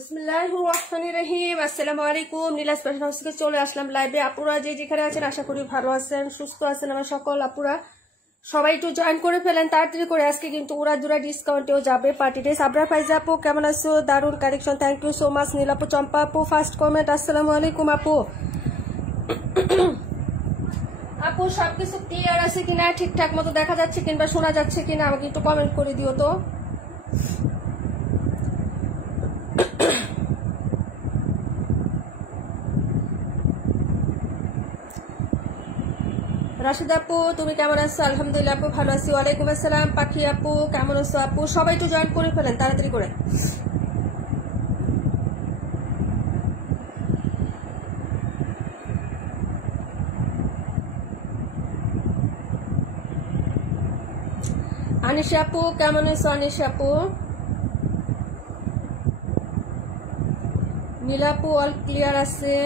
বিসমিল্লাহির রহমানির রহিম। আসসালামু আলাইকুম। নীলাস ফ্যাশন হাউস থেকে চলে আসলাম লাইভে। আপুরা যে যেখানে আছেন আশা করি ভালো আছেন, সুস্থ আছেন। আমার সকল আপুরা সবাই একটু জয়েন করে ফেলেন তাড়াতাড়ি করে। আজকে কিন্তু উড়াদুরা ডিসকাউন্টেও যাবে পার্টি ড্রেস। আবরার ফাইজা আপু কেমন আছো? দারুন collection, thank you so much. নীলাপু চম্পা আপু ফার্স্ট কমেন্ট আসসালামু আলাইকুম আপু। আপু সবকিছু ক্লিয়ার আছে কিনা, ঠিকঠাক মতো দেখা যাচ্ছে কিংবা শোনা যাচ্ছে কিনা আমাকে একটু কমেন্ট করে দিও তো। রাশিদ আপু তুমি কেমন আছো? আলহামদুলিল্লাহ আপু ভালো আছি। ওয়ালাইকুম আসসালাম। পাখি আপু কেমন আছো? আপু সবাই তো জয়েন করে ফেলেন তাড়াতাড়ি করে। আনিশা আপু কেমন আছো? আনিশা আপু, নীলাপু অল ক্লিয়ার আছে।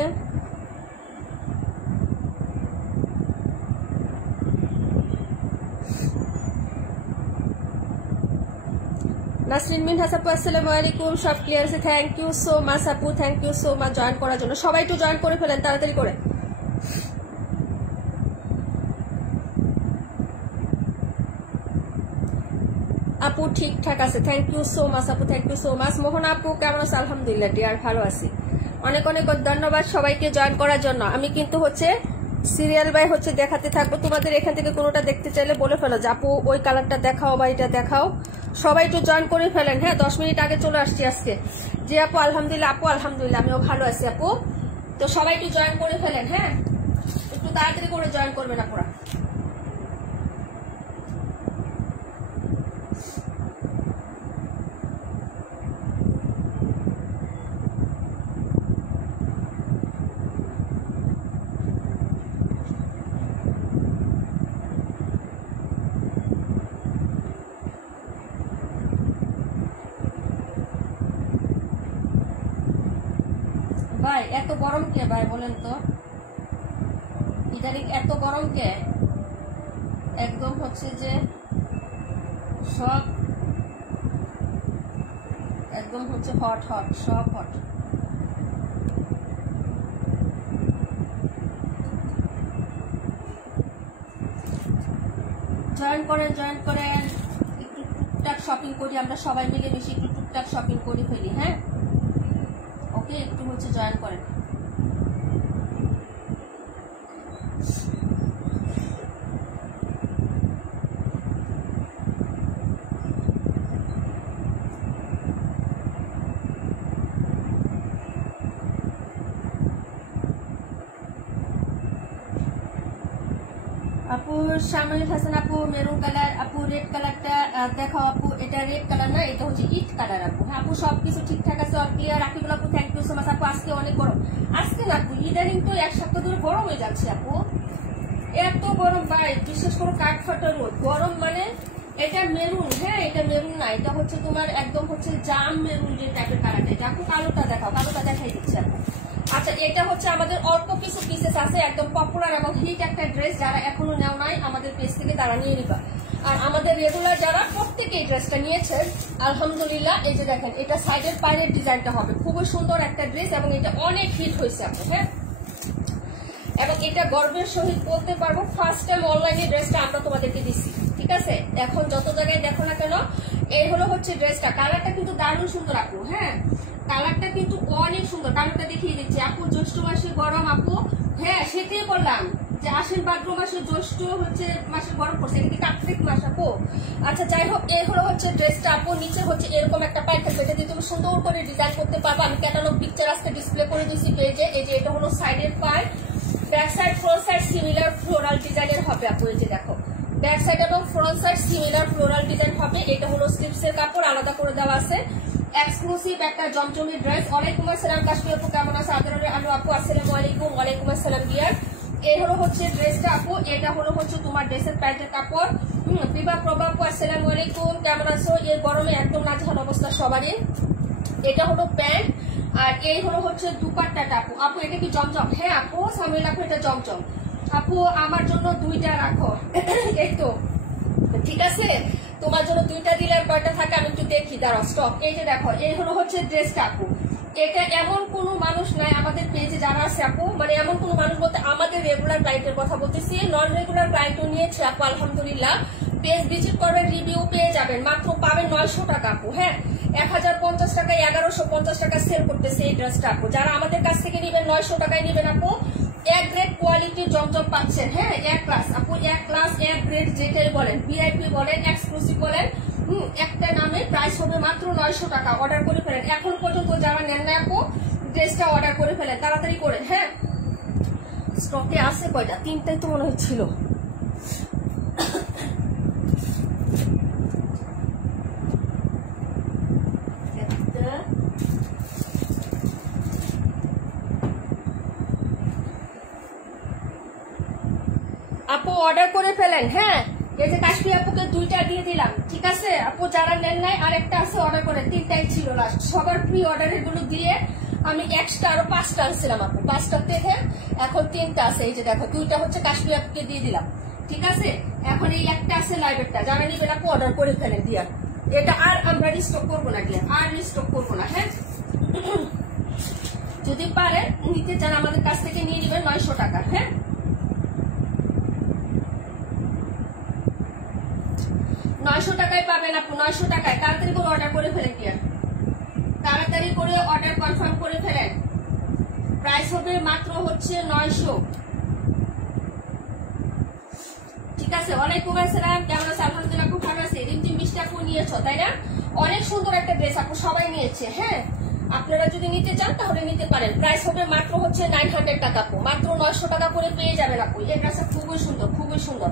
নাসরিন মিনহাস আপু আসসালামু আলাইকুম, সব ক্লিয়ার আছে। থ্যাংক ইউ সো মাচ আপু, thank you so much join করার জন্য। সবাই একটু জয়েন করে ফেলেন তাড়াতাড়ি করে। আপু ঠিকঠাক আছে, থ্যাংক ইউ সো মাচ আপু, থ্যাংক ইউ সো মাচ। মোহন আপু কেমন আছে? আলহামদুলিল্লাহ ডিয়ার ভালো আছি। অনেক অনেক ধন্যবাদ সবাইকে জয়েন করার জন্য। আমি কিন্তু সিরিয়াল বাই দেখাতে থাকবো। তোমাদের এখান থেকে কোনোটা দেখতে চাইলে বলে ফেলো যে আপু ওই কালারটা দেখাও বা এটা দেখাও। সবাই একটু জয়েন করে ফেলেন। হ্যাঁ 10 মিনিট আগে চলে আসছি আজকে। যে আপু আলহামদুলিল্লাহ, আপু আলহামদুলিল্লাহ আমিও ভালো আছি আপু। তো সবাই একটু জয়েন করে ফেলেন। হ্যাঁ একটু তাড়াতাড়ি করে জয়েন করবেন আপুরা। ভাই এত গরম কে ভাই বলেন তো, ইদানিং এত গরম কে? একদম যে সব একদম হট হট, সব হট। জয়েন করেন, জয়েন করেন। একটু টুকটাক শপিং করি আমরা সবাই মিলে মিশে, একটু টুকটাক শপিং করে ফেলি। হ্যাঁ ওকে একটু জয়েন করেন। আপু শামিল হাসান আপু মেরুন কালার, আপু রেড কালারটা দেখাও আপু। এটা রেড কালার না, এটা ইট কালার আপু। হ্যাঁ আপু সবকিছু ঠিকঠাক আছে, অল ক্লিয়ার। রাকিবুল আপু থ্যাংক ইউ সো মাচ আপু। আজকে অনেক গরম, আজকে না আপু ইদানিং তো এক সপ্তাহ ধরে গরম হয়ে যাচ্ছে আপু। এত গরম ভাই, বিশেষ করে কাঠ ফাটা রোদ গরম। এটা মেরুন, হ্যাঁ এটা মেরুন না, এটা তোমার একদম জাম মেরুন যে টাইপের কালারটা। এটা আপু কালোটা দেখাও, কালোটা দেখাই দিচ্ছে আপু। আচ্ছা এটা আমাদের অল্প কিছু পিসেস আছে, একদম পপুলার এবং হিট একটা ড্রেস। যারা এখনো নেও নাই আমাদের পেজ থেকে তারা নিয়ে নিবা। আর আমাদের রেগুলার যারা প্রত্যেকে এই ড্রেসটা নিয়েছেন আলহামদুলিল্লাহ। এই যে দেখেন এটা সাইডের পায়ের ডিজাইনটা হবে খুবই সুন্দর একটা ড্রেস এবং এটা অনেক হিট হয়েছে আপু। হ্যাঁ এবং এটা গর্বের সহিত বলতে পারবো ফার্স্ট টাইম অনলাইনে ড্রেসটা আমরা তোমাদেরকে দিচ্ছি। ঠিক আছে, এখন যত জায়গায় দেখো না কেন এই ড্রেসটা। কালারটা কিন্তু দারুণ সুন্দর আপু। হ্যাঁ কালারটা কিন্তু অনেক সুন্দর। কালারটা দেখিয়ে দিচ্ছি আপু। জ্যৈষ্ঠ মাসে গরম আপু। হ্যাঁ সেটাই বললাম যে আশ্বিন ভাদ্র মাসে জ্যৈষ্ঠ মাসে গরম পড়ছে, এটা কি কার্তিক মাস আপু? আচ্ছা যাই হোক এই ড্রেসটা আপু। নিচে এরকম একটা পাইপ থাকবে, এটা দিয়ে তুমি সুন্দর করে ডিজাইন করতে পারবে। আমি ক্যাটালগ পিকচার আজকে ডিসপ্লে করে দিচ্ছি পেজে। এই যে এটা সাইডের pipe, back side front side similar floral ডিজাইনের হবে আপু। এই যে দেখো ব্যাক সাইড এবং front side similar floral design হবে। এটা স্লিপসের কাপড় আলাদা করে দেওয়া আছে। এক্সক্লুসিভ একটা জমজমি ড্রেস। ওয়ালাইকুম আসসালাম কাশ্মীর আপু কেমন আছে? আদরের আলু আপু আসসালামু আলাইকুম। ওয়ালাইকুম আসসালাম ডিয়ার। এই ড্রেসটা আপু। এটা তোমার ড্রেসের প্যান্টের কাপড়। বিভা প্রভা আপু আসসালামু আলাইকুম কেমন আছো? এই গরমে একদম নাজেহাল অবস্থা সবারই। এটা প্যান্ট আর এই দুপাট্টাটা আপু। আপু এটা কি জমজম? হ্যাঁ আপু সামিল আপু এটা জমজম আপু। আমার জন্য 2টা রাখো। এই তো ঠিক আছে, তোমার জন্য 2টা দিলে আর কয়টা থাকে আমি একটু দেখি, দাঁড়াও স্টক। এই যে দেখো এই ড্রেসটা আপু। এটা এমন কোনো মানুষ নাই আমাদের পেজে যারা আছে আপু, মানে এমন কোনো মানুষ বলতে আমাদের রেগুলার ক্লায়েন্টের কথা বলতেছি, নন রেগুলার ক্লায়েন্টও নিয়েছে আপু আলহামদুলিল্লাহ। পেজ ভিজিট করবেন, রিভিউ পেয়ে যাবেন, মাত্র পাবেন 900 টাকা আপু। হ্যাঁ, 1050 টাকায় 1150 টাকা সেল করতেছে এই ড্রেসটা আপু। যারা আমাদের কাছ থেকে নেবেন 900 টাকায় নেবেন আপু। এক গ্রেড কোয়ালিটির জমজম পাচ্ছেন। হ্যাঁ, এক ক্লাস আপু, এক ক্লাস এক গ্রেড যেটাই বলেন, ভিআইপি বলেন, এক্সক্লুসিভ বলেন, একটা নামে প্রাইস হবে মাত্র 900 টাকা। অর্ডার করে ফেলেন, এখন পর্যন্ত যারা নেন না আপু ড্রেসটা অর্ডার করে ফেলেন, তাড়াতাড়ি করেন। হ্যাঁ, স্টকে আছে কয়টা? 3টাই তো মনে হচ্ছিল। আপু অর্ডার করে ফেলেন। হ্যাঁ, এই যে কাশ্মীর আপুকে 2টা দিয়ে দিলাম, ঠিক আছে আপু। যারা নেন নাই আরেকটা আছে, অর্ডার করে। 3টাই ছিল লাস্ট, সবার প্রি অর্ডারের গুলো দিয়ে আমি এক্সট্রা আরো 5টা আনছিলাম আপু। 5টা থেকে এখন 3টা আছে। এই যে দেখো, 2টা হচ্ছে কাশ্মীর আপুকে দিয়ে দিলাম, ঠিক আছে। এখন এই একটা আছে লাইভেরটা, যারা নিবেন আপু অর্ডার করে ফেলেন দিয়া। এটা আর আমরা রিস্টক করবো না দিয়া, আর রিস্টক করবো না। হ্যাঁ, যদি পারেন নিতে চান আমাদের কাছ থেকে নিয়ে নেবেন 900 টাকা। হ্যাঁ, 900 টাকায় পাবেন আপু, 900 টাকায়। তাড়াতাড়ি করে অর্ডার করে ফেলেন দিয়া, তাড়াতাড়ি করে অর্ডার কনফার্ম করে ফেলেন। প্রাইস হবে মাত্র হচ্ছে 900, ঠিক আছে। ওয়ালাইকুম আসসালাম, কেমন আছে? আলহামদুলিল্লাহ খুব ভালো আছে। রিমটিম 20টা আপু নিয়েছো তাই না? অনেক সুন্দর একটা ড্রেস আপু, সবাই নিয়েছে। হ্যাঁ, আপনারা যদি নিতে চান তাহলে নিতে পারেন। প্রাইস হবে মাত্র হচ্ছে 900 টাকা আপু, মাত্র 900 টাকা করে পেয়ে যাবেন আপু। এই ড্রেসটা খুবই সুন্দর, খুবই সুন্দর।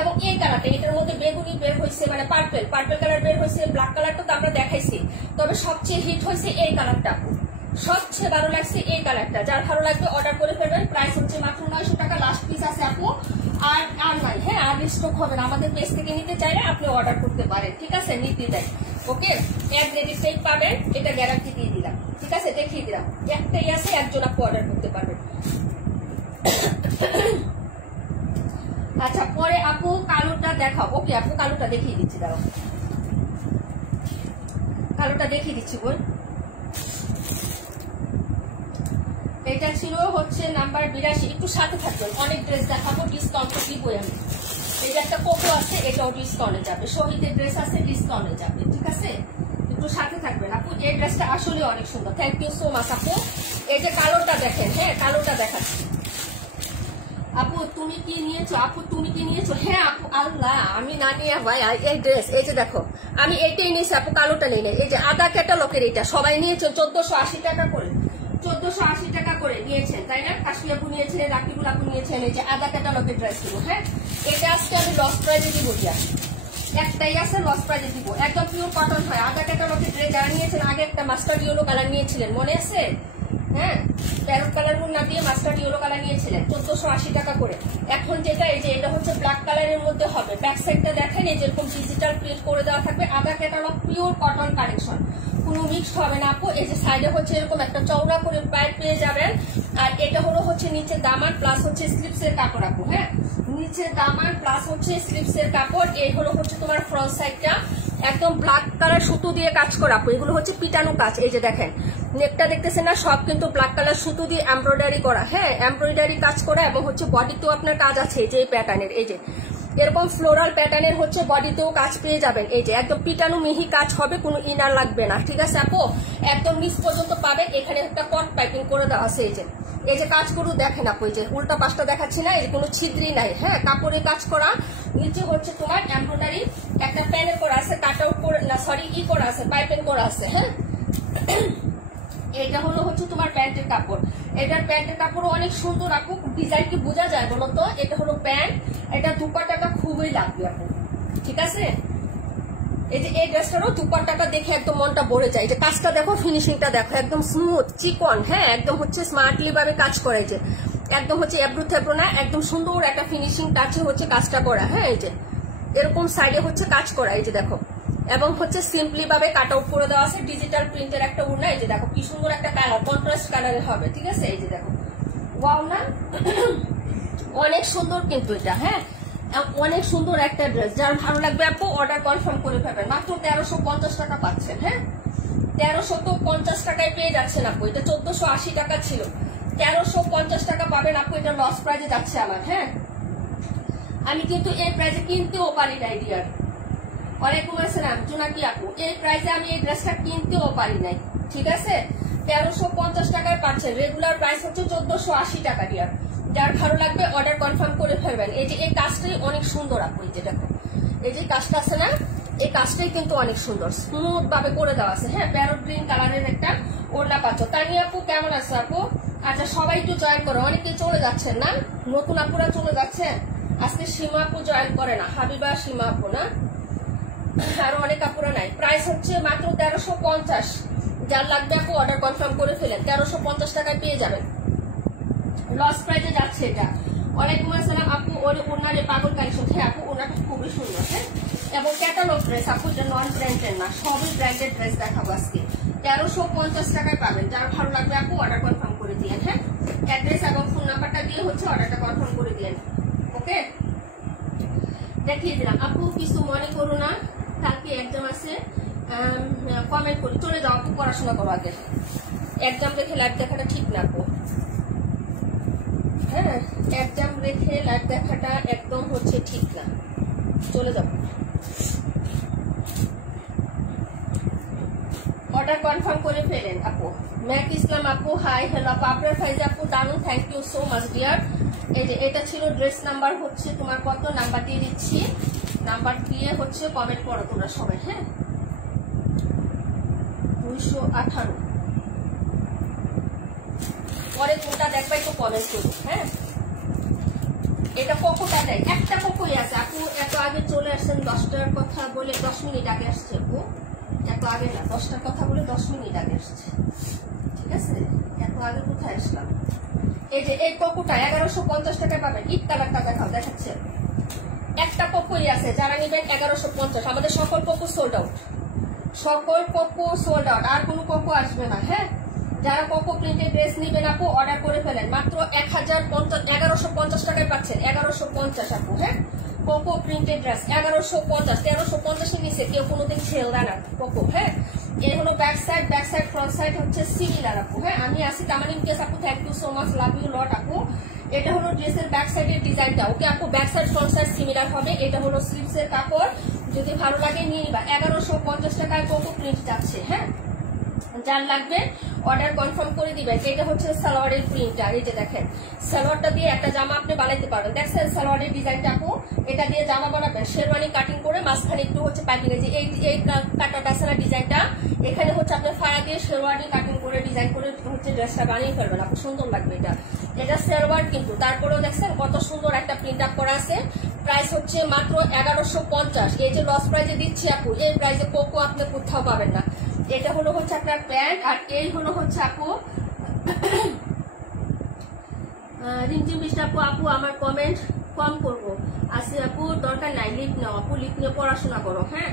এবং এই কালারটা, এটার মধ্যে বেগুনি বের হয়েছে, মানে পার্পেল কালার বের হয়েছে, ব্ল্যাক কালারটা তো আমরা দেখাইছি, তবে সবচেয়ে হিট হয়েছে এই কালারটা আপু, সবচেয়ে ভালো লাগছে এই কালারটা। যার ভালো লাগবে অর্ডার করে ফেলবেন। প্রাইস হচ্ছে মাত্র 900 টাকা, লাস্ট পিস আছে আপু, আর নাই। হ্যাঁ, আর স্টক হবে না। আমাদের পেজ থেকে নিতে চাইলে আপনি অর্ডার করতে পারেন, ঠিক আছে, নিতে দেয়। ওকে, এক রেডি সেট পাবেন, এটা গ্যারান্টি দিয়ে দিলাম, ঠিক আছে, দেখিয়ে দিলাম। একটাই আছে, একজন আপু অর্ডার করতে পারবেন। আচ্ছা, পরে আপু কালোটা দেখাও। ওকে আপু, কালোটা দেখিয়ে দিচ্ছি, দাঁড়াও, কালোটা দেখিয়ে দিচ্ছি বোন। এটা ছিল হচ্ছে নাম্বার 82। একটু সাথে থাকবেন, অনেক ড্রেস দেখাবো, ডিসকাউন্ট দিবই আমি। এই যে একটা কোকো আছে, এটাও ডিসকাউন্টে যাবে। শহীদের ড্রেস আছে, ডিসকাউন্টে যাবে, ঠিক আছে। একটু সাথে থাকবেন আপু। এই ড্রেসটা আসলে অনেক সুন্দর। থ্যাংক ইউ সো মাচ আপু। এই যে কালোটা দেখেন। হ্যাঁ, কালোটা দেখাচ্ছি। আপু তুমি কি নিয়েছো? আপু তুমি কি নিয়েছো? হ্যাঁ আপু, আল্লাহ আমি না নিয়ে ভাই এই ড্রেস, এই যে দেখো, আমি এইটাই নিয়েছি আপু, কালোটা নেই। এই যে আদা ক্যাটালগের, এটা সবাই নিয়েছে 1480 টাকা করে, 1480 টাকা করে নিয়েছেন তাই না? কাশ্মীর আপু নিয়েছেন, রাকিবুল আপু নিয়েছেন। এই যে আদা ক্যাটালগের ড্রেস গুলো। হ্যাঁ, এটা আজকে আমি লস প্রাইজে দিব দিয়া, একটাই আছে, লস প্রাইজে দিব। একদম পিওর কটন হয়। আদা ক্যাটালগের ড্রেস যারা নিয়েছেন, আগে একটা মাস্টার্ড ইয়েলো কালার নিয়েছিলেন, মনে আছে? হ্যাঁ, প্যারট কালার না দিয়ে মাস্টার্ড ইয়েলো কালার নিয়েছিলেন 1480 টাকা করে। এখন যেটা, এই যে এটা হচ্ছে ব্ল্যাক কালারের মধ্যে হবে। ব্যাক সাইডটা দেখেন, এই যেরকম ডিজিটাল প্রিন্ট করে দেওয়া থাকবে। আদা ক্যাটালগ পিওর কটন কালেকশন, কোনো মিক্সড হবে না আপু। এই যে সাইডে হচ্ছে এরকম একটা চওড়া করে প্যাড পেয়ে যাবেন। আর এটা হলো হচ্ছে নিচে দামান প্লাস হচ্ছে স্লিপসের কাপড় আপু। হ্যাঁ, নিচে দামান প্লাস হচ্ছে স্লিপসের কাপড়। এই হলো হচ্ছে তোমার ফ্রন্ট সাইডটা, একদম ব্ল্যাক কালার সুতো দিয়ে কাজ করা আপু। এগুলো হচ্ছে পিটানো কাজ। এই যে দেখেন, নেকটা দেখতেছেন না, সব কিন্তু ব্ল্যাক কালার সুতো দিয়ে এমব্রয়ডারি করা। হ্যাঁ, এমব্রয়ডারি কাজ করা। এবং হচ্ছে বডিতেও আপনার কাজ আছে, এই যে এই প্যাটার্নের, এই যে এরকম ফ্লোরাল প্যাটার্নের হচ্ছে বডিতেও কাজ পেয়ে যাবেন। এই যে একদম পিটানো মিহি কাজ হবে, কোনো ইনার লাগবে না, ঠিক আছে আপু। একদম নিচ পর্যন্ত পাবেন। এখানে একটা কট পাইপিং করে দেওয়া আছে। এই যে কাজগুলো দেখেন আপু, এই যে উল্টা পাশটা দেখাচ্ছি না, এই কোনো ছিদ্রি নাই। হ্যাঁ, কাপড়ে কাজ করা। নিচে হচ্ছে তোমার এমব্রয়ডারি একটা প্যানেল করা আছে, কাট আউট করে না, সরি করা আছে, পাইপিং করা আছে। হ্যাঁ, এটা হলো হচ্ছে তোমার প্যান্টের কাপড়। এটার প্যান্টের কাপড়ও অনেক সুন্দর আপু। ডিজাইন কি বোঝা যায় বলো তো? এটা হলো প্যান্ট, এটা দুপাট্টাটা খুবই লাগবে আপু, ঠিক আছে। এই যে এই ড্রেসটারও দুপাট্টাটা দেখে একদম মনটা ভরে যায়। যে কাজটা দেখো, ফিনিশিংটা দেখো, একদম স্মুথ চিকন। হ্যাঁ, একদম হচ্ছে স্মার্টলি ভাবে কাজ করা। যে একদম হচ্ছে এবড়ো থেবড়ো না, একদম সুন্দর একটা ফিনিশিং টাচে হচ্ছে কাজটা করা। হ্যাঁ, এই যে এরকম সাইডে হচ্ছে কাজ করা, এই যে দেখো। এবং হচ্ছে সিম্পলি ভাবে কাট আউট করে দেওয়া আছে, ডিজিটাল প্রিন্টের একটা উড়না। এই যে দেখো কি সুন্দর একটা কালার, কন্ট্রাস্ট কালারের হবে, ঠিক আছে। এই যে দেখো, ওয়াও না, অনেক সুন্দর কিন্তু এটা। হ্যাঁ, অনেক সুন্দর একটা ড্রেস। যার ভালো লাগবে আপু অর্ডার কনফার্ম করে ফেলবেন। মাত্র 1350 টাকা পাচ্ছেন। হ্যাঁ, 1350 টাকায় পেয়ে যাচ্ছেন আপু। এটা 1480 টাকা ছিল, 1350 টাকা পাবেন আপু। এটা লস প্রাইজে যাচ্ছে আমার। হ্যাঁ, আমি কিন্তু এই প্রাইজে কিনতেও পারি নাই ডিয়ার। ওয়ালাইকুম আসসালাম জোনাকি আপু, এই প্রাইজে আমি এই ড্রেসটা কিনতেও পারি নাই। ঠিক আছে, 1350 টাকায় পাচ্ছেন। রেগুলার প্রাইস হচ্ছে 1480 টাকা ডিয়ার। যার ভালো লাগবে অর্ডার কনফার্ম করে ফেলবেন। এই যে এই কাজটাই অনেক সুন্দর আপু। এই যে দেখো, এই যে কাজটা আছে না, এই কাজটাই কিন্তু অনেক সুন্দর, স্মুথ ভাবে করে দেওয়া আছে। হ্যাঁ, প্যারট গ্রিন কালারের একটা ওড়না পাচ্ছ। তানি আপু কেমন আছে আপু? আচ্ছা, সবাই একটু জয়েন করো। অনেকে চলে যাচ্ছেন না, নতুন আপুরা চলে যাচ্ছেন। আজকে সীমা আপু জয়েন করে না, হাবিবা সীমা আপু না, আরো অনেক আপুরা নাই। প্রাইস হচ্ছে মাত্র 1350। যার লাগবে আপু অর্ডার কনফার্ম করে ফেলেন, 1350 টাকায় পেয়ে যাবেন। লস প্রাইজে যাচ্ছে এটা। ওয়ালাইকুম আসসালাম আপু, ওর ওনার পাগল কালেকশন। হ্যাঁ আপু, ওনাটা খুবই সুন্দর। হ্যাঁ, এবং ক্যাটালগ ড্রেস আপু, এটা নন ব্র্যান্ডেড না, সবই ব্র্যান্ডেড ড্রেস দেখাবো আজকে। 1350 টাকায় পাবেন। যার ভালো লাগবে আপু অর্ডার কনফার্ম করে দিলেন। হ্যাঁ, অ্যাড্রেস এবং ফোন নাম্বারটা দিয়ে হচ্ছে অর্ডারটা কনফার্ম করে দিলেন। ওকে, দেখিয়ে দিলাম আপু, কিছু মনে করো না। কালকে এক্সাম আছে, কমেন্ট করি চলে যাও আপু, পড়াশোনা করো আগে। এক্সাম রেখে লাইভ দেখাটা ঠিক না আপু। হ্যাঁ, এক্সাম রেখে লাইভ দেখাটা একদম হচ্ছে ঠিক না, চলে যাও। অর্ডার কনফার্ম করে ফেলেন আপু। ম্যাক ইসলাম আপু হাই, হ্যালো আপু। আপনার ফাইজ আপু দারুন, thank you so much dear. এই যে এটা ছিল ড্রেস নাম্বার হচ্ছে তোমার কত, নাম্বার দিয়ে দিচ্ছি। নাম্বার দিয়ে হচ্ছে কমেন্ট করো তোমরা সবাই। হ্যাঁ, 218। পরে কোনটা দেখবা একটু কমেন্ট করো। হ্যাঁ, এটা কোকোটা দেয়, একটা কোকোই আছে আপু। এত আগে চলে আসছেন 10টার কথা বলে, 10 মিনিট আগে আসছে আপু। এত আগে না, 10টার কথা বলে 10 মিনিট আগে আসছে। ঠিক আছে, এত আগে কোথায় আসলাম? এই যে এই কোকোটা 1150 টাকায় পাবেন। ইট কালারটা দেখাও, দেখাচ্ছে। একটা কোকোই আছে, যারা নেবেন 1150। আমাদের সকল কোকো সোল্ড আউট, সকল কোকো সোল্ড আউট, আর কোনো কোকো আসবে না। হ্যাঁ, যারা কোকো প্রিন্টের ড্রেস নিবেন আপু অর্ডার করে ফেলেন। মাত্র 1150 টাকায় পাচ্ছেন। 1150 আপু। হ্যাঁ, কোকো প্রিন্টেড ড্রেস 1150। 1350 এর নিচে কেউ কোনোদিন সেল দেয় না কোকো। হ্যাঁ, এর হলো back side, back side front side হচ্ছে সিমিলার আপু। হ্যাঁ, আমি আসি তামানিম কেস আপু, thank you so much, love you lot আপু। এটা হলো ড্রেসের ব্যাক সাইডের ডিজাইনটা। ওকে আপু, back side front side similar হবে। এটা হলো স্লিভসের কাপড়, যদি ভালো লাগে নিয়ে নিবা। 1150 টাকায় কোকো প্রিন্ট যাচ্ছে। হ্যাঁ, যার লাগবে অর্ডার কনফার্ম করে দিবেন। এটা হচ্ছে সালোয়ারের প্রিন্টটা। এই যে দেখেন, সালোয়ারটা দিয়ে একটা জামা আপনি বানাইতে পারবেন। দেখছেন সালোয়ারের ডিজাইনটা আপু, এটা দিয়ে জামা বানাবেন। শেরওয়ানি কাটিং করে মাঝখানে একটু হচ্ছে পাইপিং। এই যে এই কাটাটা আছে না ডিজাইনটা, এখানে হচ্ছে আপনার ফাড়া দিয়ে শেরওয়ানি কাটিং করে ডিজাইন করে হচ্ছে ড্রেসটা বানিয়ে ফেলবেন আপু, সুন্দর লাগবে। এটা এটা সালোয়ার কিন্তু, তারপরেও দেখছেন কত সুন্দর একটা প্রিন্ট আপ করা আছে। প্রাইস হচ্ছে মাত্র 1150। এই যে লস প্রাইজে দিচ্ছি আপু, এই প্রাইজে কোকো আপনি কোথাও পাবেন না। এটা হলো হচ্ছে আপনার প্যান্ট, আর এই হলো হচ্ছে আপু রিমঝিম বৃষ্টি আপু। আপু আমার কমেন্ট কম করবো আসি আপু, দরকার নাই, লিপ নাও আপু, লিপ নিয়ে পড়াশোনা করো। হ্যাঁ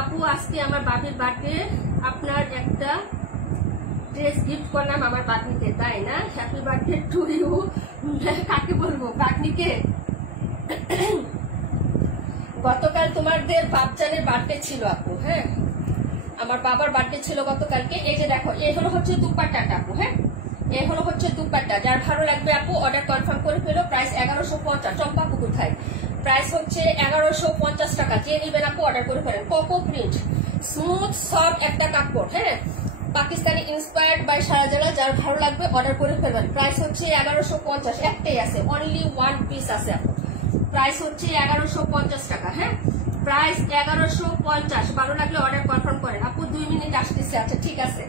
আপু, আজকে আমার বাবির বার্থডে, আপনার একটা ড্রেস গিফট করলাম আমার বাটনিতে, তাই না? Happy birthday to you. কাকে বলবো, বাটনিকে? গতকাল তোমাদের বাচ্চাদের বার্থডে ছিল আপু। হ্যাঁ, আমার বাবার বার্থডে ছিল গতকালকে। এই যে দেখো, এই হলো হচ্ছে দুপাট্টাটা আপু। হ্যাঁ, এই হলো হচ্ছে দুপাট্টা। যার ভালো লাগবে আপু অর্ডার কনফার্ম করে ফেলো। প্রাইস 1150। চম্পা আপু কোথায়? প্রাইস হচ্ছে 1150 টাকা। যে নিবেন আপু অর্ডার করে ফেলেন। কোকো প্রিন্ট, স্মুথ সফট একটা কাপড়। হ্যাঁ, পাকিস্তানি ইন্সপায়ার্ড বাই সারাজালা। যার ভালো লাগবে অর্ডার করে ফেলবেন। প্রাইস হচ্ছে 1150। একটাই আছে, অনলি ওয়ান পিস আছে আপু। প্রাইস হচ্ছে 1150 টাকা। হ্যাঁ, প্রাইস 1150। ভালো লাগলে অর্ডার কনফার্ম করেন আপু। 2 মিনিট আসতেছে। আচ্ছা ঠিক আছে।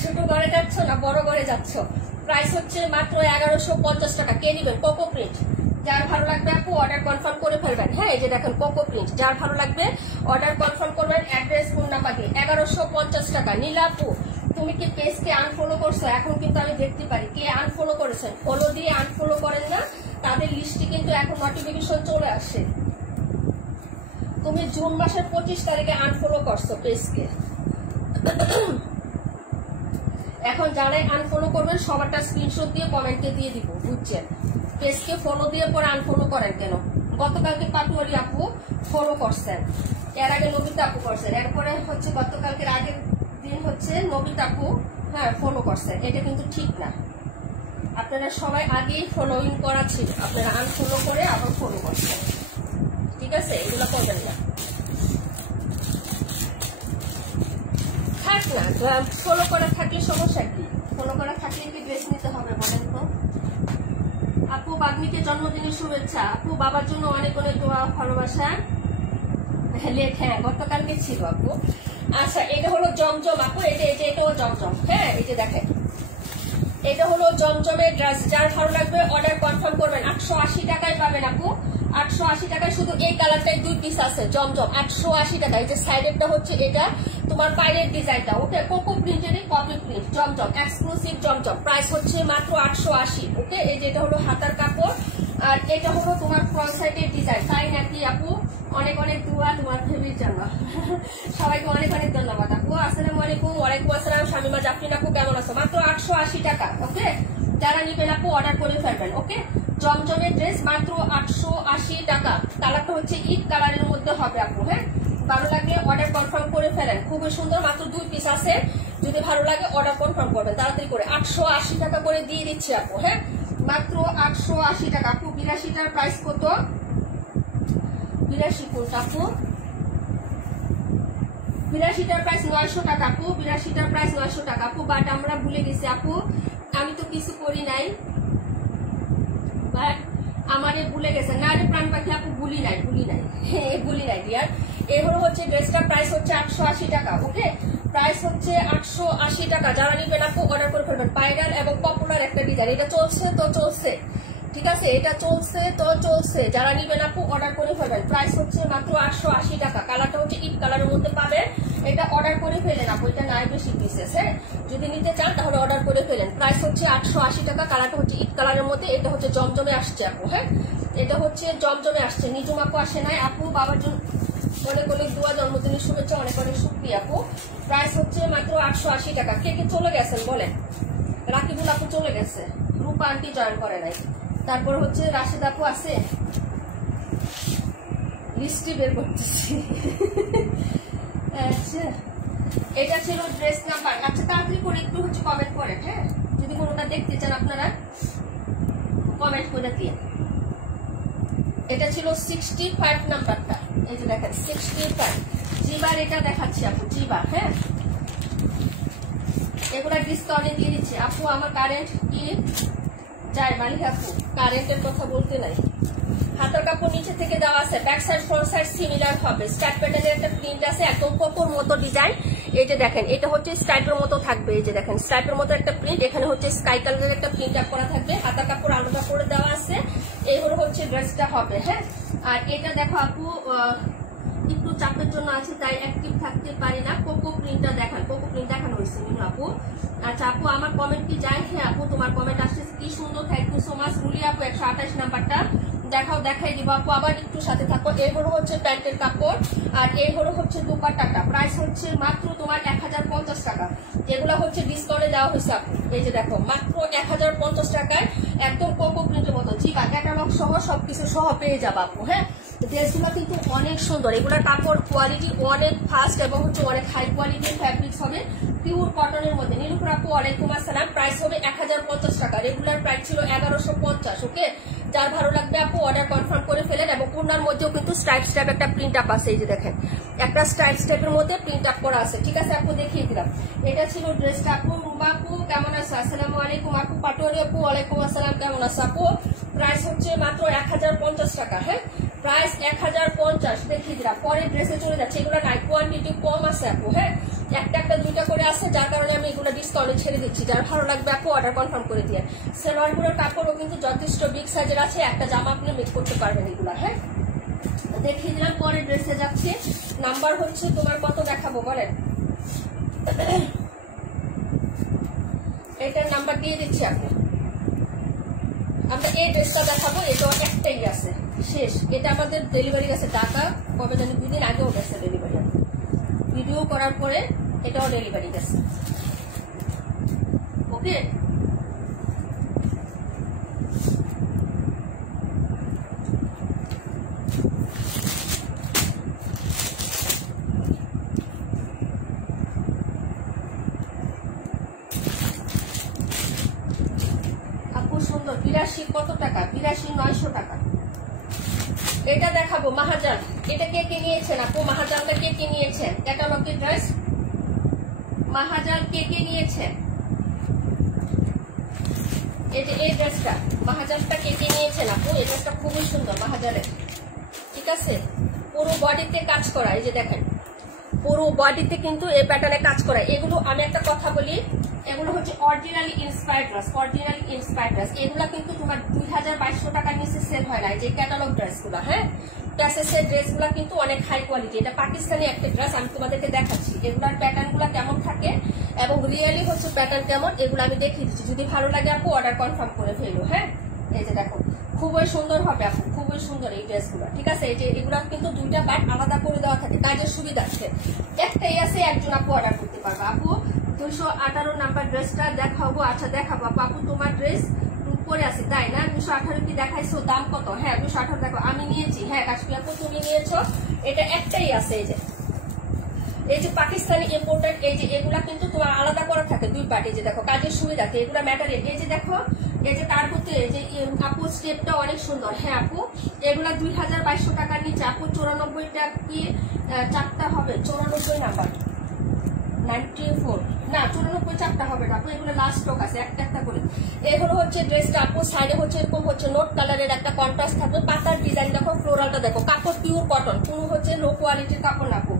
ছোট ঘরে যাচ্ছ না বড় ঘরে যাচ্ছ? প্রাইস হচ্ছে মাত্র 1150 টাকা। কে নিবেন? Cocoa print. যার ভালো লাগবে আপু অর্ডার কনফার্ম করে ফেলবেন। হ্যাঁ, এই যে দেখেন কোকো প্রিন্ট। যার ভালো লাগবে অর্ডার কনফার্ম করবেন। অ্যাড্রেস ফোন নাম্বার দিয়ে। 1150 টাকা। নীলা আপু, তুমি কি পেজকে আনফলো করছো? এখন কিন্তু আমি দেখতে পারি কে আনফলো করেছেন। ফলো দিয়ে আনফলো করেন না, তাদের লিস্টে কিন্তু এখন নোটিফিকেশন চলে আসে। তুমি জুন মাসের 25 তারিখে আনফলো করছো পেজকে। এখন যারাই আনফলো করবেন সবারটা স্ক্রিনশট দিয়ে কমেন্টে দিয়ে দিব, বুঝছেন? পেজকে ফলো দিয়ে পরে আনফলো করেন কেন? গতকালকে পাটুয়ারি আপু ফলো করছেন, এর আগে নবিতা আপু করছেন, এরপরে হচ্ছে গতকালকের আগের দিন হচ্ছে নবিতা আপু হ্যাঁ ফলো করছেন। এটা কিন্তু ঠিক না, আপনারা সবাই আগেই ফলোইং করা ছিল, আপনারা আনফলো করে আবার ফলো করছেন, ঠিক আছে? এগুলো করবেন না, থাক না। ফলো করা থাকলে সমস্যা কি? ফলো করা থাকলে কি ড্রেস নিতে হবে বলেন তো? আপু বাগ্নিকে জন্মদিনের শুভেচ্ছা। আপু বাবার জন্য অনেক অনেক দোয়া ভালোবাসা লেখ। হ্যাঁ গতকালকে ছিল আপু। আচ্ছা এটা হলো জমজম আপু, এটাও জমজম। হ্যাঁ এই যে দেখেন, এটা হলো জমজমের ড্রেস। যার ভালো লাগবে অর্ডার কনফার্ম করবেন। 880 টাকায় পাবেন আপু, 880 টাকায়। শুধু এই কালারটাই 2 পিস আছে জমজম, 880 টাকা। এই যে সাইডেরটা হচ্ছে এটা তোমার পায়ের ডিজাইনটা, ওকে কোকো প্রিন্টেরই কপি প্রিন্ট জমজম, এক্সক্লুসিভ জমজম। প্রাইস হচ্ছে মাত্র 880। ওকে এই যে এটা হলো হাতার কাপড়, আর এটা হলো তোমার ফ্রন্ট সাইডের ডিজাইন। তাই নাকি আপু? অনেক অনেক দোয়া তোমার ফেমিলির জন্য। সবাইকে অনেক অনেক ধন্যবাদ আপু। আসসালামু আলাইকুম। ওয়ালাইকুম আসসালাম। শামিমা জাফরিন আপু কেমন আছো? মাত্র 880 টাকা। ওকে যারা নিবেন আপু অর্ডার করে ফেলবেন। ওকে জমজমের ড্রেস মাত্র 880 টাকা। কালারটা হচ্ছে ইট কালারের মধ্যে হবে আপু। হ্যাঁ ভালো লাগলে অর্ডার কনফার্ম করে ফেলেন। খুবই সুন্দর, মাত্র 2 পিস আছে। যদি ভালো লাগে অর্ডার কনফার্ম করবেন তাড়াতাড়ি করে। 880 টাকা করে দিয়ে দিচ্ছি আপু। হ্যাঁ মাত্র 880 টাকা আপু। 82টার প্রাইস কত? 82 কোনটা আপু? 82টার প্রাইস 900 টাকা আপু। 82টার প্রাইস 900 টাকা আপু। বাট আমরা ভুলে গেছি আপু, আমি তো কিছু করি নাই, বাট আমারে ভুলে গেছে। না রে প্রাণ পাখি আপু, ভুলি নাই ভুলি নাই ডিয়ার। এই হলো হচ্ছে ড্রেসটা, প্রাইস হচ্ছে 880 টাকা। ওকে প্রাইস হচ্ছে 880 টাকা। যারা নিবেন আপু অর্ডার করে ফেলবেন। ভাইরাল এবং পপুলার একটা ডিজাইন, এটা চলছে তো চলছে, ঠিক আছে? এটা চলছে তো চলছে। যারা নিবেন আপু অর্ডার করে ফেলবেন। প্রাইস হচ্ছে মাত্র 880 টাকা। কালারটা হচ্ছে ইট কালারের মধ্যে পাবেন। এটা অর্ডার করে ফেলেন আপু, এটা নাই বেশি পিসেস। হ্যাঁ যদি নিতে চান তাহলে অর্ডার করে ফেলেন। প্রাইস হচ্ছে 880 টাকা। কালারটা হচ্ছে ইট কালারের মধ্যে। এটা হচ্ছে জমজমে আসছে আপু। হ্যাঁ এটা হচ্ছে জমজমে আসছে, নিজুম আপু আসে নাই। আপু বাবার জন্য অনেক অনেক দোয়া, জন্মদিনের শুভেচ্ছা, অনেক অনেক শুকরিয়া আপু। প্রাইস হচ্ছে মাত্র 880 টাকা। কে কে চলে গেছেন বলেন? রাকিবুল আপু চলে গেছে, রূপা আন্টি জয়েন করে নাই। তারপর হচ্ছে রাশেদ আপু আছে, লিস্টি বের করতেছি। আচ্ছা এটা ছিল ড্রেস নাম্বার। আচ্ছা তাড়াতাড়ি করে একটু হচ্ছে কমেন্ট করেন। হ্যাঁ যদি কোনোটা দেখতে চান আপনারা কমেন্ট করে দিয়ে। এটা ছিল 65 নাম্বারটা। এই যে দেখেন 65 জিবার, এটা দেখাচ্ছি আপু জিবার। হ্যাঁ এগুলা ডিসকাউন্টে দিয়ে দিচ্ছি আপু। আমার কারেন্ট কি যায় মালিক আপু? কারেন্টের কথা বলতে নাই। হাতার কাপড় নিচে থেকে দেওয়া আছে, back side front side similar হবে। স্ট্রাইপ প্যাটার্নের একটা প্রিন্ট আছে, একদম কোকোর মতো ডিজাইন। এই যে দেখেন এটা হচ্ছে স্ট্রাইপের মতো থাকবে। এই যে দেখেন স্ট্রাইপের মতো একটা প্রিন্ট, এখানে হচ্ছে স্কাই কালারের একটা প্রিন্ট আপ করা থাকবে। হাতার কাপড় আলাদা করে দেওয়া আছে। এই হলো হচ্ছে ড্রেসটা হবে। হ্যাঁ আর এটা দেখো আপু একটু চাপের জন্য আছে তাই অ্যাক্টিভ থাকতে পারি না। কোকো প্রিন্টটা দেখান, কোকো প্রিন্ট দেখানো হয়েছে আপু। আচ্ছা আপু আমার কমেন্ট কি যায়? হ্যাঁ আপু তোমার কমেন্ট আসছে, কি সুন্দর, থ্যাংক ইউ সো মাচ। রুলি আপু 128 নাম্বারটা দেখাই দিব আপু, আবার একটু সাথে থাকো। এই হলো হচ্ছে প্যান্টের কাপড়, আর এই হলো হচ্ছে দুপাট্টাটা। প্রাইস হচ্ছে মাত্র তোমার 1050 টাকা। এগুলো হচ্ছে ডিসকাউন্টে দেওয়া হয়েছে আপু। এই যে দেখো মাত্র 1050 টাকায় একদম কোকো প্রিন্টের মতো জিবা ক্যাটালগ সহ সবকিছু সহ পেয়ে যাবো আপু। হ্যাঁ ড্রেসগুলো কিন্তু অনেক সুন্দর। এগুলোর কাপড় কোয়ালিটি অনেক ফাস্ট এবং হচ্ছে অনেক হাই কোয়ালিটির ফ্যাব্রিক্স হবে, পিওর কটনের মধ্যে। নীলুফার আপু ওয়ালাইকুম আসসালাম। প্রাইস হবে 1050 টাকা। রেগুলার প্রাইস ছিল 1150। ওকে যার ভালো লাগবে আপু অর্ডার কনফার্ম করে ফেলেন। এবং কোনার মধ্যেও কিন্তু স্ট্রাইপ একটা প্রিন্ট আপ আছে। এই যে দেখেন একটা স্ট্রাইপের মধ্যে প্রিন্ট আপ করা আছে। ঠিক আছে আপু দেখিয়ে দিলাম। এটা ছিল ড্রেসটা আপু। রুমা আপু কেমন আছে? আসসালামু আলাইকুম আপু। পাটোয়ারি আপু ওয়ালাইকুম আসসালাম, কেমন আছে আপু? প্রাইস হচ্ছে মাত্র 1050 টাকা। হ্যাঁ প্রাইস 1050 দেখিয়ে দিলাম। পরের ড্রেসে চলে যাচ্ছে। এগুলো নাই, কোয়ান্টিটি কম আছে আপু। হ্যাঁ একটা দুইটা করে আছে, যার কারণে আমি এগুলো ডিসকাউন্টে ছেড়ে দিচ্ছি। যার ভালো লাগবে আপু অর্ডার কনফার্ম করে দিয়ে। সেলোয়ারগুলোর কাপড়ও কিন্তু যথেষ্ট বিগ সাইজের আছে, একটা জামা আপনি মেক করতে পারবেন এগুলা। হ্যাঁ দেখিয়ে দিলাম। পরের ড্রেসে যাচ্ছে। নাম্বার হচ্ছে তোমার কত দেখাবো বলেন? এটার নাম্বার দিয়ে দিচ্ছি আপনি। আমরা এই ড্রেসটা দেখাবো, এটাও একটাই আছে, শেষ। এটা আমাদের ডেলিভারি গেছে ঢাকা, কবে জানি 2 দিন আগেও গেছে ডেলিভারি। ভিডিও করার পরে এটাও ডেলিভারি গেছে। ওকে 82 কত টাকা, 82,900 টাকা। এটা দেখাবো মাহাজান, এটা কে কে নিয়েছেন আপু? মাহাজানটা কে কে নিয়েছেন? ক্যাটালগের ড্রেস মাহাজান কে কে নিয়েছেন? এই ড্রেসটা মাহাজানটা কে কে নিয়েছেন আপু? এই ড্রেসটা খুবই সুন্দর মাহাজানের, ঠিক আছে? পুরো বডিতে কাজ করা, এই যে দেখেন পুরো বডিতে কিন্তু এই প্যাটার্নে কাজ করা। এগুলো আমি একটা কথা বলি, এগুলো হচ্ছে originally inspired dress, originally inspired dress. এগুলো কিন্তু তোমার 2200 টাকার নিচে সেল হয় না, যে ক্যাটালগ ড্রেসগুলো। হ্যাঁ, প্যাসেসের ড্রেসগুলো কিন্তু অনেক হাই কোয়ালিটি। এটা পাকিস্তানি একটা ড্রেস, আমি তোমাদেরকে দেখাচ্ছি এগুলার প্যাটার্নগুলো কেমন থাকে এবং রিয়েলি হচ্ছে প্যাটার্ন কেমন, এগুলো আমি দেখিয়ে দিচ্ছি। যদি ভালো লাগে আপু অর্ডার কনফার্ম করে ফেলো। হ্যাঁ, এই যে দেখো খুবই সুন্দর হবে আপু, খুবই সুন্দর এই ড্রেসগুলো, ঠিক আছে? এই যে এগুলো কিন্তু দুইটা পার্ট আলাদা করে দেওয়া থাকে, কাজের সুবিধা আছে। একটাই আছে, একজন আপু অর্ডার করতে পারবে। আপু 218 নাম্বার ড্রেসটা দেখাবো। আচ্ছা দেখাবো আপু, তোমার ড্রেস পরে আছে তাই না? 218 কি দেখাইছো? দাম কত? হ্যাঁ 218 দেখো আমি নিয়েছি। হ্যাঁ কাশ্মীর আপু তুমি নিয়েছো, এটা একটাই আছে। এই যে পাকিস্তানি ইম্পোর্টেড, এই যে এগুলা কিন্তু তোমার আলাদা করা থাকে দুই পার্ট। এই যে দেখো কাজের সুবিধাতে এগুলা ম্যাটেরিয়াল। এই যে দেখো এই যে তার প্রতি এই যে আপু স্টেপটা অনেক সুন্দর। হ্যাঁ আপু এগুলা 2200 টাকার নিচে আপু 94টা কি চারটা হবে? 94 নাম্বার 94 না 94 চারটা হবে না আপু, এগুলো লাস্ট স্টক আছে একটা একটা করে। এই হলো হচ্ছে ড্রেসটা আপু, সাইডে হচ্ছে এরকম হচ্ছে নোট কালারের একটা কন্ট্রাস্ট থাকবে। পাতার ডিজাইন দেখো, ফ্লোরালটা দেখো, কাপড় পিওর কটন, কোনো হচ্ছে লো কোয়ালিটির কাপড় না আপু,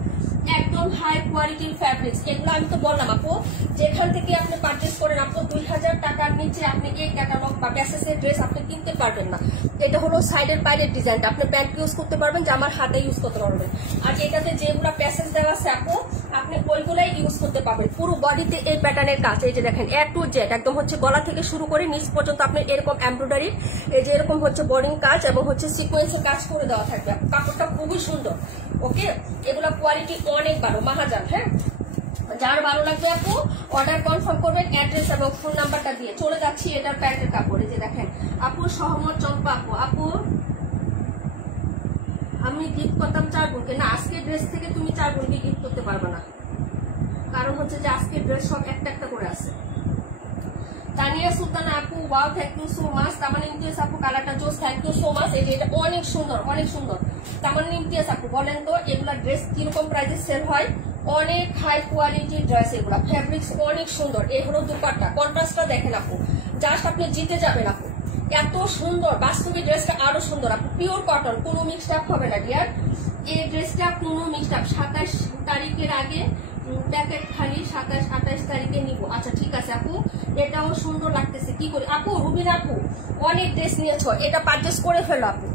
একদম হাই কোয়ালিটির ফ্যাব্রিক্স। এগুলো আমি তো বললাম আপু, যেখান থেকে আপনি পারচেস করেন আপু 2000 টাকার নিচে আপনি এই ক্যাটালগ বা প্যাসেসের ড্রেস আপনি কিনতে পারবেন না। এটা হলো সাইডের বাইরের ডিজাইনটা, আপনি প্যান্ট ইউজ করতে পারবেন, জামার হাতে ইউজ করতে পারবেন। আর এটাতে যেগুলো প্যাসেজ দেওয়া আছে আপু আপনি ওইগুলাই ইউজ করতে পারবেন। পুরো বডিতে এই প্যাটার্নের কাজ, এই যে দেখেন এ টু জেড একদম হচ্ছে গলা থেকে শুরু করে নিচ পর্যন্ত আপনি এরকম এমব্রয়ডারি, এই যে এরকম হচ্ছে বোরিং কাজ এবং হচ্ছে সিকোয়েন্সের কাজ করে দেওয়া থাকবে। কাপড়টা খুবই সুন্দর। ওকে, এগুলা কোয়ালিটি অনেক ভালো মাহাজান। হ্যাঁ, যার ভালো লাগবে আপু অর্ডার কনফার্ম করবেন অ্যাড্রেস এবং ফোন নাম্বারটা দিয়ে। চলে যাচ্ছি এটার প্যান্টের কাপড়, এই যে দেখেন আপু সহমত চম্পা আপু আমি গিফট করতাম 4 বোনকে। না আজকের ড্রেস থেকে তুমি 4 বোনকে গিফট করতে পারবে না, কারণ হচ্ছে যে আজকের ড্রেস সব একটা একটা করে আছে। তানিয়া সুলতানা আপু wow thank you so much. Tamanna Imtiaz আপু কালারটা জোস, থ্যাংক ইউ সো মাচ। এটা অনেক সুন্দর, অনেক সুন্দর। তামান্না ইমতিয়াজ আপু বলেন তো এগুলা ড্রেস কিরকম প্রাইসে সেল হয়? অনেক হাই কোয়ালিটির ড্রেস, এগুলা ফ্যাব্রিক্স অনেক সুন্দর। এই হলো দুপাট্টা, কন্ট্রাস্টটা দেখেন আপু, জাস্ট আপনি জিতে যাবেন আপু, এত সুন্দর। বাস্তবে ড্রেসটা আরো সুন্দর আপু, পিওর কটন, কোনো মিক্সড আপ হবে না ডিয়ার। এই ড্রেসটা কোনো মিক্সড আপ 27 তারিখের আগে প্যাকেট খালি 27-28 তারিখে নিব। আচ্ছা ঠিক আছে আপু, এটাও সুন্দর লাগতেছে। কি করি আপু? রুবিনা আপু অনেক ড্রেস নিয়েছো, এটা পারচেস করে ফেলো আপু।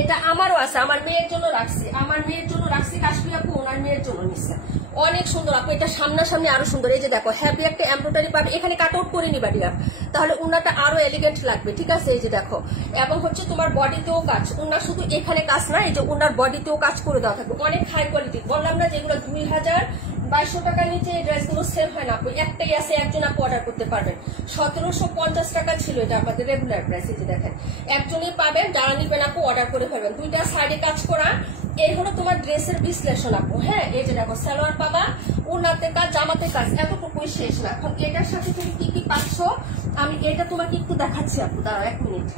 এটা আমারও আছে, আমার মেয়ের জন্য রাখছি, আমার মেয়ের জন্য রাখছি। কাশ্মীর আপু ওনার মেয়ের জন্য নিচ্ছে, অনেক সুন্দর আপু। এটা সামনাসামনি আরো সুন্দর। এই যে দেখো হ্যাপি একটা এমব্রয়ডারি পাবে, এখানে কাট আউট করে নিবা ডিয়ার, তাহলে উনাটা আরো এলিগেন্ট লাগবে, ঠিক আছে? এই যে দেখো, এবং হচ্ছে তোমার বডিতেও কাজ, উনার শুধু এখানে কাজ না, এই যে উনার বডিতেও কাজ করে দেওয়া থাকবে, অনেক হাই কোয়ালিটি। বললাম না যেগুলো 2200 টাকার নিচে এই ড্রেসগুলো সেল হয় না আপু, একটাই আছে, একজন আপু অর্ডার করতে পারবেন। 1750 টাকা ছিল এটা আমাদের রেগুলার প্রাইস। এই যে দেখেন একজনই পাবেন, যারা নিবেন আপু অর্ডার করে ফেলবেন। দুইটা সাইডে কাজ করা, এই হলো তোমার ড্রেসের বিশ্লেষণ আপু। হ্যাঁ, এই যে দেখো সালোয়ার পাবা, উন্নাতে কাজ, জামাতে কাজ, এতটুকুই শেষ না। এখন এটার সাথে তুমি কি কি পাচ্ছ আমি এটা তোমাকে একটু দেখাচ্ছি আপু, দাঁড়াও 1 মিনিট।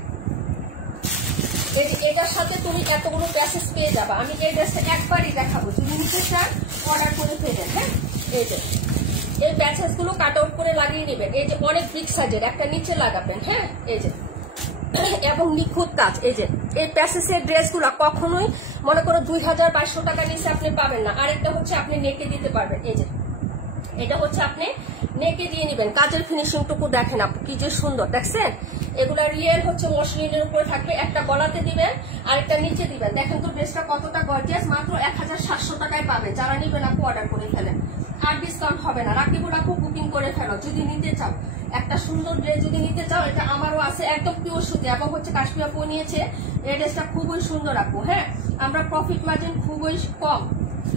এটার সাথে তুমি এতগুলো প্যাসেজ পেয়ে যাবা। আমি এই ড্রেসটা একবারই দেখাবো, যদি নিতে চান অর্ডার করে ফেলেন। হ্যাঁ, এই যে এই প্যাসেজ গুলো কাট আউট করে লাগিয়ে নেবেন। এই যে অনেক বিগ সাইজের একটা নিচে লাগাবেন। হ্যাঁ, এই যে এবং নিখুঁত কাজ। এই যে এই প্যাসেজের ড্রেসগুলো কখনোই মনে করো 2200 টাকা নিচে আপনি পাবেন না। আরেকটা হচ্ছে আপনি নেকে দিতে পারবেন। এই যে এটা হচ্ছে আপনি নেকে দিয়ে নিবেন। কাজের ফিনিশিং টুকু দেখেন আপু কি যে সুন্দর, দেখছেন? এগুলা রিয়েল হচ্ছে মসলিনের উপরে থাকবে, একটা গলাতে দিবেন আর একটা নিচে দিবেন। দেখেন তো ড্রেসটা কতটা গর্জিয়াস, মাত্র 1700 টাকায় পাবে। যারা নিবেন আপু অর্ডার করে ফেলেন, আর ডিসকাউন্ট হবে না। রাকিবুল আপু বুকিং করে ফেলো যদি নিতে চাও, একটা সুন্দর ড্রেস যদি নিতে চাও। এটা আমারও আছে, একদম পিওর সুতি, এবং হচ্ছে কাশ্মীর আপু নিয়েছে। এই ড্রেসটা খুবই সুন্দর আপু। হ্যাঁ, আমরা প্রফিট মার্জিন খুবই কম,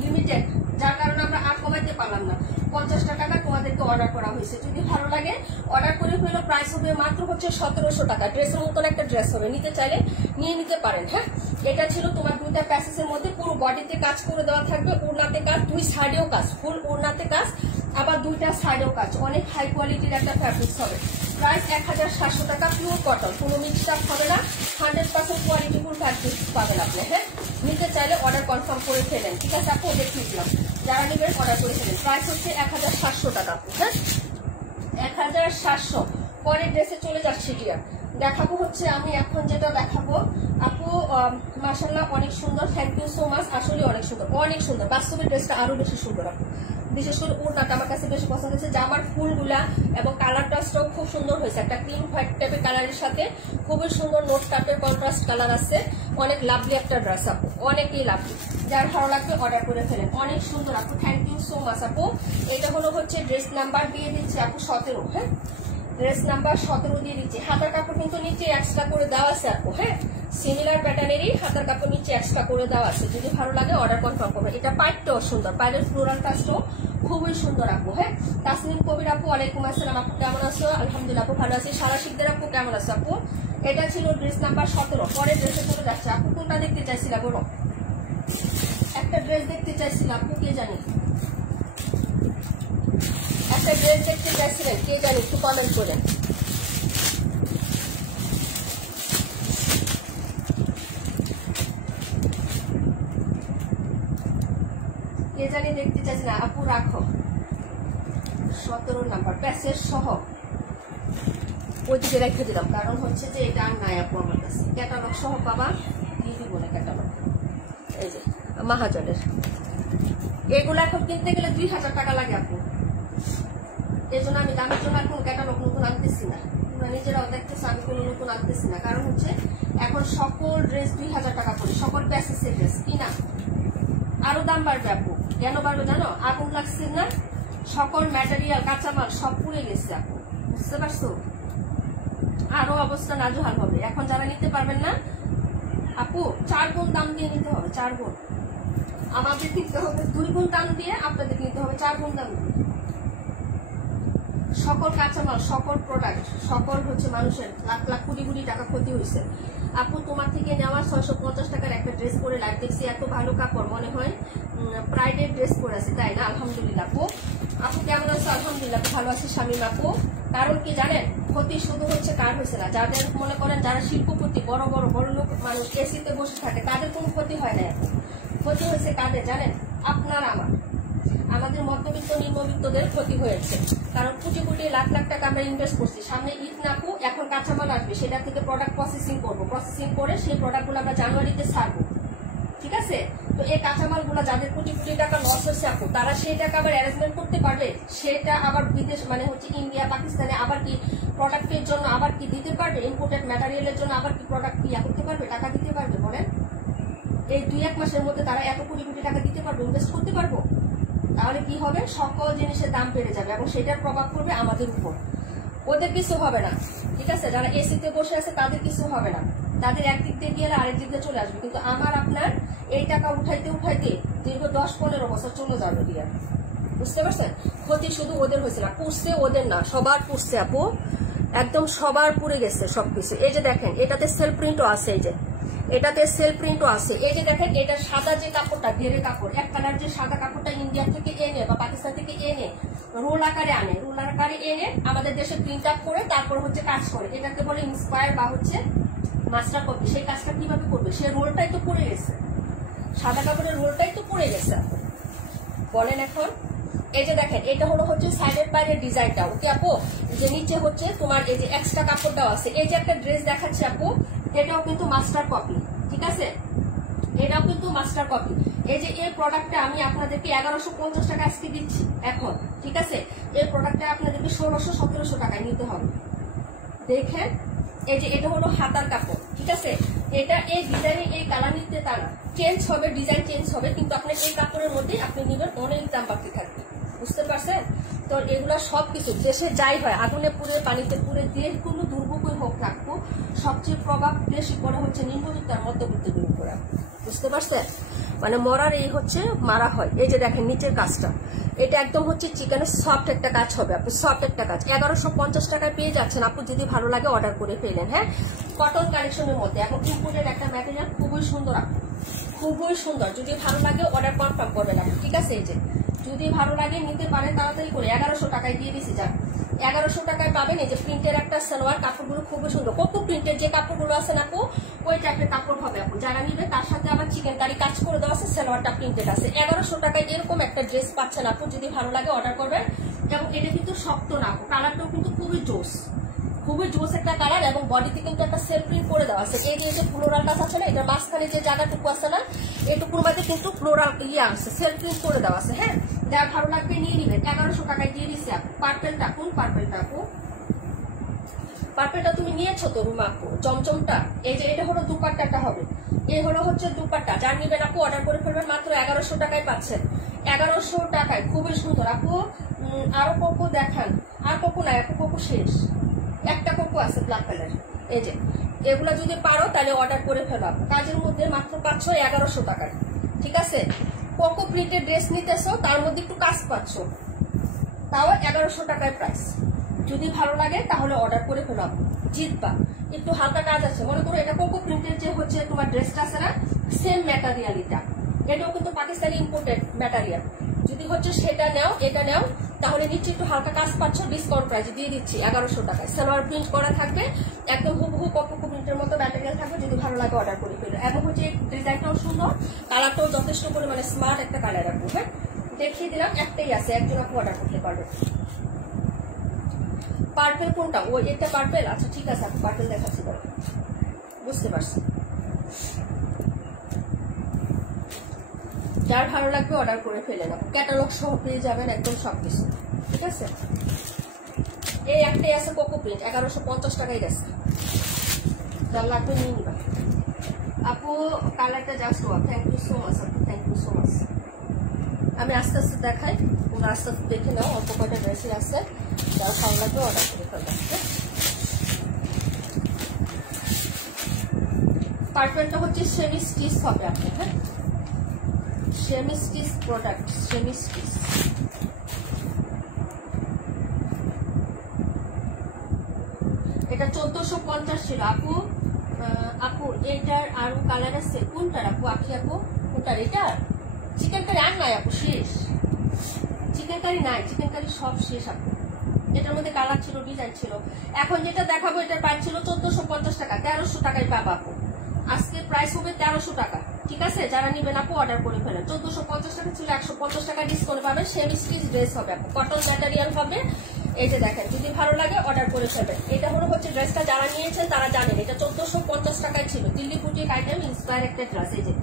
লিমিটেড, যার কারণে আমরা আর কমাইতে পারলাম না। 50 টাকা তোমাদেরকে অর্ডার করা হয়েছে, যদি ভালো লাগে অর্ডার করে ফেলো। প্রাইস হবে মাত্র হচ্ছে 1700 টাকা। ড্রেসের মতন একটা ড্রেস হবে, নিতে চাইলে নিয়ে নিতে পারেন। হ্যাঁ, এটা ছিল তোমার দুইটা প্যাসেজের মধ্যে, পুরো বডিতে কাজ করে দেওয়া থাকবে, ওড়নাতে কাজ, দুই সাইডেও কাজ, ফুল ওড়নাতে কাজ, আবার দুইটা সাইডেও কাজ, অনেক হাই কোয়ালিটির একটা ফ্যাব্রিক্স হবে। প্রাইস 1700 টাকা, পিওর কটন, কোনো মিক্সড হবে না, 100% কোয়ালিটিফুল ফ্যাব্রিক পাবেন আপনি। হ্যাঁ, নিতে চাইলে অর্ডার কনফার্ম করে ফেলেন, ঠিক আছে আপু? দেখে দিলাম, যারা নেবেন অর্ডার করে ফেলেন। প্রাইস হচ্ছে 1700 টাকা আপু। হ্যাঁ, 1700। পরে ড্রেসে চলে যাচ্ছে ডিয়ার, দেখাবো হচ্ছে আমি এখন যেটা দেখাবো আপু, মাশাআল্লাহ অনেক সুন্দর, থ্যাংক ইউ সো মাচ। আসলে অনেক সুন্দর, অনেক সুন্দর, বাস্তবে ড্রেসটা আরো বেশি সুন্দর আপু। বিশেষ করে ওড়নাটা আমার কাছে বেশি পছন্দ হয়েছে, জামার ফুলগুলা এবং কালার টাচটাও খুব সুন্দর হয়েছে, একটা ক্রিম হোয়াইট টাইপের কালারের সাথে খুবই সুন্দর নোট টাইপের কন্ট্রাস্ট কালার আছে। অনেক লাভলি একটা ড্রেস আপু, অনেকই লাভলি, যার ভালো লাগবে অর্ডার করে ফেলেন। অনেক সুন্দর আপু, থ্যাংক ইউ সো মাচ আপু। এটা হলো হচ্ছে ড্রেস নাম্বার দিয়ে দিচ্ছে আপু 17। হ্যাঁ, ড্রেস নাম্বার 17 দিয়ে দিচ্ছি। হাতার কাপড় কিন্তু নিচে এক্সট্রা করে দেওয়া আছে আপু। হ্যাঁ, সিমিলার প্যাটার্নেরই হাতার কাপড় নিচে এক্সট্রা করে দেওয়া আছে, যদি ভালো লাগে অর্ডার কনফার্ম করবেন। এটা পাইপটাও সুন্দর, পাইপের ফ্লোরাল কাজটাও খুবই সুন্দর আপু। হ্যাঁ, তাসনিম কবির আপু ওয়ালাইকুম আসসালাম, আপু কেমন আছো? আলহামদুলিল্লাহ আপু ভালো আছি। সারা শিকদার আপু কেমন আছো আপু? এটা ছিল ড্রেস নাম্বার 17। পরে ড্রেসে চলে যাচ্ছে আপু, কোনটা দেখতে চাইছিলা বলো? একটা ড্রেস দেখতে চাইছিলাম আপু, কে জানি একটা ড্রেস দেখতে চাইছিলেন, কে জানি একটু কমেন্ট করেন। কে জানি দেখতে চাইছি না আপু, রাখো 17 নাম্বার প্যাসেজ সহ ওইদিকে রেখে দিলাম, কারণ হচ্ছে যে এটা আর নাই আপু আমার কাছে। ক্যাটালগ সহ পাবা, দিয়ে দিব না ক্যাটালগ। এই যে মাহাজনের এগুলো এখন কিনতে গেলে 2000 টাকা লাগে আপু, এই জন্য আমি দামের জন্য আর কোনো ক্যাটালগ নতুন আনতেছি না। তোমরা নিজেরাও দেখতেছো আমি কোনো নতুন আনতেছি না, কারণ হচ্ছে এখন সকল ড্রেস 2000 টাকা করে, সকল প্যাসেজের ড্রেস কিনা। আরো দাম বাড়বে আপু, কেন বাড়বে জানো? আগুন লাগছে না, সকল ম্যাটেরিয়াল কাঁচামাল সব পুড়ে গেছে আপু, বুঝতে পারছো? আরো অবস্থা নাজুহাল হবে। এখন যারা নিতে পারবেন না আপু, 4 গুণ দাম দিয়ে নিতে হবে, 4 গুণ আমাদের কিনতে হবে, 2 গুণ দাম দিয়ে আপনাদের নিতে হবে, 4 গুণ দাম দিয়ে। সকল কাঁচামাল, সকল প্রোডাক্ট, সকল হচ্ছে মানুষের লাখ লাখ কোটি কোটি টাকা ক্ষতি হয়েছে আপু। তোমার থেকে নেওয়া 650 টাকার একটা ড্রেস পরে লাইভ দেখছি, এত ভালো কাপড়, মনে হয় প্রাইডের ড্রেস পরে আছে, তাই না? আলহামদুলিল্লাহ আপু। আপু কেমন আছে? আলহামদুলিল্লাহ ভালো আছে শামিম আপু। কারণ কি জানেন, ক্ষতি শুধু হচ্ছে কার হয়েছে না, যাদের মনে করেন যারা শিল্পপতি, বড় বড় বড় লোক মানুষ এসিতে বসে থাকে, তাদের কোনো ক্ষতি হয় না আপু। ক্ষতি হয়েছে কাদের জানেন? আপনার আমার, আমাদের মধ্যবিত্ত নিম্নবিত্তদের ক্ষতি হয়েছে, কারণ কোটি কোটি লাখ লাখ টাকা আমরা ইনভেস্ট করছি। সামনে ঈদ নাপু, এখন কাঁচামাল আসবে, সেটা থেকে প্রোডাক্ট প্রসেসিং করবো, প্রসেসিং করে সেই প্রোডাক্টগুলো আমরা জানুয়ারিতে ছাড়বো, ঠিক আছে? তো এই কাঁচামাল গুলা যাদের কোটি কোটি টাকা লস হচ্ছে আপু, তারা সেই টাকা আবার অ্যারেঞ্জমেন্ট করতে পারবে, সেটা আবার বিদেশ মানে হচ্ছে ইন্ডিয়া পাকিস্তানে আবার কি প্রোডাক্টের জন্য আবার কি দিতে পারবে, ইম্পোর্টেড ম্যাটেরিয়ালের জন্য আবার কি প্রোডাক্ট ইয়া করতে পারবে, টাকা দিতে পারবে? বলেন, এই 2-1 মাসের মধ্যে তারা এত কোটি কোটি টাকা দিতে পারবে, ইনভেস্ট করতে পারবো? তাহলে কি হবে? সকল জিনিসের দাম বেড়ে যাবে এবং সেটার প্রভাব পড়বে আমাদের উপর। ওদের কিছু হবে না, ঠিক আছে? যারা এসিতে বসে আছে তাদের কিছু হবে না, তাদের একদিক দিয়ে গেলে আরেক দিক দিয়ে চলে আসবে। কিন্তু আমার আপনার এই টাকা উঠাইতে উঠাইতে দীর্ঘ 10-15 বছর চলে যাবে দিয়া, বুঝতে পারছেন? ক্ষতি শুধু ওদের হয়েছে না, পুষছে ওদের না, সবার পুষছে আপু, একদম সবার পুড়ে গেছে সবকিছু। এই যে দেখেন, এটাতে সেলফ প্রিন্টও আছে, এই যে এটাতে সেলফ প্রিন্টও আছে। এই যে দেখেন, এটা সাদা যে কাপড়টা, ঘেরে কাপড়, এক কালার যে সাদা কাপড়টা ইন্ডিয়া থেকে এনে বা পাকিস্তান থেকে এনে রোল আকারে আনে, রোল আকারে এনে আমাদের দেশে প্রিন্ট আপ করে তারপর হচ্ছে কাজ করে, এটাকে বলে ইন্সপায়ার বা হচ্ছে মাস্টার কপি। সেই কাজটা কিভাবে করবে? সে রোলটাই তো পড়ে গেছে, সাদা কাপড়ের রোলটাই তো পড়ে গেছে বলেন এখন। এই যে দেখেন, এটা হলো হচ্ছে সাইডের বাইরের ডিজাইনটা, ওকে আপু? যে নিচে হচ্ছে তোমার এই যে এক্সট্রা কাপড়টাও আছে। এই যে একটা ড্রেস দেখাচ্ছে আপু, এটাও কিন্তু মাস্টার কপি, ঠিক আছে? এটাও কিন্তু মাস্টার কপি। এই যে এই প্রোডাক্টটা আমি আপনাদেরকে 1150 টাকা আজকে দিচ্ছি এখন, ঠিক আছে? এই প্রোডাক্টটা আপনাদেরকে 1600-1700 টাকায় নিতে হবে। দেখেন, এই যে এটা হলো হাতার কাপড়, ঠিক আছে? এটা এই ডিজাইনে এই কালার নিতে তা না, চেঞ্জ হবে, ডিজাইন চেঞ্জ হবে, কিন্তু আপনার এই কাপড়ের মধ্যে আপনি নেবেন, অনেক দাম বাড়তে থাকবে, বুঝতে পারছেন? তো এগুলা সবকিছু দেশে যাই হয়, আগুনে পুড়ে, পানিতে পুড়ে, যে কোনো দুর্ভোগই হোক থাকবো, সবচেয়ে প্রভাব বেশি পড়ে হচ্ছে নিম্নবিত্ত আর মধ্যবিত্তের উপরে, বুঝতে পারছেন? মানে মরার এই হচ্ছে মারা হয়। এই যে দেখেন নিচের কাজটা, এটা একদম হচ্ছে চিকেনের সফট একটা কাজ হবে আপু, সফট একটা কাজ। 1150 টাকায় পেয়ে যাচ্ছেন আপু, যদি ভালো লাগে অর্ডার করে ফেলেন। হ্যাঁ, কটন কালেকশনের মধ্যে এখন ইম্পোর্টেড একটা ম্যাটেরিয়াল, খুবই সুন্দর আপু, খুবই সুন্দর। যদি ভালো লাগে অর্ডার কনফার্ম করবেন আপু, ঠিক আছে? এই যে যদি ভালো লাগে নিতে পারেন তাড়াতাড়ি করে, 1100 টাকায় দিয়ে দিছি। যান 1100 টাকায় পাবেন। এই যে প্রিন্টের একটা সালোয়ার, কাপড়গুলো খুবই সুন্দর, কোকো প্রিন্টের যে কাপড়গুলো আছে না আপু ওই টাইপের কাপড় হবে আপু। যারা নিবে তার সাথে আবার চিকেন কারি কাজ করে দেওয়া আছে, সালোয়ারটা প্রিন্টেড আছে। 1100 টাকায় এরকম একটা ড্রেস পাচ্ছেন আপু, যদি ভালো লাগে অর্ডার করবেন। এবং এটা কিন্তু শক্ত না আপু, কালারটাও কিন্তু খুবই জোস, খুবই জোস একটা কালার। এবং বডিতে কিন্তু একটা সেলফ প্রিন্ট করে দেওয়া আছে। এই যে ফ্লোরাল কাজ আছে না, এটা মাঝখানে যে জায়গাটুকু আছে না, এটুকুর মধ্যে কিন্তু ফ্লোরাল আছে, সেলফ প্রিন্ট করে দেওয়া আছে। হ্যাঁ, যার ভালো লাগবে নিয়ে নিবেন। 1100 টাকায় দিয়ে দিচ্ছে আপু। পার্পেলটা কোন পার্পেলটা আপু? পার্পেলটা তুমি নিয়েছো তো রুমা আপু, জমজমটা। এই যে এটা হলো দুপাট্টাটা হবে, এই হলো হচ্ছে দুপাট্টা। যার নিবেন আপু অর্ডার করে ফেলবেন, মাত্র 1100 টাকায় পাচ্ছেন। 1100 টাকায় খুবই সুন্দর আপু। আরো কোকো দেখান, আর কোকো নাই আপু, কোকো শেষ। একটা কোকো আছে ব্ল্যাক কালার। এই যে এগুলা যদি পারো তাহলে অর্ডার করে ফেলো। কাজের মধ্যে মাত্র পাচ্ছ 1100 টাকায়, ঠিক আছে। কোকো প্রিন্টের ড্রেস নিতেছো, তার মধ্যে একটু কাজ পাচ্ছ, তাও 1100 টাকায় প্রাইস। যদি ভালো লাগে তাহলে অর্ডার করে ফেলো, জিতবা। একটু হালকা কাজ আছে, মনে করো এটা কোকো প্রিন্টের যে হচ্ছে তোমার ড্রেসটা আছে না, সেম ম্যাটেরিয়াল এটাও কিন্তু পাকিস্তানি ইম্পোর্টেড ম্যাটেরিয়াল। যদি হচ্ছে সেটা নাও, এটা নাও, তাহলে নিচে একটু হালকা কাজ পাচ্ছ, ডিসকাউন্ট প্রাইসে দিয়ে দিচ্ছি 1100 টাকায়। সালোয়ার প্রিন্ট করা থাকবে, একদম হুবহু কোকো প্রিন্টের মতো ম্যাটেরিয়াল থাকবে। যদি ভালো লাগে অর্ডার করে ফেলো। এবং হচ্ছে ডিজাইনটাও সুন্দর, কালারটাও যথেষ্ট পরিমাণে স্মার্ট একটা কালার রাখবো। হ্যাঁ, দেখিয়ে দিলাম, একটাই আছে, একজন আপু অর্ডার করতে পারবে। পার্পেল কোনটা? ওই একটা পার্পেল, আচ্ছা ঠিক আছে আপু, পার্পেল দেখাচ্ছি, বুঝতে পারছি। যার ভালো লাগবে অর্ডার করে ফেলে নাও, ক্যাটালগ সহ পেয়ে যাবেন একদম সবকিছু, ঠিক আছে। এই একটাই আছে কোকো প্রিন্ট, 1150 টাকায় গেছে। যার লাগবে নিয়ে নিবা আপু। কালারটা just wow, thank you so much আপু, থ্যাংক ইউ সো মাচ। আমি আস্তে আস্তে দেখাই, তোমরা আস্তে আস্তে দেখে নাও। অল্প কয়টা ড্রেসই আছে, যার ভালো লাগবে অর্ডার করে ফেলবে। পার্পেলটা হচ্ছে সেমি স্টিচ হবে আপনার। হ্যাঁ, semi stitch product, semi stitch. এটা 1450 ছিল আপু। আপু এটার আরো কালার আছে, কোনটার আপু? আখি আপু কোনটার? এটার চিকেন কারি আর নাই আপু, শেষ। চিকেন কারি নাই, চিকেন কারি সব শেষ আপু। এটার মধ্যে কালার ছিল, ডিজাইন ছিল। এখন যেটা দেখাবো এটার প্রাইস ছিল 1450 টাকা, 1300 টাকায় পাবা আপু। আজকে প্রাইস হবে 1300 টাকা, ঠিক আছে। যারা নিবেন আপু অর্ডার করে ফেলেন। 1450 টাকা ছিল, 150 টাকা ডিসকাউন্ট পাবেন। সেমি স্টিচ ড্রেস হবে আপু, কটন ম্যাটেরিয়াল হবে। এই যে দেখেন, যদি ভালো লাগে অর্ডার করে ফেলবেন। এটা হলো হচ্ছে ড্রেসটা, যারা নিয়েছেন তারা জানেন এটা 1450 টাকায় ছিল। দিল্লি বুটিক আইটেম, ইন্সপায়ার একটা ড্রেস। এই যে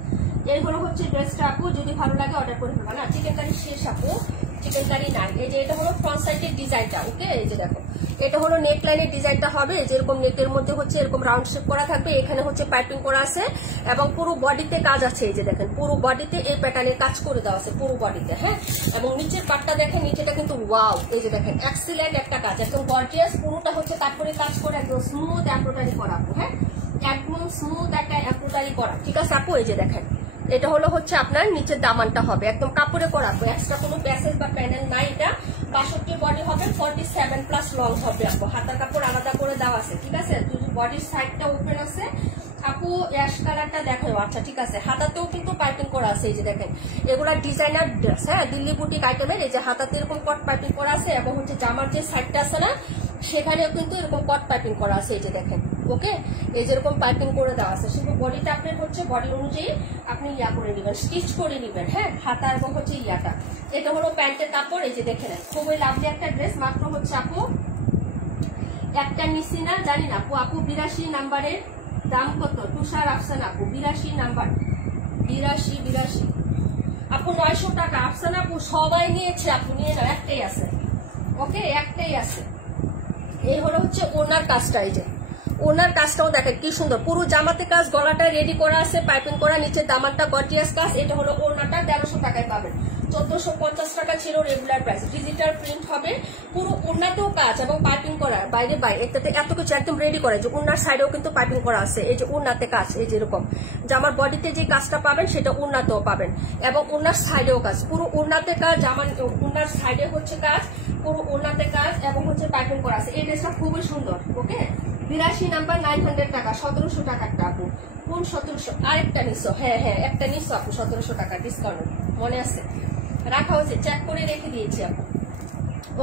এই হলো হচ্ছে ড্রেসটা আপু, যদি ভালো লাগে অর্ডার করে ফেলবেন। না চিকেন কারি শেষ আপু, চিকেন কারি নাই। এই যে এটা হলো ফ্রন্ট সাইডের ডিজাইনটা, ওকে। এই যে দেখো, এটা হলো নেক লাইনের ডিজাইনটা হবে। যেরকম নেকের মধ্যে হচ্ছে এরকম রাউন্ড শেপ করা থাকবে, এখানে হচ্ছে পাইপিং করা আছে এবং পুরো বডিতে কাজ আছে। এই যে দেখেন, পুরো বডিতে এই প্যাটার্নের কাজ করে দেওয়া আছে, পুরো বডিতে। হ্যাঁ, এবং নিচের পাটটা দেখেন, নিচেটা কিন্তু ওয়াও। এই যে দেখেন, এক্সিলেন্ট একটা কাজ, একদম গর্জিয়াস। পুরোটা হচ্ছে তারপরে কাজ করে একদম স্মুথ এমব্রয়ডারি করা আপু। হ্যাঁ, একদম স্মুথ একটা এমব্রয়ডারি করা, ঠিক আছে আপু। এই যে দেখেন, এটা হলো হচ্ছে আপনার নিচের দামানটা হবে একদম কাপড়ে করা, এক্সট্রা কোনো প্যাসেজ বা প্যানেল নাই। এটা 62 বডি হবে, 47 প্লাস লং হবে আপু। হাতার কাপড় আলাদা করে দেওয়া আছে, ঠিক আছে। বডির সাইডটা ওপেন আছে আপু। অ্যাশ কালারটা দেখো, আচ্ছা ঠিক আছে। হাতাতেও কিন্তু পাইপিং করা আছে, এই যে দেখেন, এগুলা ডিজাইনার ড্রেস। হ্যাঁ, দিল্লি বুটিক আইটেমের। এই যে হাতাতে এরকম কট পাইপিং করা আছে এবং হচ্ছে জামার যে সাইডটা আছে না, সেখানেও কিন্তু এরকম কট পাইপিং করা আছে। এই যে দেখেন, ওকে। এই যেরকম পাইপিং করে দেওয়া আছে, শুধু বডিটা আপনার হচ্ছে বডি অনুযায়ী আপনি ইয়া করে নেবেন, স্টিচ করে নেবেন। হ্যাঁ, হাতা এবং হচ্ছে ইয়াটা। এটা হলো প্যান্টের কাপড়। এই যে দেখে নেন, খুবই লাভলি একটা ড্রেস। মাত্র হচ্ছে আপু একটা নিচ্ছি না, জানি না আপু। আপু 82 নাম্বারের দাম কত? তুষার আফসানা আপু, 82 নাম্বার, 82 আপু 900 টাকা। আফসানা আপু সবাই নিয়েছে আপু, নিয়ে নাও, একটাই আছে, ওকে, একটাই আছে। এই হলো হচ্ছে ওনার কাজটা। এই যে ওনার কাজটাও দেখেন কি সুন্দর, পুরো জামাতে কাজ, গলাটা রেডি করা আছে, পাইপিং করা, নিচে দামানটা গর্জিয়াস কাজ। এটা হলো ওনাটা, 1300 টাকায় পাবেন। 1450 টাকা ছিল রেগুলার প্রাইস। ডিজিটাল প্রিন্ট হবে, পুরো ওনাতেও কাজ এবং পাইপিং করা, বাইরে এটাতে এত কিছু একদম রেডি করে। যে ওনার সাইডেও কিন্তু পাইপিং করা আছে। এই যে ওনাতে কাজ, এই যেরকম জামার বডিতে যে কাজটা পাবেন সেটা ওনাতেও পাবেন এবং ওনার সাইডেও কাজ, পুরো ওনাতে কাজ। জামার ওনার সাইডে হচ্ছে কাজ, পুরো ওনাতে কাজ এবং হচ্ছে পাইপিং করা আছে। এই ড্রেসটা খুবই সুন্দর, ওকে। 82 নাম্বার, 900 টাকা, 1700 টাকারটা আপু। কোন 1700? আরেকটা নিচ্ছ? হ্যাঁ হ্যাঁ, একটা নিচ্ছ আপু, 1700 টাকা ডিসকাউন্ট, মনে আছে, রাখা হয়েছে, চেক করে রেখে দিয়েছি আপু।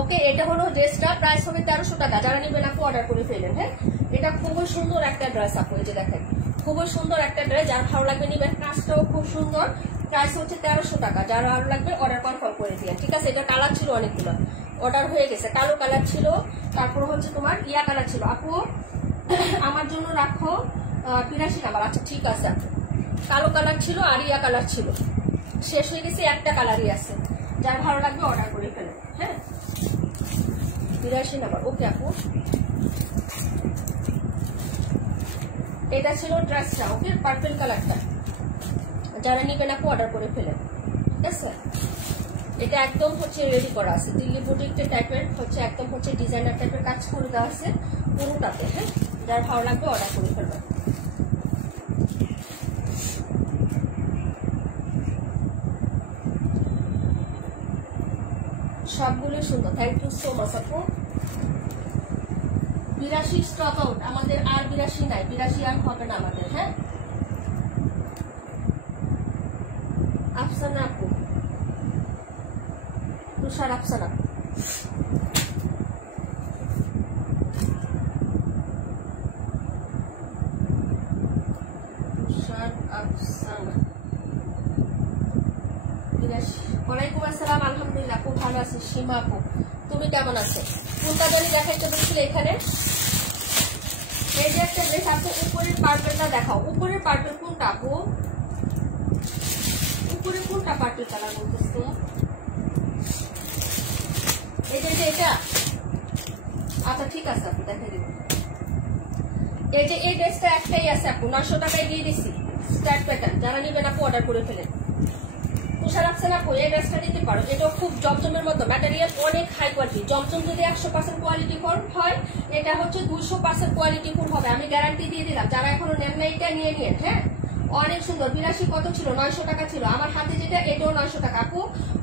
ওকে, এটা হলো ড্রেসটা, প্রাইস হবে 1300 টাকা। যারা নেবেন আপু অর্ডার করে ফেলেন। হ্যাঁ, এটা খুবই সুন্দর একটা ড্রেস আপু, এই যে দেখেন খুবই সুন্দর একটা ড্রেস। যার ভালো লাগবে নিবেন, কাজটাও খুব সুন্দর। প্রাইস হচ্ছে 1300 টাকা। যারা ভালো লাগবে অর্ডার কনফার্ম করে দিন, ঠিক আছে। এটা কালার ছিল অনেকগুলো, অর্ডার হয়ে গেছে। কালো কালার ছিল, তারপর হচ্ছে তোমার ইয়া কালার ছিল। আপু আমার জন্য রাখো 82 নাম্বার। আচ্ছা ঠিক আছে আপু, কালো কালার ছিল আর ইয়া কালার ছিল, শেষ হয়ে গেছে, একটা কালারই আছে। যার ভালো লাগবে অর্ডার করে ফেলেন। হ্যাঁ, 82 নাম্বার। ওকে আপু, এটা ছিল ড্রেসটা। ওকে, পার্পল কালারটা। যারা নিবেন আপু অর্ডার করে ফেলেন, ঠিক আছে। এটা একদম হচ্ছে রেডি করা আছে, দিল্লি বুটিক টাইপের হচ্ছে, একদম হচ্ছে ডিজাইনার টাইপের কাজ করে দেওয়া আছে পুরোটাতে। হ্যাঁ, যার ভালো লাগবে অর্ডার করে ফেলবেন। সবগুলো সুন্দর, থ্যাংক ইউ সো মাচ আপু। 82 স্টক আউট আমাদের, আর 82 নাই, 82 আর হবে না আমাদের। হ্যাঁ, আফসানা আপু, তুষার আফসানা। তুষার আফসানা। ওয়ালাইকুম আসসালাম, আলহামদুলিল্লাহ খুব ভালো আছি। সীমা আপু, তুমি কেমন আছো? কোনটা জানি দেখাইতে বলছিলে এখানে? এই যে একটা ড্রেস আপু, উপরের পার্পলটা দেখাও। উপরের পার্পল কোনটা আপু? উপরে কোনটা পার্পল কালার বলতেছো? এই যে এটা। আচ্ছা ঠিক আছে আপু, দেখাই দিব। এই যে এই ড্রেসটা একটাই আছে আপু, 900 টাকায় দিয়ে দিছি, স্টার্ট প্যাটার্ন। যারা নিবেন আপু অর্ডার করে ফেলেন। তুষার আফসানা আপু, এই ড্রেসটা নিতে পারো। এটা খুব জমজমের মতো, ম্যাটেরিয়াল অনেক হাই কোয়ালিটি। জমজম যদি 100% কোয়ালিটি ফুল হয়, এটা হচ্ছে 200% কোয়ালিটি ফুল হবে, আমি গ্যারান্টি দিয়ে দিলাম। যারা এখনো নেন না এটা নিয়ে নিন। হ্যাঁ, অনেক সুন্দর। 82 কত ছিল? 900 টাকা ছিল। আমার হাতে যেটা, এটাও 900 টাকা আপু।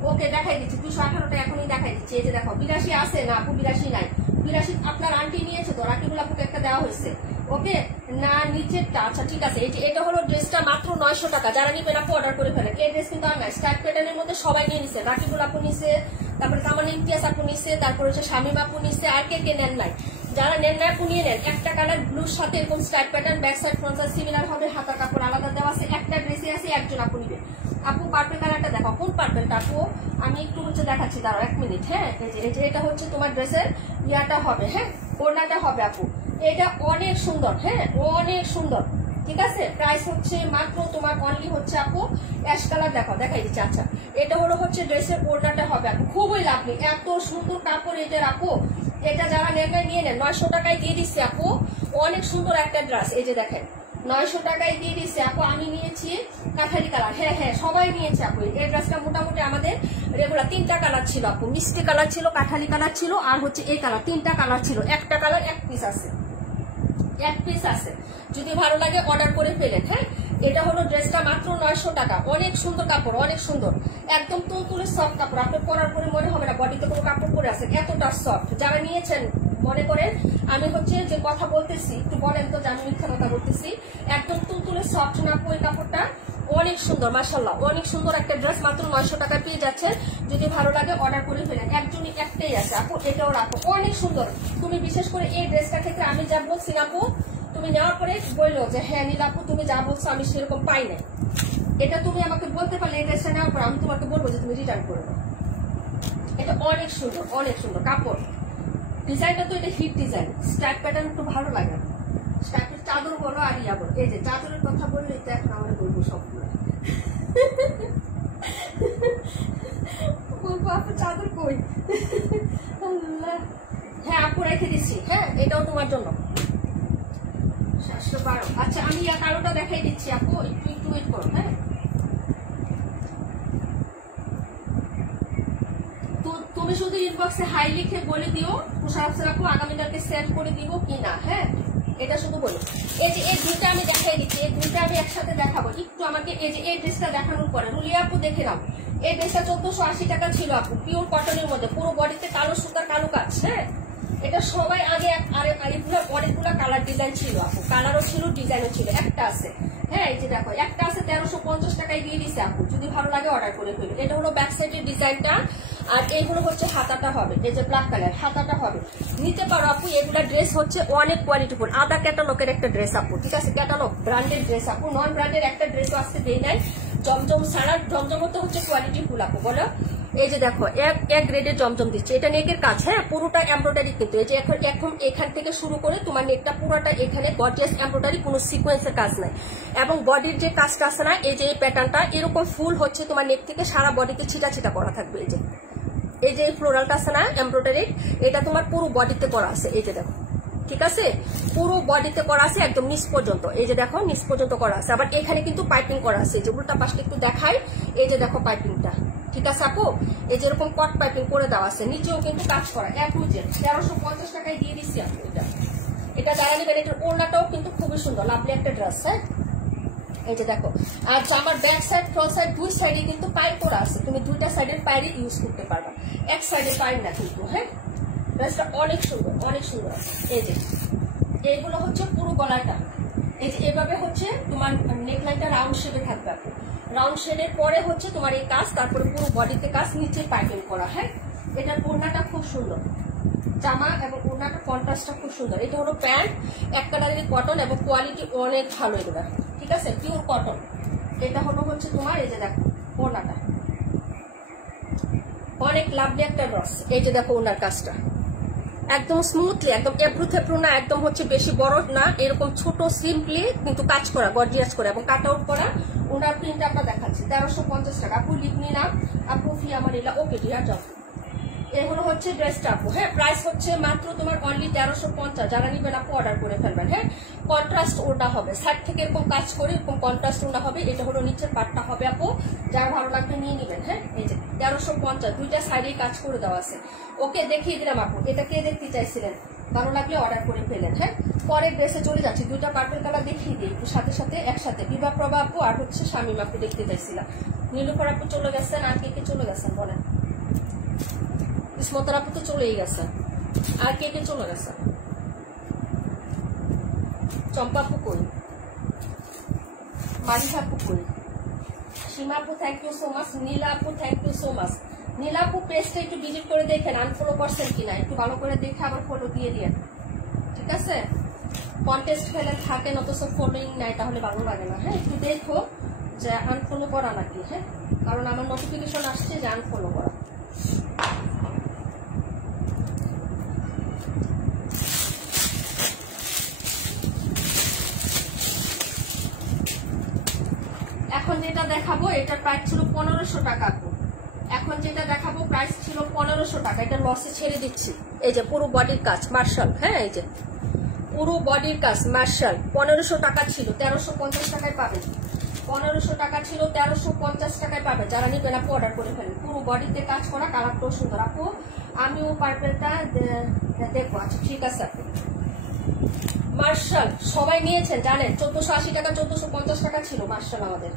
ওকে, দেখাই দিচ্ছি 218টা এখনই দেখাই দিচ্ছি। এই যে দেখো, 82 আছে না আপু? 82 নাই। 82 আপনার আন্টি নিয়েছে তো, রাকিবুল আপুকে একটা দেওয়া হয়েছে। ওকে, না নিচেরটা। আচ্ছা ঠিক আছে, এই যে এটা হলো ড্রেসটা, মাত্র 900 টাকা। যারা নিবেন আপু অর্ডার করে ফেলেন। এই ড্রেস কিন্তু আর নাই, স্টাইপ প্যাটার্নের মধ্যে সবাই নিয়ে নিছে। রাকিবুল আপু নিছে, তারপরে কামান ইমতিয়াজ আপু নিছে, তারপরে হচ্ছে শামিম আপু নিছে, আর কে কে নেন নাই। যারা নেন না আপু নিয়ে নেন। একটা কালার ব্লুর সাথে এরকম stripe pattern, back side front side similar হবে, হাতা কাপড় আলাদা দেওয়া আছে। একটা ড্রেসে আছে, একজন আপু নিবে। আপু পার্পল কালারটা দেখো, কোন পার্পলটা আপু? আমি একটু হচ্ছে দেখাচ্ছি, দাঁড়াও 1 মিনিট। হ্যাঁ, এই যে এটা হচ্ছে তোমার ড্রেসের ইয়াটা হবে। হ্যাঁ, ওড়নাটা হবে আপু। এটা অনেক সুন্দর। হ্যাঁ, অনেক সুন্দর, ঠিক আছে। প্রাইস হচ্ছে মাত্র তোমার অনলি হচ্ছে আপু অ্যাশ কালার। দেখো, দেখাই দিচ্ছি। আচ্ছা, এটা হলো হচ্ছে ড্রেসের ওড়নাটা হবে আপু, খুবই লাভলি, এত সুন্দর কাপড় এটার আপু। এটা যারা নেন নিয়ে নেন, 900 টাকায় দিয়ে দিচ্ছে আপু। অনেক সুন্দর একটা ড্রেস, এই যে দেখেন 900 টাকায় দিয়ে দিচ্ছে আপু। আমি নিয়েছি কাঠালি কালার। হ্যাঁ হ্যাঁ, সবাই নিয়েছে আপু। এই ড্রেসটা মোটামুটি আমাদের রেগুলার 3টা কালার ছিল আপু, মিষ্টি কালার ছিল, কাঠালি কালার ছিল, আর হচ্ছে এই কালার। 3টা কালার ছিল, একটা কালার 1 পিস আছে, 1 পিস আছে। যদি ভালো লাগে অর্ডার করে ফেলেন। হ্যাঁ, এটা হলো ড্রেসটা, মাত্র 900 টাকা। অনেক সুন্দর কাপড়, অনেক সুন্দর, একদম তুলতুলে সফট কাপড়। আপনি পরার পরে মনে হবে না বডিতে কোনো কাপড় পরে আছে, এতটা সফট। যারা নিয়েছেন মনে করেন আমি হচ্ছে যে কথা বলতেছি, একটু বলেন তো যে আমি মিথ্যা কথা বলতেছি। একদম তুলতুলে সফট না ওই কাপড়টা, অনেক সুন্দর, মাশাআল্লাহ অনেক সুন্দর একটা ড্রেস, মাত্র 900 টাকা পেয়ে যাচ্ছেন। যদি ভালো লাগে অর্ডার করে ফেলেন। একজনই একটাই আছে আপু, এটাও রাখো, অনেক সুন্দর। তুমি বিশেষ করে এই ড্রেসটা ক্ষেত্রে আমি যা বলছি আপু, তুমি নেওয়ার পরে বললো যে হ্যাঁ নীলাপু তুমি যা বলছো আমি সেরকম পাই না, এটা তুমি আমাকে বলতে পারলে এই ড্রেসটা নেওয়ার পর আমি তোমাকে বলবো যে তুমি রিটার্ন করে দাও। এটা অনেক সুন্দর, অনেক সুন্দর কাপড়। ডিজাইনটা তো এটা হিট ডিজাইন, স্ট্যাক প্যাটার্ন একটু ভালো লাগে। স্ট্যাকের চাদর বলো আর ইয়া বলো, এই যে চাদরের কথা বললে তো এখন আমরা বলবো সবগুলো বলবো আপু চাদর কই। হ্যাঁ আপু রেখে দিচ্ছি। হ্যাঁ, এটাও তোমার জন্য 712। আচ্ছা, আমি কালোটা দেখাই দিচ্ছি আপু, একটু একটু ওয়েট করো। হ্যাঁ, তো তুমি শুধু ইনবক্সে হাই লিখে বলে দিও তুষার আপু আগামীকালকে সেন্ড করে দিব কিনা। হ্যাঁ, এটা শুধু বলো। এই যে এই দুইটা আমি দেখাই দিচ্ছি, এই দুইটা আমি একসাথে দেখাবো। একটু আমাকে এই যে এই ড্রেসটা দেখানোর পরে রুলিয়া আপু দেখে নাও। এই ড্রেসটা 1480 টাকা ছিল আপু, পিওর কটনের মধ্যে, পুরো বডিতে কালো সুতার কালো কাজ। হ্যাঁ, এটা সবাই আগে অনেকগুলো কালার ডিজাইন ছিল আপু, কালারও ছিল, ডিজাইনও ছিল। একটা আছে, হ্যাঁ এই যে দেখো একটা আছে 1350 টাকায় দিয়ে দিছে আপু। যদি ভালো লাগে অর্ডার করে ফেলো। এটা হলো ব্যাক সাইডের ডিজাইনটা, আর এইগুলো হচ্ছে হাতাটা হবে, এই যে ব্ল্যাক কালার হাতাটা হবে, নিতে পারো আপু। এগুলা ড্রেস হচ্ছে অনেক কোয়ালিটিফুল, আদা ক্যাটালগের একটা ড্রেস আপু, ঠিক আছে, ক্যাটালগ ব্র্যান্ডের ড্রেস আপু, নন ব্র্যান্ডের একটা ড্রেসও আসতে দেই নাই। জমজম ছাড়া, জমজম তো হচ্ছে কোয়ালিটিফুল আপু, বলো। এই যে দেখো এক গ্রেডের জমজম দিচ্ছে, এটা নেকের কাজ, হ্যাঁ পুরোটা এমব্রয়ডারি, কিন্তু এই যে এখন এখান থেকে শুরু করে তোমার নেকটা পুরোটা এখানে গর্জিয়াস এমব্রয়ডারি, কোনো সিকোয়েন্সের কাজ নাই। এবং বডির যে কাজটা আছে না, এই যে এই প্যাটার্নটা এরকম ফুল হচ্ছে তোমার নেক থেকে সারা বডিতে ছিটা ছিটা করা থাকবে। এই যে ফ্লোরালটা আছে না এমব্রয়ডারি, এটা তোমার পুরো বডিতে করা আছে, এই যে দেখো, ঠিক আছে, পুরো বডিতে করা আছে একদম নিচ পর্যন্ত, এই যে দেখো নিচ পর্যন্ত করা আছে। আবার এখানে কিন্তু পাইপিং করা আছে, যে উল্টা পাশটা একটু দেখাই, এই যে দেখো পাইপিংটা, ঠিক আছে আপু, এই যে এরকম কট পাইপিং করে দেওয়া আছে, নিচেও কিন্তু কাজ করা, 1350 টাকায় দিয়ে দিচ্ছি আপু। এটা যারা নেবেন, এটার ওড়নাটাও কিন্তু খুবই সুন্দর, লাভলি একটা ড্রেস, হ্যাঁ এই যে দেখো। আর জামার ব্যাক সাইড ফ্রন্ট সাইড দুই সাইডে কিন্তু পাইপ করা আছে, তুমি দুইটা সাইডের পাইরে ইউজ করতে পারবা, এক সাইডে পাইপ না কিন্তু, হ্যাঁ ড্রেসটা অনেক সুন্দর, অনেক সুন্দর। এই যে এইগুলো হচ্ছে পুরো গলাটা, এই যে এভাবে হচ্ছে তোমার নেকলাইনটা রাউন্ড শেপে থাকবে আপু, রাউন্ড শেডের পরে হচ্ছে তোমার এই কাজ, তারপরে পুরো বডিতে কাজ, নিচে পাইপিং করা, হ্যাঁ এটার ওড়নাটা খুব সুন্দর, জামা এবং ওড়নাটা কন্ট্রাস্টটা খুব সুন্দর। এটা হলো প্যান্ট, এক কালারের কটন এবং কোয়ালিটি অনেক ভালো এগুলা, ঠিক আছে, পিওর কটন। এটা হলো হচ্ছে তোমার এই যে দেখো ওড়নাটা অনেক লাভলি একটা ড্রেস, এই যে দেখো ওনার কাজটা একদম স্মুথলি, একদম এপ্রু থেপ্রু না, একদম হচ্ছে বেশি বড় না, এরকম ছোট সিম্পলি কিন্তু কাজ করা, গর্জিয়াস করা এবং কাট আউট করা। ওনার প্রিন্ট আমরা দেখাচ্ছি 1350 টাকা আপু, লিখনি না আপু, ফি আমার এলা, ওকে ডিয়ার যাও। এগুলো হচ্ছে ড্রেসটা আপু, হ্যাঁ প্রাইস হচ্ছে মাত্র তোমার অনলি 1350, যারা নিবেন আপু অর্ডার করে ফেলবেন। হ্যাঁ কন্ট্রাস্ট ওড়না হবে, সাইড থেকে এরকম কাজ করে এরকম কন্ট্রাস্ট ওড়না হবে, এটা হলো নিচের পাটটা হবে আপু, যারা ভালো লাগবে নিয়ে নিবেন। হ্যাঁ এই যে 1350, দুইটা সাইডেই কাজ করে দেওয়া আছে। ওকে দেখিয়ে দিলাম আপু, এটা কে দেখতে চাইছিলেন, ভালো লাগলে অর্ডার করে ফেলেন। হ্যাঁ পরে ড্রেসে চলে যাচ্ছি, দুইটা পার্পেল কালার দেখিয়ে দিই একটু সাথে সাথে একসাথে, বিবাহ প্রভা আপু আর হচ্ছে শামিম আপু দেখতে চাইছিলাম। নীলুফার আপু চলে গেছেন, আর কে কে চলে গেছেন বলেন, ইসমতার আপু তো চলেই গেছে, আর কে কে চলে গেছে, চম্পা আপু কই, মারিফা আপু কই, সীমা আপু থ্যাংক ইউ সো মাচ, নীলা আপু থ্যাংক ইউ সো মাচ। নীলা আপু পেজটা একটু ভিজিট করে দেখেন আনফলো করছেন কিনা, একটু ভালো করে দেখে আবার ফলো দিয়ে দিন, ঠিক আছে, কন্টেস্ট ফেলে থাকেন অথচ ফলোইং নাই, তাহলে ভালো লাগে না। হ্যাঁ একটু দেখো যে আনফলো করা নাকি, হ্যাঁ কারণ আমার নোটিফিকেশন আসছে যে আনফলো করা। এখন যেটা দেখাবো এটার প্রাইস ছিল 1500 টাকা, এখন যেটা দেখাবো প্রাইস ছিল 1500 টাকা, এটা লসে ছেড়ে দিচ্ছি। এই যে পুরো বডির কাজ মার্শাল, হ্যাঁ এই যে পুরো বডির কাজ মার্শাল, 1500 টাকা ছিল, 1350 টাকায় পাবেন। 1500 টাকা ছিল, 1350 টাকায় পাবে, যারা নিবেন আপু অর্ডার করে ফেলেন। পুরো বডিতে কাজ করা, কালারটাও সুন্দর আপু, আমিও পার্পেলটা দেখবো, আচ্ছা ঠিক আছে আপু। মার্শাল সবাই নিয়েছেন জানেন, 1480 টাকা 1450 টাকা ছিল মার্শাল আমাদের।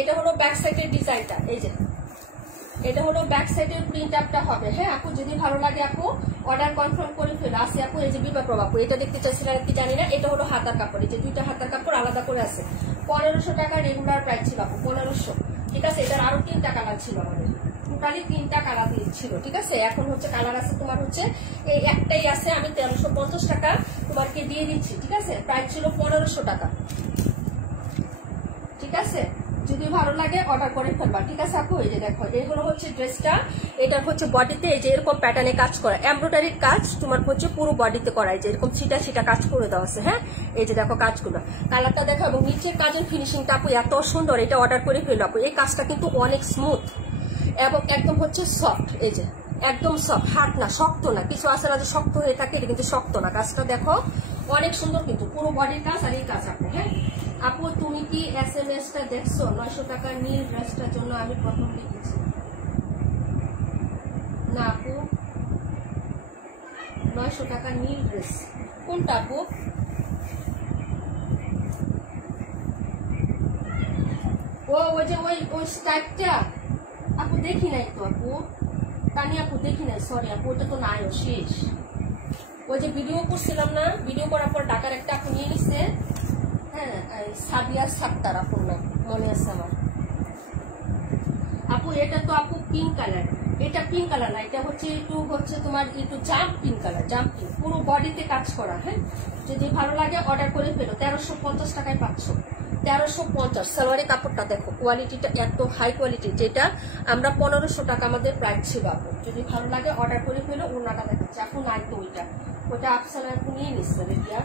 এটা হলো ব্যাক সাইডের ডিজাইনটা, এই যে এটা হলো ব্যাক সাইডের প্রিন্ট আপটা হবে। হ্যাঁ আপু যদি ভালো লাগে আপু অর্ডার কনফার্ম করে ফেলে আসি আপু। এই যে বিবাহ প্রভা আপু এটা দেখতে চাইছিলেন কি জানি না, এটা হলো হাতার কাপড়, এই যে দুইটা হাতার কাপড় আলাদা করে আছে। 1500 টাকা রেগুলার প্রাইস ছিল আপু, 1500, ঠিক আছে। এটার আরো 3টা কালার ছিল আমাদের, টোটালি 3টা কালার ছিল, ঠিক আছে। এখন হচ্ছে কালার আছে তোমার হচ্ছে এই একটাই আছে, আমি 1350 টাকা তোমাকে দিয়ে দিচ্ছি, ঠিক আছে। প্রাইস ছিল 1500 টাকা, ঠিক আছে। যদি ভালো লাগে অর্ডার করে ফেলবা, ঠিক আছে আপু। এই যে দেখো এগুলো হচ্ছে ড্রেসটা, এটার হচ্ছে বডিতে এই যে এরকম প্যাটার্নে কাজ করা, এমব্রয়ডারির কাজ তোমার হচ্ছে পুরো বডিতে করা, এই যে এরকম ছিটা ছিটা কাজ করে দেওয়া আছে। হ্যাঁ এই যে দেখো কাজগুলো, কালারটা দেখো এবং নিচের কাজের ফিনিশিংটা আপু এত সুন্দর, এটা অর্ডার করে ফেলো আপু। এই কাজটা কিন্তু অনেক স্মুথ এবং একদম হচ্ছে সফট, এই যে একদম সফট, হাত না শক্ত না, কিছু আছে না যে শক্ত হয়ে থাকে, এটা কিন্তু শক্ত না। কাজটা দেখো অনেক সুন্দর, কিন্তু পুরো বডির কাজ আর এই কাজ আপু। হ্যাঁ আপু তুমি কি SMS-টা দেখছো? 900 টাকার নীল ড্রেসটার জন্য আমি প্রথম লিখেছি না আপু, 900 টাকার নীল ড্রেস কোনটা আপু? ওই যে ওই স্টাইলটা আপু দেখি নাই তো আপু, তানি আপু দেখি নাই, সরি আপু ওটা তো নাই, শেষ। ওই যে ভিডিও করছিলাম না, ভিডিও করার পর ঢাকার একটা আপু নিয়ে নিচ্ছে, হ্যাঁ সাবিয়া সাত্তার আপুর নাম মনে আছে আমার। আপু এটা তো আপু পিঙ্ক কালার, এটা পিঙ্ক কালার না, এটা হচ্ছে তোমার একটু jump pink colour, jump pink, পুরো বডিতে কাজ করা। হ্যাঁ, যদি ভালো লাগে অর্ডার করে ফেলো। 1350 টাকায় পাচ্ছ, 1350। সালোয়ারের কাপড়টা দেখো, কোয়ালিটিটা এত হাই কোয়ালিটি, যেটা আমরা 1500 টাকা আমাদের প্রাইস ছিল আপু। যদি ভালো লাগে অর্ডার করে ফেলো। ওনাটা দেখাচ্ছে আপু, নাই তো ওইটা আফসানা আপু নিয়ে নিচ্ছে রেডিয়া।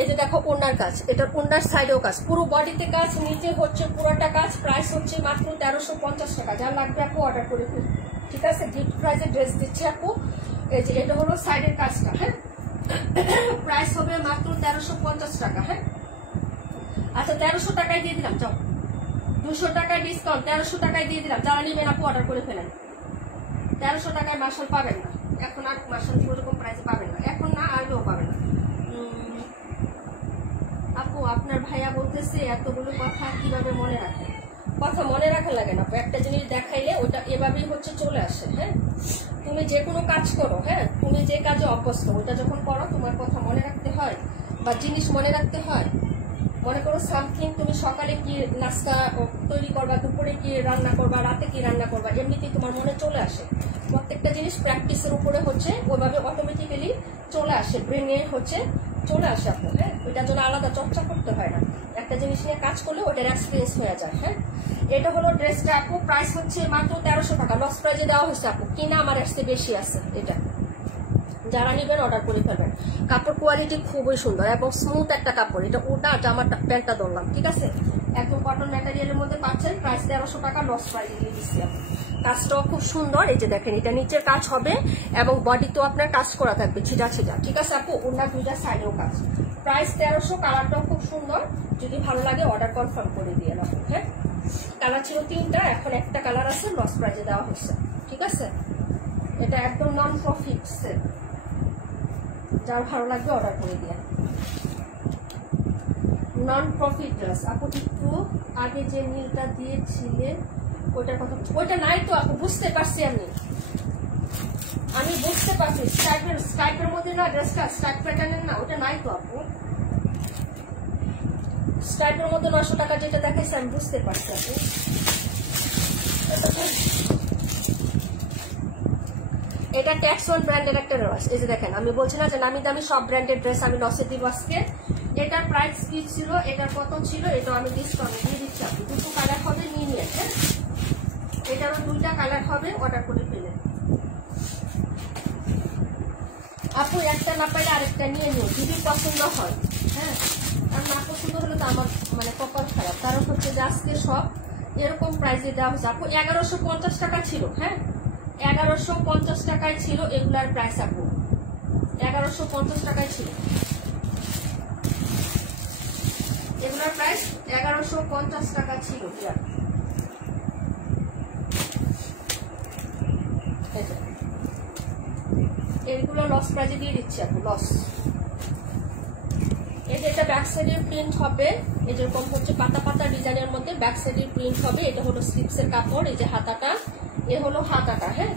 এই যে দেখো ওনার কাজ, এটার ওনার সাইডেও কাজ, পুরো বডিতে কাজ, নিচে হচ্ছে পুরোটা কাজ। প্রাইস হচ্ছে মাত্র 1350 টাকা। যা লাগবে আপু অর্ডার করে ফেলো, ঠিক আছে? গিফট প্রাইসে ড্রেস দিচ্ছে আপু। এই যে এটা হলো সাইডের কাজটা। হ্যাঁ, প্রাইস হবে মাত্র 1350 টাকা। হ্যাঁ, আচ্ছা 1300 টাকায় দিয়ে দিলাম। চল 200 টাকায় ডিসকাউন্ট, 1300 টাকায় দিয়ে দিলাম। যারা নেবেন আপু অর্ডার করে ফেলেন। 1300 টাকায় মার্শাল পাবেন না এখন, আর মার্শাল ওরকম প্রাইসে পাবেন না এখন, না আগেও পাবেন না আপু। আপনার ভাইয়া বলতেছে এতগুলো কথা কিভাবে মনে রাখেন? কথা মনে রাখা লাগে না, একটা জিনিস দেখাইলে ওটা এভাবেই হচ্ছে চলে আসে। হ্যাঁ, তুমি যে কোনো কাজ করো, হ্যাঁ, তুমি যে কাজে অভ্যস্ত ওটা যখন করো তোমার কথা মনে রাখতে হয় বা জিনিস মনে রাখতে হয়। মনে করো সামথিং, তুমি সকালে কি নাস্তা তৈরি করবা, দুপুরে কি রান্না করবা, রাতে কি রান্না করবা, এমনিতেই তোমার মনে চলে আসে। প্রত্যেকটা জিনিস প্র্যাকটিসের উপরে হচ্ছে ওইভাবে অটোমেটিক্যালি চলে আসে, ব্রেনে হচ্ছে চলে আসে আপু। হ্যাঁ, ওইটার জন্য আলাদা চর্চা করতে হয় না, একটা জিনিস নিয়ে কাজ করলে ওটার এক্সপিরিয়েন্স হয়ে যায়। হ্যাঁ, এটা হলো ড্রেসটা আপু। প্রাইস হচ্ছে মাত্র 1300 টাকা। লস প্রাইজে দেওয়া হয়েছে আপু, কিনা আমার আসতে বেশি আছে। এটা যারা নেবেন অর্ডার করে ফেলবেন। কাপড় কোয়ালিটি খুবই সুন্দর এবং স্মুথ একটা কাপড়। এটা ওটা জামার প্যান্টটা ধরলাম, ঠিক আছে? একদম কটন ম্যাটেরিয়ালের মধ্যে পাচ্ছেন। প্রাইস 1300 টাকা, লস প্রাইজে দিয়ে দিচ্ছি আপু। কাজটাও খুব সুন্দর। এই যে দেখেন, এটা নিচের কাজ হবে এবং বডিতেও আপনার কাজ করা থাকবে ছিটা ছিটা, ঠিক আছে আপু? ওনার দুইটা সাইডেও কাজ। প্রাইস 1300। কালারটাও খুব সুন্দর। যদি ভালো লাগে অর্ডার কনফার্ম করে দিয়ে আপু। হ্যাঁ, কালার ছিল 3টা, এখন একটা কালার আছে, লস প্রাইজে দেওয়া হচ্ছে, ঠিক আছে? এটা একদম নন প্রফিট সেল। যার ভালো লাগবে অর্ডার করে দিয়ে। নন প্রফিট ড্রেস আপু। একটু আগে যে নীলটা দিয়েছিলে ওইটার কথা, ওইটা নাই তো আপু, বুঝতে পারছি আমি বুঝতে পারছি। স্টাইপের মধ্যে না ড্রেসটা, স্টাইপ প্যাটার্নের না, ওটা নাই তো আপু। স্টাইপের মধ্যে 900 টাকা যেটা দেখাইছে আমি বুঝতে পারছি আপু। এটা ট্যাক্স ওয়ান ব্র্যান্ডের একটা ড্রেস। এই যে দেখেন, আমি বলছি না যে নামি দামি সব ব্র্যান্ডের ড্রেস আমি লসে দিব আজকে। এটার প্রাইস কি ছিল, এটার কত ছিল, এটা আমি ডিসকাউন্ট দিয়ে দিচ্ছি আপনি। দুটো কালার হবে, নিয়ে নিয়ে। হ্যাঁ, এটারও 2টা কালার হবে, অর্ডার করে ফেলেন আপু। একটা না পাইলে আরেকটা নিয়ে নিও যদি পছন্দ হয়। হ্যাঁ, আর না পছন্দ হলে তো আমার মানে কপাল খারাপ, কারণ হচ্ছে যে আজকে সব এরকম প্রাইসে দেওয়া হচ্ছে আপু। 1150 টাকা ছিল। হ্যাঁ, 1150 টাকায় ছিল এগুলার প্রাইস আপু। 1150 টাকায় ছিল এগুলার প্রাইস, 1150 টাকা ছিল। এগুলো লস প্রাইজে দিয়ে দিচ্ছি আপু, লস। এটা ব্যাক সাইডের প্রিন্ট হবে, এই যেরকম হচ্ছে পাতা পাতা ডিজাইনের মধ্যে ব্যাক সাইডের প্রিন্ট হবে। এটা হলো স্লিপসের কাপড়, এই যে হাতাটা, এ হলো হাতাটা। হ্যাঁ,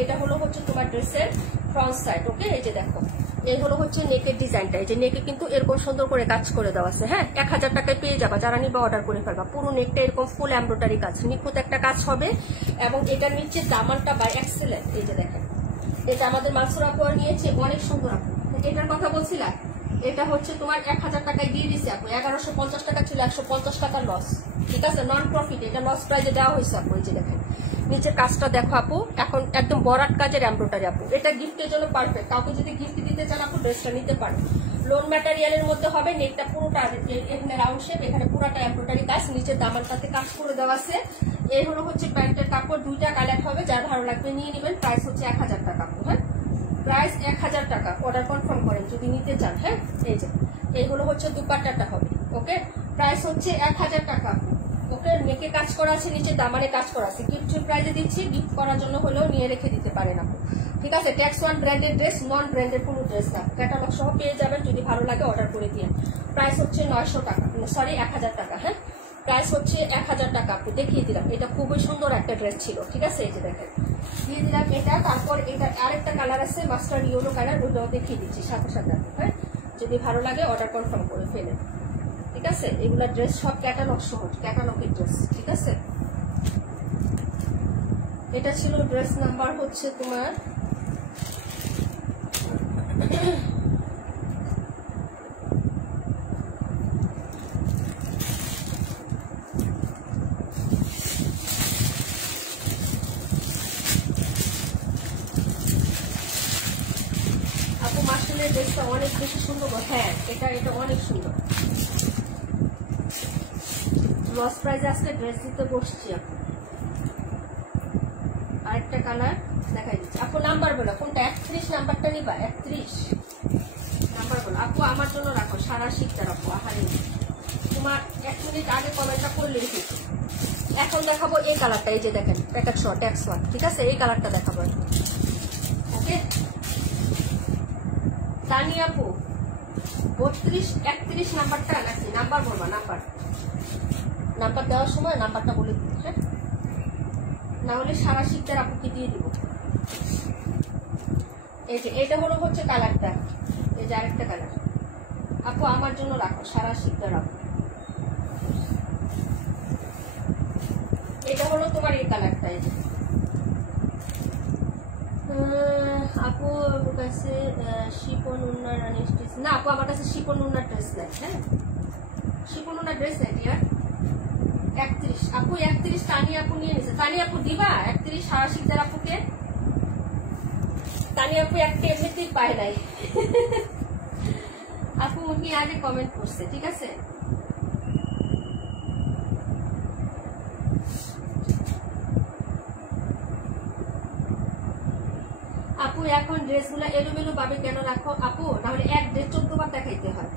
এটা হলো হচ্ছে তোমার ড্রেসের ফ্রন্ট সাইড। ওকে, এই যে দেখো, এই হলো হচ্ছে নেকের ডিজাইনটা। এই যে নেকে কিন্তু এরকম সুন্দর করে কাজ করে দেওয়া আছে। হ্যাঁ, 1000 টাকায় পেয়ে যাবা। যারা নিবা অর্ডার করে ফেলবা। পুরো নেকটা এরকম ফুল এমব্রয়ডারি কাজ, নিখুঁত একটা কাজ হবে। এবং এটার নিচে দামানটা বাই এক্সেলেন্ট। এই যে দেখেন, এটা আমাদের মানসুর আপু নিয়েছে, অনেক সুন্দর আপু। এটার কথা বলছিলাম, এটা হচ্ছে তোমার 1000 টাকায় দিয়ে দিচ্ছে আপু। 1150 টাকা ছিল, 150 টাকা লস, ঠিক আছে? নন প্রফিট, এটা লস প্রাইজে দেওয়া হয়েছে আপু। এই যে দেখেন, নিচের কাজটা দেখো আপু, এখন একদম বরাট কাজের এমব্রয়ডারি আপু। এটা গিফটের জন্য পারফেক্ট। কাউকে যদি গিফট দিতে চান আপু, ড্রেসটা নিতে পারেন। লোন ম্যাটেরিয়ালের মধ্যে হবে, নেকটা পুরোটা এখানে রাউন্ড শেপ, এখানে পুরোটা এমব্রয়ডারি কাজ, নিচের দামানটাতে কাজ করে দেওয়া আছে। এই হলো হচ্ছে প্যান্টের কাপড়, 2টা কালার হবে। যার ভালো লাগবে নিয়ে নেবেন। প্রাইস হচ্ছে 1000 টাকা আপু। হ্যাঁ, প্রাইস 1000 টাকা। অর্ডার কনফার্ম করেন যদি নিতে চান। হ্যাঁ, এই যে এইগুলো হচ্ছে দুপাট্টাটা হবে। ওকে, প্রাইস হচ্ছে 1000 টাকা। ওকে, নেকে কাজ করা আছে, নিচে দামানে কাজ করা আছে। গিফট প্রাইজে দিচ্ছি, গিফট করার জন্য হলেও নিয়ে রেখে দিতে পারেন আপু, ঠিক আছে? ট্যাক্স ওয়ান ব্র্যান্ডের ড্রেস, নন ব্র্যান্ডের কোনো ড্রেস না। ক্যাটালগ সহ পেয়ে যাবেন। যদি ভালো লাগে অর্ডার করে দিয়ে। প্রাইস হচ্ছে 900 টাকা, সরি 1000 টাকা। হ্যাঁ, প্রাইস হচ্ছে 1000 টাকা আপু। দেখিয়ে দিলাম, এটা খুবই সুন্দর একটা ড্রেস ছিল, ঠিক আছে? এই যে দেখেন, দিয়ে দিলাম এটা। তারপর এটা আরেকটা কালার আছে, মাস্টার ইয়েলো কালার, ওইটাও দেখিয়ে দিচ্ছি সাথে সাথে। হ্যাঁ, যদি ভালো লাগে অর্ডার কনফার্ম করে ফেলেন, ঠিক আছে? এগুলা ড্রেস সব ক্যাটালগ সহ, ক্যাটালগের ড্রেস, ঠিক আছে? এটা ছিল ড্রেস নাম্বার হচ্ছে তোমার আপু মাসুলের ড্রেসটা অনেক বেশি সুন্দর। হ্যাঁ এটা অনেক সুন্দর। লস প্রাইজে আজকে ড্রেস দিতে বসছি আপু। আরেকটা কালার দেখাই দিচ্ছি আপু। নাম্বার বলো কোনটা? 31 নাম্বারটা নিবা? 31 নাম্বার বলো আপু। আমার জন্য রাখো, সারা শীতটা রাখো। আহারে তোমার 1 মিনিট আগে কমেন্টটা করলে রেখেছি। এখন দেখাবো এই কালারটা। এই যে দেখেন প্যাকেট শর্ট X1, ঠিক আছে? এই কালারটা দেখাবো। ওকে তানি আপু 32 31 নাম্বারটা নাকি? নাম্বার বলবা, নাম্বার দেওয়ার সময় নাম্বারটা বলে দিই, হ্যাঁ? না হলে সারা শীতটার আপুকে দিয়ে দিব। এই যে এটা হলো হচ্ছে কালারটা। এই যে আরেকটা কালার আপু আমার জন্য রাখো, সারা শীতটা রাখো। এটা হলো তোমার এই কালারটা। এই যে আপু কাছে শিপন উন্নার রানির ড্রেস না আপু, আমার কাছে শিপন উন্নার ড্রেস নাই। হ্যাঁ শিপন উন্নার ড্রেস নাই ডিয়ার। 31 আপু 31 তানি আপু নিয়ে নিছে। তানি আপু দিবা 31 সারা শীতটার আপুকে? তানি আপু একটা এমনিতেই পায় নাই। আপু উনি আগে কমেন্ট করছে, ঠিক আছে? আপু এখন ড্রেসগুলো এলোমেলো ভাবে কেন রাখো আপু? তাহলে এক ড্রেস 14 বার দেখাইতে হয়।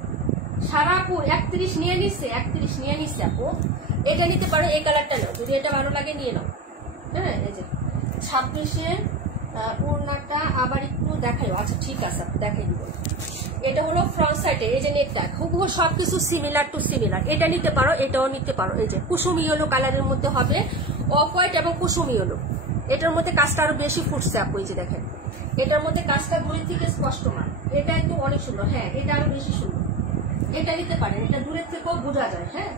সারা আপু 31 নিয়ে নিচ্ছে, 31 নিয়ে নিচ্ছে আপু। এটা নিতে পারো, এই কালারটা নাও, যদি এটা ভালো লাগে নিয়ে নাও। হ্যাঁ এই যে 26-এর ওড়নাটা আবার একটু দেখাইও। আচ্ছা ঠিক আছে আপু দেখাই দিব। এটা হলো ফ্রন্ট সাইডে, এই যে নেকটা হুবহু সবকিছু সিমিলার টু সিমিলার। এটা নিতে পারো, এটাও নিতে পারো। এই যে কুসুম ইয়েলো কালারের মধ্যে হবে, অফ হোয়াইট এবং কুসুম ইয়েলো। এটার মধ্যে কাজটা আরো বেশি ফুটছে আপু। এই যে দেখেন এটার মধ্যে কাজটা দূরের থেকে স্পষ্ট মান। এটা একটু অনেক সুন্দর। হ্যাঁ এটা আরো বেশি সুন্দর। এটা নিতে পারেন, এটা দূরের থেকেও বোঝা যায়। হ্যাঁ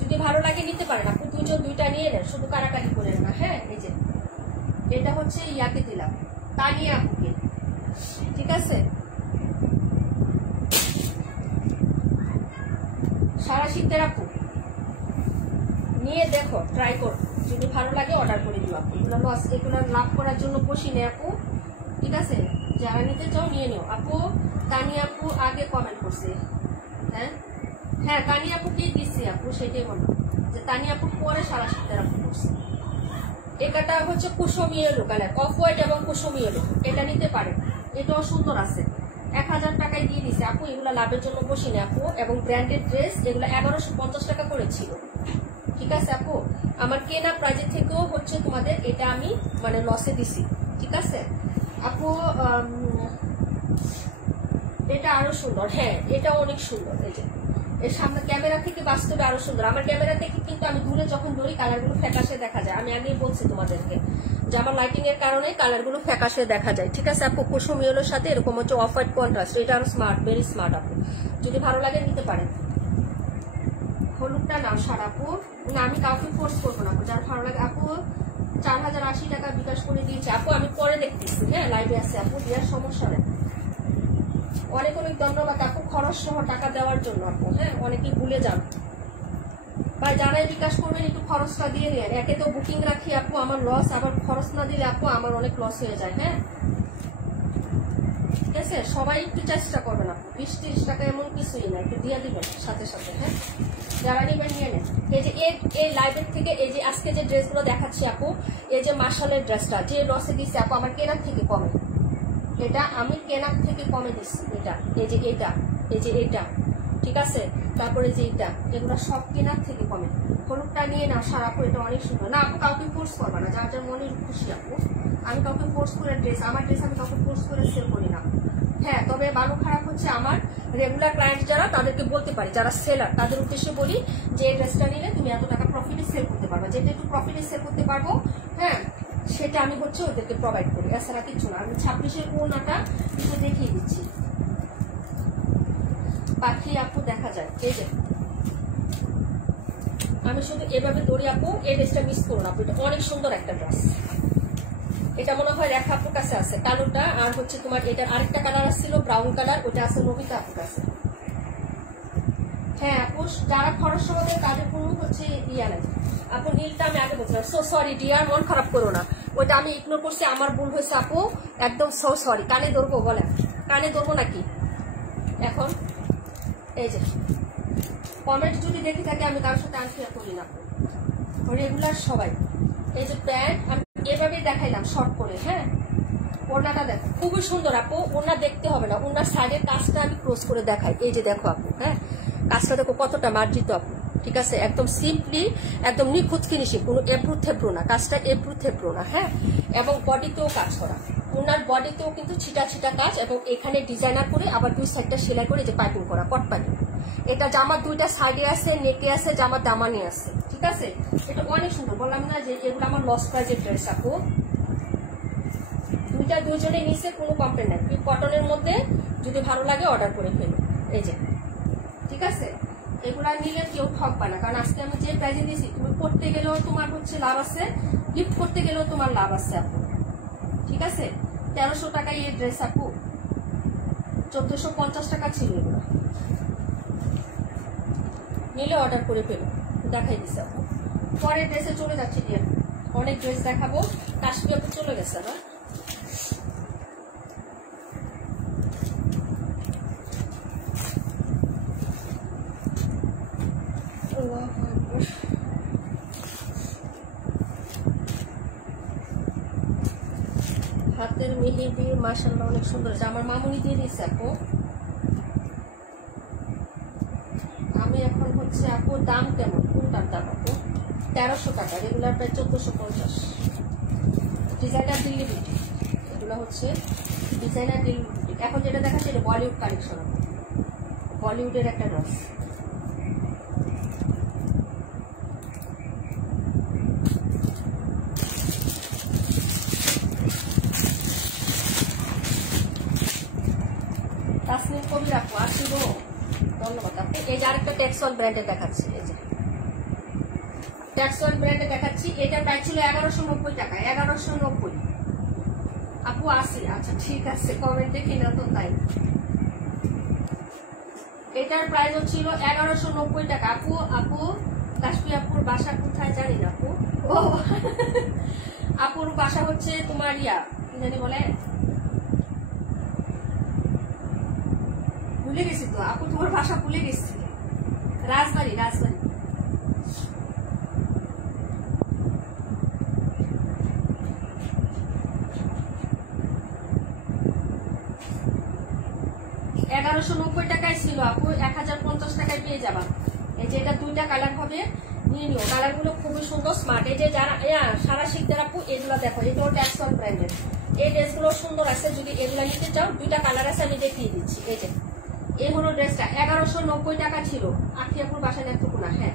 যদি ভালো লাগে নিতে পারেন আপু। দুজন দুইটা নিয়ে নেন, শুধু কারাকারি করেন না। হ্যাঁ এই যে এটা হচ্ছে ইয়াকে দিলাম, তানিয়া আপুকে, ঠিক আছে? সারা শীতের আপু নিয়ে দেখো, ট্রাই করো, যদি ভালো লাগে অর্ডার করে দিও আপু। এগুলো লাভ করার জন্য বসি নেই আপু, ঠিক আছে? যারা নিতে চাও নিয়ে নিও আপু। তানিয়া আপু আগে কমেন্ট করছে। হ্যাঁ হ্যাঁ তানিয়া আপুকে দিচ্ছি আপু, সেটাই বলো যে তানিয়া আপু পরে সারা শীতের আপু করছে। এটা হচ্ছে কুসুম ইয়েলো কালার, অফ হোয়াইট এবং কুসুম ইয়েলো। এটা নিতে পারে, এটাও সুন্দর আছে। 1000 টাকায় দিয়ে দিছে আপু। এগুলো লাভের জন্য বসি না আপু, এবং ব্র্যান্ডেড ড্রেস এগুলো 1150 টাকা করে ছিল, ঠিক আছে আপু? আমার কেনা প্রাইজের থেকেও হচ্ছে তোমাদের এটা আমি মানে লসে দিছি, ঠিক আছে আপু? এটা আরো সুন্দর। হ্যাঁ এটা অনেক সুন্দর। এই যে এর সামনে ক্যামেরা থেকে বাস্তবে আরো সুন্দর। আমার ক্যামেরা থেকে কিন্তু আমি দূরে যখন ধরি কালারগুলো ফ্যাকাশে দেখা যায়। আমি আগেই বলছি তোমাদেরকে যে আমার লাইটিং এর কারণে কালারগুলো ফ্যাকাশে দেখা যায়, ঠিক আছে আপু? কুসুম ইয়েলোর সাথে এরকম হচ্ছে অফ হোয়াইট কন্ট্রাস্ট। এটা আরো স্মার্ট, ভেরি স্মার্ট আপু। যদি ভালো লাগে নিতে পারেন। হলুদটা নাও সারা আপু। না আমি কাউকে ফোর্স করবো না আপু, যার ভালো লাগে। আপু 4080 টাকা বিকাশ করে দিয়েছে আপু। আমি পরে দেখতেছি, হ্যাঁ লাইভে আছে আপু, দেওয়ার সমস্যা নেই। অনেক অনেক ধন্যবাদ আপু খরচ সহ টাকা দেওয়ার জন্য আপু। হ্যাঁ অনেকেই ভুলে যান ভাই, যারাই বিকাশ করবেন একটু খরচটা দিয়ে নেন। একে তো বুকিং রাখি আপু, আমার লস, আবার খরচ না দিলে আপু আমার অনেক লস হয়ে যায়। হ্যাঁ ঠিক আছে, সবাই একটু চেষ্টা করবেন আপু। 20-30 টাকা এমন কিছুই না, একটু দিয়ে দিবেন সাথে সাথে। হ্যাঁ যারা নিবেন নিয়ে নেন। এই যে এই লাইভের থেকে এই যে আজকে যে ড্রেসগুলো দেখাচ্ছি আপু, এই যে মার্শালের ড্রেসটা যে লসে দিচ্ছে আপু, আমার কেনার থেকে কমে। এটা আমি কেনার থেকে কমে দিচ্ছি। এটা এই যে এটা ঠিক আছে। তারপরে যে এটা, এগুলো সব কেনার থেকে কমে। হলুদটা নিয়ে না সারা আপু, এটা অনেক সুন্দর। না আপু কাউকে ফোর্স করবা না, যার যার মনের খুশি আপু। আমি কাউকে ফোর্স করে আমার ড্রেস আমি কাউকে ফোর্স করে সেল করি না। হ্যাঁ তবে ভালো খারাপ হচ্ছে আমার রেগুলার ক্লায়েন্ট যারা, তাদেরকে বলতে পারি, যারা সেলার তাদের উদ্দেশ্যে বলি যে এই ড্রেসটা নিলে তুমি এত টাকা প্রফিটে সেল করতে পারবে। যেটা একটু প্রফিটে সেল করতে পারবো, হ্যাঁ সেটা আমি হচ্ছে ওদেরকে প্রোভাইড করি, এছাড়া কিছু না। আমি 26-এর ওড়নাটা একটু দেখিয়ে দিচ্ছি। পাখি আপু দেখা যায়, এই যে আমি শুধু এভাবে দৌড়ি আপু। এই ড্রেসটা মিস করুন আপু, এটা অনেক সুন্দর একটা ড্রেস। এটা মনে হয় রেখা আপুর কাছে আছে কালোটা, আর হচ্ছে তোমার এটার আরেকটা কালার আসছিল ব্রাউন কালার, ওটা আছে নবিতা আপুর কাছে। হ্যাঁ আপু, যারা খরচ সমাজের তাদের কোনো হচ্ছে ইয়া নাই আপু। নীলটা আমি আগে বলছিলাম, সো সরি ডিয়ার, মন খারাপ করো না, ওইটা আমি ইগনোর করছি, আমার ভুল হয়েছে আপু, একদম সো সরি। কানে ধরবো বলে, কানে ধরবো নাকি এখন? এই যে কমেন্ট যদি দেখে থাকে আমি কারোর সাথে আনফেয়ার করি না, রেগুলার সবাই। এই যে প্যান্ট আমি এভাবে দেখাইলাম শর্ট করে। হ্যাঁ, ওড়নাটা দেখো খুবই সুন্দর আপু, ওড়না দেখতে হবে না, ওড়নার সাইডের কাজটা আমি ক্লোজ করে দেখাই। এই যে দেখো আপু, হ্যাঁ কাজটা দেখো কতটা মার্জিত আপু, ঠিক আছে, একদম সিম্পলি, একদম নিখুঁত ফিনিশিং, কোনো এব্রু থেব্রু না, কাজটা এব্রু থেব্রু না। হ্যাঁ, এবং বডিতেও কাজ করা, ওনার বডিতেও কিন্তু ছিটা ছিটা কাজ, এবং এখানে ডিজাইনার করে আবার দুই সাইডটা সেলাই করে যে পাইপিং করা, কট পাইপিং। এটা জামার দুইটা সাইডে আছে, নেকে আছে, জামার দামানি আছে, ঠিক আছে। এটা অনেক সুন্দর, বললাম না যে এগুলো আমার লস প্রাইজের ড্রেস আপু। দুইটা দুজনে নিচে কোনো কমপ্লেন নাই, কটনের মধ্যে যদি ভালো লাগে অর্ডার করে ফেলো। এই যে ঠিক আছে, এগুলা নিলে কেউ ঠকবা না, কারণ আজকে আমি যে প্রাইজে দিয়েছি তুমি পড়তে গেলেও তোমার হচ্ছে লাভ আছে, গিফট করতে গেলেও তোমার লাভ আছে আপু, ঠিক আছে। 1300 টাকায় এই ড্রেস আপু, 1450 টাকা ছিল এগুলো, নিলে অর্ডার করে ফেলো, দেখাই দিচ্ছে আপু। পরের ড্রেসে চলে যাচ্ছে দিয়ে, অনেক ড্রেস দেখাবো, কাশ্মীর আপু চলে গেছে না। হাতের মেহেদি মাশাআল্লাহ অনেক সুন্দর, আমার মামুনি দিয়ে দিচ্ছে আপু। আমি এখন হচ্ছে আপু দাম কেমন, কোনটার দাম আপু? 1300 টাকা, রেগুলার প্রায় 1450। ডিজাইনার দিল্লি বিউটি, এগুলো হচ্ছে ডিজাইনার দিল্লি বিউটি। এখন যেটা দেখাচ্ছে এটা বলিউড কালেকশন, বলিউডের একটা ড্রেস। তাসনিম কবির আপু আসিব, ধন্যবাদ আপু। এই যে আরেকটা টেক্সওয়াল ব্র্যান্ডের দেখাচ্ছি, এই যে টেক্সওয়াল ব্র্যান্ডে দেখাচ্ছি, এটা প্রাইস ছিল 1190 টাকা, 1190 আপু আসি। আচ্ছা ঠিক আছে, কমেন্টে কিনা তো তাই। এটার প্রাইস হচ্ছিল 1190 টাকা আপু। আপু কাশ্মীর আপুর বাসা কোথায় জানি না আপু। ও আপুর বাসা হচ্ছে তোমার ইয়া কি জানি বলে, ভুলে গেছি তো আপু, তোমার ভাষা ভুলে গেছি। রাজবাড়ি, রাজবাড়ি। $1190 টাকায় ছিল আপু, 1050 টাকায় পেয়ে যাবা। এই যে এটা দুইটা কালার হবে, নিয়ে নিও, কালার গুলো খুবই সুন্দর স্মার্ট। এই যে যারা সারা শিখদের আপু এগুলো দেখো, এগুলো ট্যাক্সন ব্র্যান্ডের, এই ড্রেসগুলো সুন্দর আছে, যদি এগুলো নিতে চাও দুইটা কালার আছে, আমি দেখিয়ে দিচ্ছি। এই যে এই হলো ড্রেসটা, 1190 টাকা ছিল। আখিয়াপুর বাসায় দেখো না। হ্যাঁ,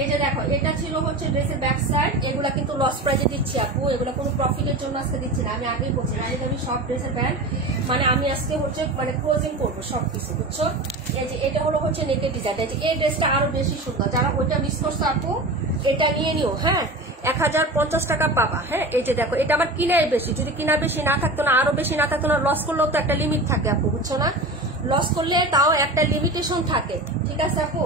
এই যে দেখো এটা ছিল হচ্ছে ড্রেসের ব্যাক সাইড, এগুলা কিন্তু লস প্রাইজে দিচ্ছি আপু, এগুলো কোনো প্রফিটের জন্য আজকে দিচ্ছি না। আমি আগেই বলছি আমি সব ড্রেসের ব্র্যান্ড, মানে আমি আজকে হচ্ছে মানে ক্লোজিং করবো সবকিছু, বুঝছো। এই যে এটা হলো হচ্ছে নেকের ডিজাইন, এই ড্রেসটা আরো বেশি সুন্দর, যারা ওইটা মিস করছো আপু এটা নিয়ে নিও। হ্যাঁ, 1050 টাকা পাবা। হ্যাঁ, এই যে দেখো এটা আমার কিনাই বেশি, যদি কিনা বেশি না থাকতো না, আরো বেশি না থাকতো না, লস করলেও তো একটা লিমিট থাকে আপু, বুঝছো না। লস করলে তাও একটা লিমিটেশন থাকে, ঠিক আছে আপু।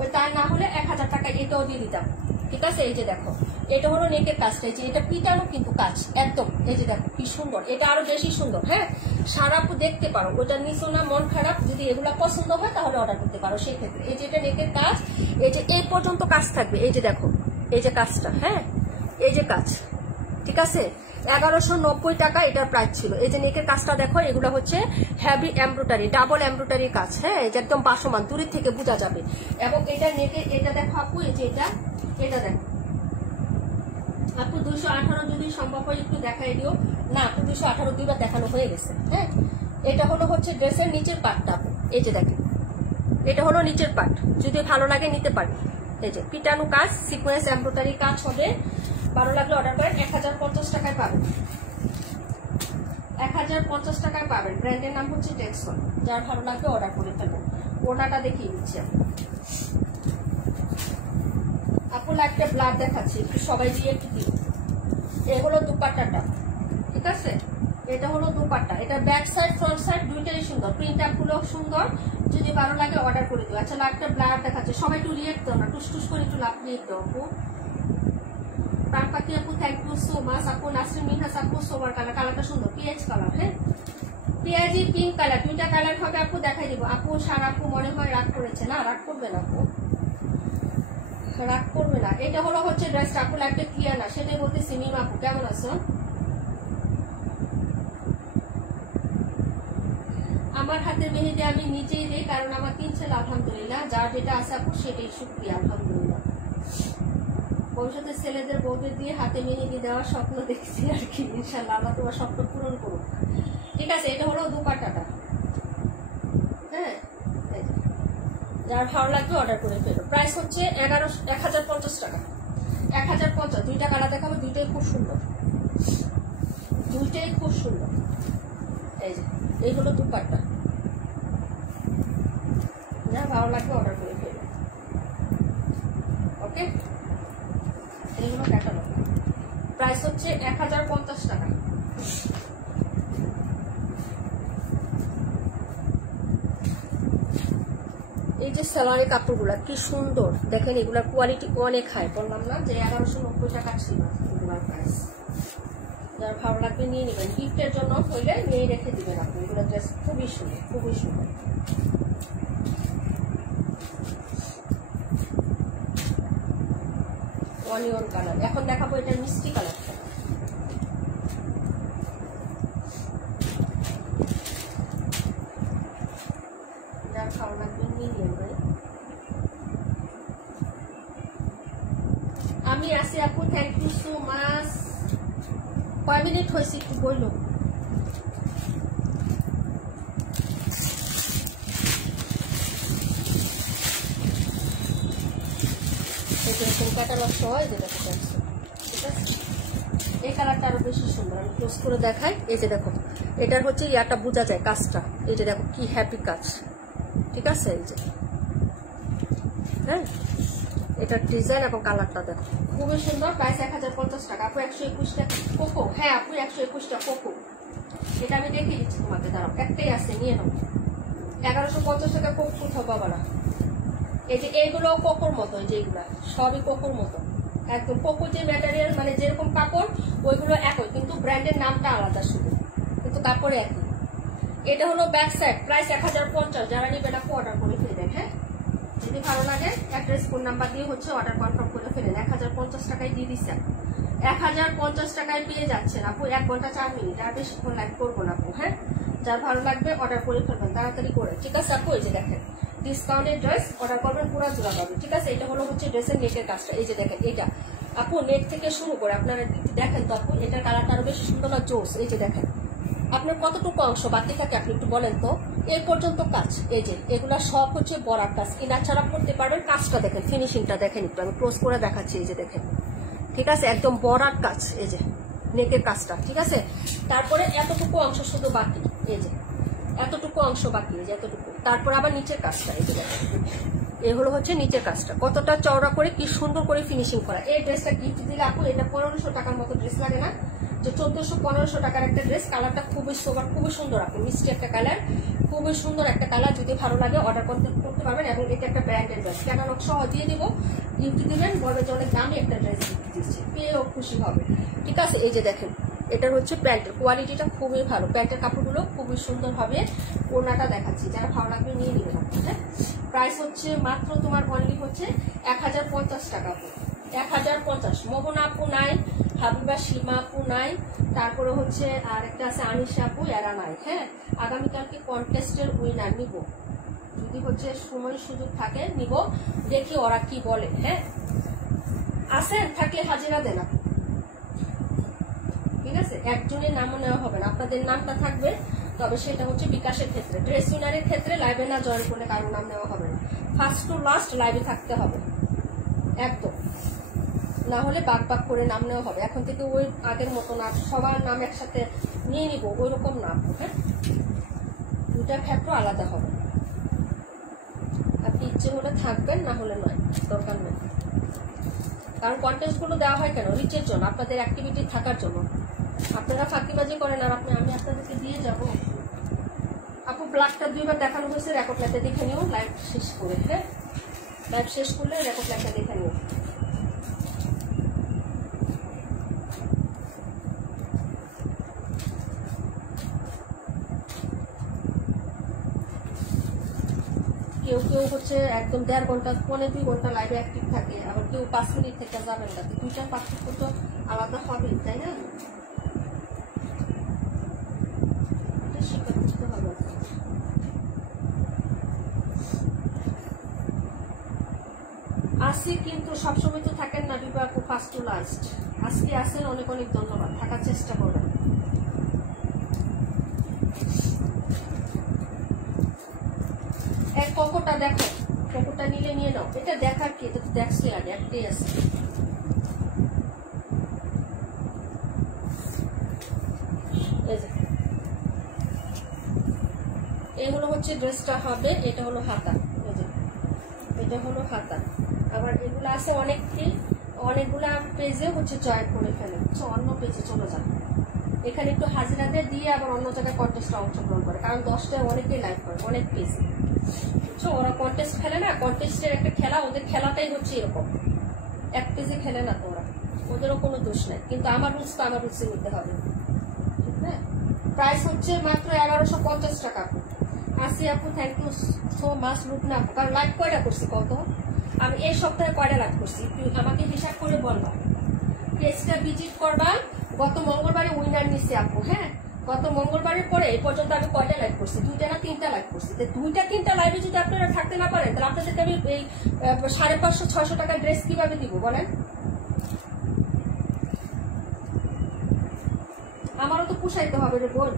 ওই তার না হলে 1000 টাকা এটাও দিয়ে দিতাম, ঠিক আছে। এই যে দেখো এটা হলো নেকের কাজটা, এই যে এটা পিটানো কিন্তু কাজ একদম, এই যে দেখো কি সুন্দর, এটা আরো বেশি সুন্দর। হ্যাঁ, সারা আপু দেখতে পারো, ওটা নিচো না, মন খারাপ, যদি এগুলা পছন্দ হয় তাহলে অর্ডার করতে পারো। সেই ক্ষেত্রে এই যে এটা নেকের কাজ, এই যে এই পর্যন্ত কাজ থাকবে, এই যে দেখো এই যে কাজটা, হ্যাঁ এই যে কাজ, ঠিক আছে। 1190 টাকা এটার প্রাইস ছিল। এই যে নেকের কাজটা দেখো, এগুলো হচ্ছে হেভি এমব্রয়ডারি, ডাবল এমব্রয়ডারি কাজ। হ্যাঁ, এই যে একদম বাসমান, দূরের থেকে বোঝা যাবে। এবং এটা নেকে এটা দেখো আপু, এই যে এটা দেখো আপু 218 যদি সম্ভব হয় একটু দেখাই দিও। না আপু 218 দুইবার দেখানো হয়ে গেছে। হ্যাঁ, এটা হলো হচ্ছে ড্রেসের নিচের পার্টটা আপু, এই যে দেখো এটা হলো নিচের পার্ট, যদি ভালো লাগে নিতে পারি। এই যে পিটানো কাজ, সিকোয়েন্স এমব্রয়ডারি কাজ হবে, ভালো লাগলে অর্ডার করেন। 1050 টাকায় পাবেন, 1050 টাকায় পাবেন। ব্র্যান্ডের নাম হচ্ছে টেক্সন, যার ভালো লাগবে অর্ডার করে ফেলবেন। ওনাটা দেখিয়ে দিচ্ছি আপু, লাইটটা ব্লাড দেখাচ্ছি, একটু সবাই দিয়ে একটু দিন। এগুলো দুপাট্টাটা, ঠিক আছে, এটা হলো দুপাট্টা। এটা ব্যাক সাইড ফ্রন্ট সাইড দুইটাই সুন্দর, প্রিন্ট আপ গুলো খুব সুন্দর। যদি ভালো লাগে অর্ডার করে দিও। আচ্ছা একটা ব্লার দেখাচ্ছে, সবাই একটু রিয়েক্ট দাও না, টুস করে একটু লাভ দিয়ে দাও আপু। প্রাণ পাখি আপু থ্যাংক ইউ সো মাচ। আপু নাসরিন মিনহাস আপু সোবার কালার, কালারটা সুন্দর, পিএইচ কালার। হ্যাঁ পেঁয়াজি পিঙ্ক কালার, দুইটা কালার হবে আপু, দেখাই দিব। আপু সারা আপু মনে হয় রাগ করেছে, না রাগ করবে না আপু, রাগ করবে না। এটা হলো হচ্ছে ড্রেসটা আপু, লাইভটা ক্লিয়ার না সেটাই বলতেছি। মিম আপু কেমন আছো? আমার হাতে মেহেদি আমি নিজেই দিই, কারণ আমার 3 ছেলে আলহামদুলিল্লাহ, যার যেটা আছে আপু সেটাই শুকরিয়া আলহামদুলিল্লাহ। ভবিষ্যতে ছেলেদের বউদের দিয়ে হাতে মেহেদি দেওয়ার স্বপ্ন দেখছি আর কি, ইনশাল্লাহ আল্লাহ তোমার স্বপ্ন পূরণ করুক। ঠিক আছে, এটা হলো দুপাট্টাটা। হ্যাঁ যার ভালো লাগবে অর্ডার করে ফেলো। প্রাইস হচ্ছে 1050 টাকা। 1050, দুইটা কালার দেখাবো, দুইটাই খুব সুন্দর, দুইটাই খুব সুন্দর। এই যে এই হলো দুপাট্টা, যার ভালো লাগবে অর্ডার করে ফেলো। ওকে, এই হলো ক্যাটালগ। প্রাইস হচ্ছে 1050 টাকা। এই যে সালোয়ারের কাপড়গুলা কি সুন্দর দেখেন, এগুলার কোয়ালিটি অনেক হাই। বললাম না যে 1190 টাকা ছিল এগুলার প্রাইস। যার ভালো লাগবে নিয়ে নেবেন, গিফটের জন্য হইলে নিয়ে রেখে দিবেন আপনি। এগুলো ড্রেস খুবই সুন্দর, খুবই সুন্দর। অনিয়ন কালার, এখন দেখাবো এটা মিষ্টি কালারটা। যার ভালো লাগবে নিয়ে নেবেন। আমি আসি আপু, থ্যাংক ইউ সো মাচ। কয় মিনিট হয়েছে একটু বললো। ক্যাটালগ সহ যেটা ঠিক আছে। এই কালারটা আরো বেশি সুন্দর, আমি ক্লোজ করে দেখাই। এই যে দেখো, এটার হচ্ছে ইয়াটা বোঝা যায় কাজটা। এই যে দেখো কি হ্যাপি কাজ, ঠিক আছে। এই যে হ্যাঁ, এটার ডিজাইন এবং কালারটা দেখো খুবই সুন্দর। প্রাইস 1050 টাকা। আপু 121 টাকা কোকো। হ্যাঁ আপু 121 টাকা কোকো। এটা আমি দেখিয়ে দিচ্ছি তোমাকে, দাঁড়াও, একটাই আছে নিয়ে নাও। 1150 টাকা কোক কোথাও পাবা না। এই যে এইগুলো কোকোর মতো, এই যে এইগুলা সবই কোকোর মতো একদম। কোকো যে ম্যাটেরিয়াল মানে যেরকম কাপড় ওইগুলো একই, কিন্তু ব্র্যান্ডের নামটা আলাদা শুধু, কিন্তু কাপড় একই। এটা হলো ব্যাক সাইড। প্রাইস 1050। যারা নিবেন আপু অর্ডার করে ফেলবেন। হ্যাঁ যদি ভালো লাগে অ্যাড্রেস ফোন নাম্বার দিয়ে হচ্ছে অর্ডার কনফার্ম করে ফেলেন। 1050 টাকায় দিয়ে দিচ্ছেন, 1050 টাকায় পেয়ে যাচ্ছেন আপু। 1 ঘন্টা 4 মিনিট, আর বেশিক্ষণ লাইভ করবো না আপু। হ্যাঁ যার ভালো লাগবে অর্ডার করে ফেলবেন তাড়াতাড়ি করে, ঠিক আছে আপু। এই যে দেখেন ডিসকাউন্টের ড্রেস অর্ডার করবেন, পুরো জোড়া পাবেন, ঠিক আছে। এটা হলো হচ্ছে ড্রেসের নেকের কাজটা। এই যে দেখেন এটা আপু নেক থেকে শুরু করে আপনারা দেখেন তো আপু, এটার কালারটা আরো বেশি সুন্দর না জোস। এই যে দেখেন আপনার কতটুকু অংশ বাকি থাকে আপনি একটু বলেন তো। এই পর্যন্ত কাজ, এই যে এগুলা সব হচ্ছে বড়ার কাজ, ইনার ছাড়া করতে পারবেন। কাজটা দেখেন, ফিনিশিংটা দেখেন একটু, আমি ক্লোজ করে দেখাচ্ছি। এই যে দেখেন, ঠিক আছে, একদম বড়ার কাজ। এই যে নেকের কাজটা, ঠিক আছে। তারপরে এতটুকু অংশ শুধু বাকি, এই যে এতটুকু অংশ বাকি, এই যে এতটুকু। তারপরে আবার নিচের কাজটা, এই যে দেখেন, এই হলো হচ্ছে নিচের কাজটা, কতটা চওড়া করে কি সুন্দর করে ফিনিশিং করা। এই ড্রেসটা গিফট দিলে আপু, এটা 1500 টাকার মতো ড্রেস লাগে না, যে 1400-1500 টাকার একটা ড্রেস। কালারটা খুবই সোবার, খুবই সুন্দর আপু, মিষ্টি একটা কালার, খুবই সুন্দর একটা কালার। যদি ভালো লাগে অর্ডার করতে পারবেন। এবং এটা একটা ব্র্যান্ডের ড্রেস, ক্যাটালগ সহ দিয়ে দিব। গিফট দিবেন, বলবে যে অনেক দামি একটা ড্রেস গিফট দিচ্ছি, পেয়েও খুশি হবে, ঠিক আছে। এই যে দেখেন এটার হচ্ছে প্যান্টের কোয়ালিটিটা খুবই ভালো, প্যান্টের কাপড়গুলো খুবই সুন্দর হবে। ওড়নাটা দেখাচ্ছি, যারা ভালো লাগবে নিয়ে নেবেন আপু। হ্যাঁ প্রাইস হচ্ছে মাত্র তোমার অনলি হচ্ছে 1050 টাকা। 1050। মোহনা আপু নাই, হাবিবা সীমা আপু নাই, তারপরে হচ্ছে আর একটা আছে আনিশা আপু, এরা নাই। হ্যাঁ আগামীকালকে কন্টেস্টের উইনার নিব, যদি হচ্ছে সময় সুযোগ থাকে নিব, দেখি ওরা কি বলে। হ্যাঁ আসেন, থাকলে হাজিরা দেন আপু, ঠিক আছে। একজনের নামও নেওয়া হবে না, আপনাদের নামটা থাকবে, তবে সেটা হচ্ছে বিকাশের ক্ষেত্রে। ড্রেস উইনারের ক্ষেত্রে লাইভে না জয়েন করলে কারোর নাম নেওয়া হবে না, ফার্স্ট টু লাস্ট লাইভে থাকতে হবে একদম, না হলে বাক বাক করে নাম নেওয়া হবে। এখন থেকে ওই আগের মতো না সবার নাম একসাথে নিয়ে নিব, ওই রকম নাম। হ্যাঁ দুটার ক্ষেত্রে আলাদা হবে, আপনি ইচ্ছে হলে থাকবেন, না হলে নয়, দরকার নেই। কারণ কন্টেস্ট গুলো দেওয়া হয় কেন, রিচের জন্য, আপনাদের অ্যাক্টিভিটি থাকার জন্য। আপনারা ফাঁকিবাজি করেন আর আমি আপনাদেরকে দিয়ে যাব। আপু ব্ল্যাকটা 2বার দেখানো হয়েছে, রেকর্ড লাইটটা দেখে নিও লাইভ শেষ করে। হ্যাঁ, লাইভ শেষ করলে রেকর্ড লাইটটা দেখে নিও। কেউ কেউ হচ্ছে একদম 1.5 ঘন্টা 1.5 ঘন্টা লাইভে অ্যাক্টিভ থাকে, আবার কেউ 5 মিনিট থেকে যাবেন না। দুইটার পার্থক্য তো আলাদা হবেই, তাই না? স্বীকার করতে হবে। আসি কিন্তু সবসময় তো থাকেন না বিবাহ ফার্স্ট টু লাস্ট। আজকে আসেন, অনেক অনেক ধন্যবাদ, থাকার চেষ্টা করবেন। এক কোকোটা দেখো, কোকোটা নিলে নিয়ে নাও। এটা দেখার কি, এটা তো দেখছি আগে, একটাই আছে। এই হলো হচ্ছে ড্রেসটা হবে, এটা হলো হাতা, এটা হলো হাতা। আবার এগুলো আছে অনেকগুলা পেজে হচ্ছে জয়েন করে ফেলে, অন্য পেজে চলে যান। এখানে একটু হাজিরা দিয়ে আবার অন্য জায়গায় কন্টেস্টে অংশগ্রহণ করে, কারণ 10টায় অনেকেই লাইভ করে, অনেক পেজ। ওরা কন্টেস্ট খেলে না, কন্টেস্টের একটা খেলা, ওদের খেলাটাই হচ্ছে এরকম, এক পেজে খেলে না তো ওরা, ওদেরও কোনো দোষ নাই। কিন্তু আমার রুলস তো আমার রুলসে নিতে হবে, ঠিক না? প্রাইস হচ্ছে মাত্র 1150 টাকা। আসি আপু, থ্যাংক ইউ সো মাচ। লুকনা আপু, কারণ লাইভ কয়টা করছি কত? আমি এই সপ্তাহে কয়টা লাইভ করছি আমাকে হিসাব করে বলবা। পেজটা ভিজিট করবা। গত মঙ্গলবারে উইনার নিচ্ছে আপু। হ্যাঁ, গত মঙ্গলবারের পরে এই পর্যন্ত আমি কয়টা লাইভ করছি? 2টা না 3টা লাইভ করছি। 2টা-3টা লাইভে যদি আপনারা থাকতে না পারেন, তাহলে আপনাদেরকে আমি এই 550-600 টাকার ড্রেস কিভাবে দিব বলেন? আমারও তো পুষাইতে হবে রে বোন।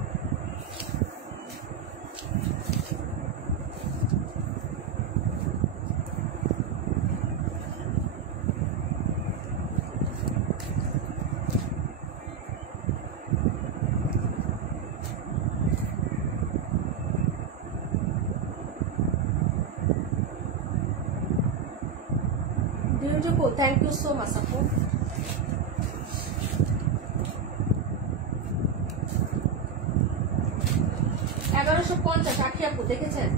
থ্যাংক ইউ সো মাচ আপু। 1150 আখি আপু, দেখেছেন?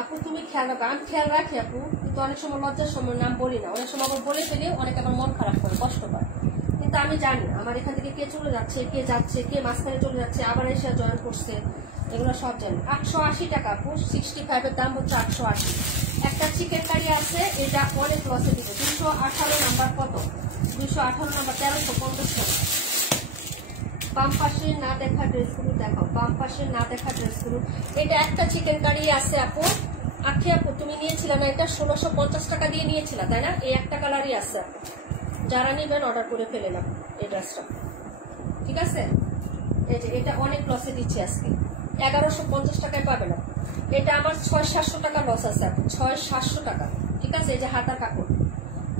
আপু তুমি খেয়াল রাখো, আমি খেয়াল রাখি আপু, কিন্তু অনেক সময় লজ্জার সময় নাম বলি না, অনেক সময় আবার বলে ফেলে অনেক আবার মন খারাপ করে, কষ্ট পায়। কিন্তু আমি জানি আমার এখান থেকে কে চলে যাচ্ছে, কে যাচ্ছে, কে মাঝখানে চলে যাচ্ছে, আবার এসে জয়েন করছে, এগুলো সব জানি। 880 টাকা আপু, 65-এর দাম হচ্ছে 880। একটা চিকেন কারি আছে, এটা অনেক লসে দিবে। 218 নাম্বার কত? 218 নাম্বার 1350 টাকা। বাম পাশের না দেখা ড্রেসগুলো দেখাও, বাম পাশের না দেখা ড্রেসগুলো। এটা একটা চিকেন কারি আছে আপু। আখি আপু, তুমি নিয়েছিলে না এটা? 1650 টাকা দিয়ে নিয়েছিল, তাই না? এই একটা কালারই আছে আপু, যারা নিবেন অর্ডার করে ফেলে না এই ড্রেসটা, ঠিক আছে? এই যে এটা অনেক লসে দিচ্ছে আজকে, 1150 টাকায় পাবে না। এটা আমার 600-700 টাকা লস আছে আপু, 600-700 টাকা, ঠিক আছে? এই যে হাতার কাপড়,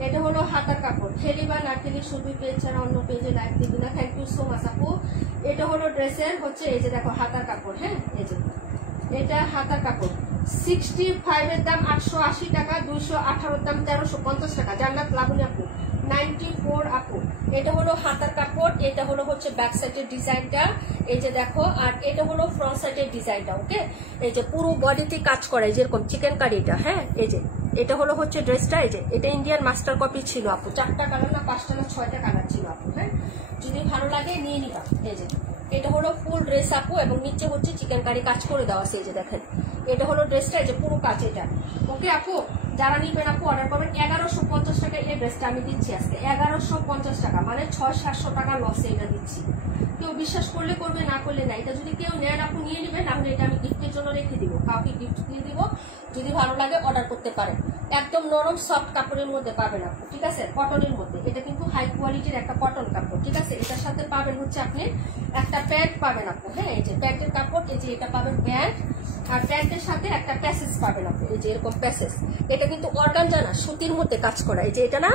এটা হলো হাতার কাপড়। খেলি বা না খেলি সুবি পেজ ছাড়া অন্য পেজে লাইভ দিবি না। থ্যাংক ইউ সো মাচ আপু। এটা হলো ড্রেসের হচ্ছে এই যে দেখো হাতার কাপড়। হ্যাঁ, এই যে এটা হাতার কাপড়। 65-এর দাম 880 টাকা, 218-এর দাম 1350 টাকা। জান্নাত লাবণী আপু 94 আপু। এটা হলো হাতার কাপড়, এটা হলো হচ্ছে ব্যাক সাইডের ডিজাইনটা, এই যে দেখো। আর এটা হলো ফ্রন্ট সাইডের ডিজাইনটা। ওকে, এই যে পুরো বডিতে কাজ করা, যেরকম চিকেন কারিটা। হ্যাঁ, এই যে এটা হলো হচ্ছে ড্রেসটা। এই যে এটা ইন্ডিয়ান মাস্টার কপি ছিল আপু, 4টা কালার না 5টা না 6টা কালার ছিল আপু। হ্যাঁ, যদি ভালো লাগে নিয়ে নিবা। এই যে এটা হলো ফুল ড্রেস আপু, এবং নিচে হচ্ছে চিকেন কারি কাজ করে দেওয়া আছে। এই যে দেখেন, এটা হলো ড্রেসটা, এই যে পুরো কাজ এটা। ওকে আপু, যারা নিবেন আপু অর্ডার করবেন। 1150 টাকা এই ড্রেসটা আমি দিচ্ছি আজকে, 1150 টাকা, মানে 600-700 টাকা লসে এটা দিচ্ছি। কেউ বিশ্বাস করলে করবে, না করলে না। এটা যদি কেউ নেন আপু নিয়ে নেবেন, তাহলে এটা আমি গিফটের জন্য রেখে দিব, কাউকে গিফট দিয়ে দিব। যদি ভালো লাগে অর্ডার করতে পারেন। একদম নরম সফট কাপড়ের মধ্যে পাবেন আপু, ঠিক আছে? কটনের মধ্যে, এটা কিন্তু হাই কোয়ালিটির একটা কটন কাপড়, ঠিক আছে? এটার সাথে পাবেন হচ্ছে আপনি একটা প্যান্ট পাবেন আপু। হ্যাঁ, এই যে প্যান্টের কাপড়, এই যে এটা পাবেন প্যান্ট, আর প্যান্টের সাথে একটা প্যাসেজ পাবেন আপনি, এই যে এরকম প্যাসেজ। এটা কিন্তু অর্গানজা না, সুতির মধ্যে কাজ করা। এই যে এটা না,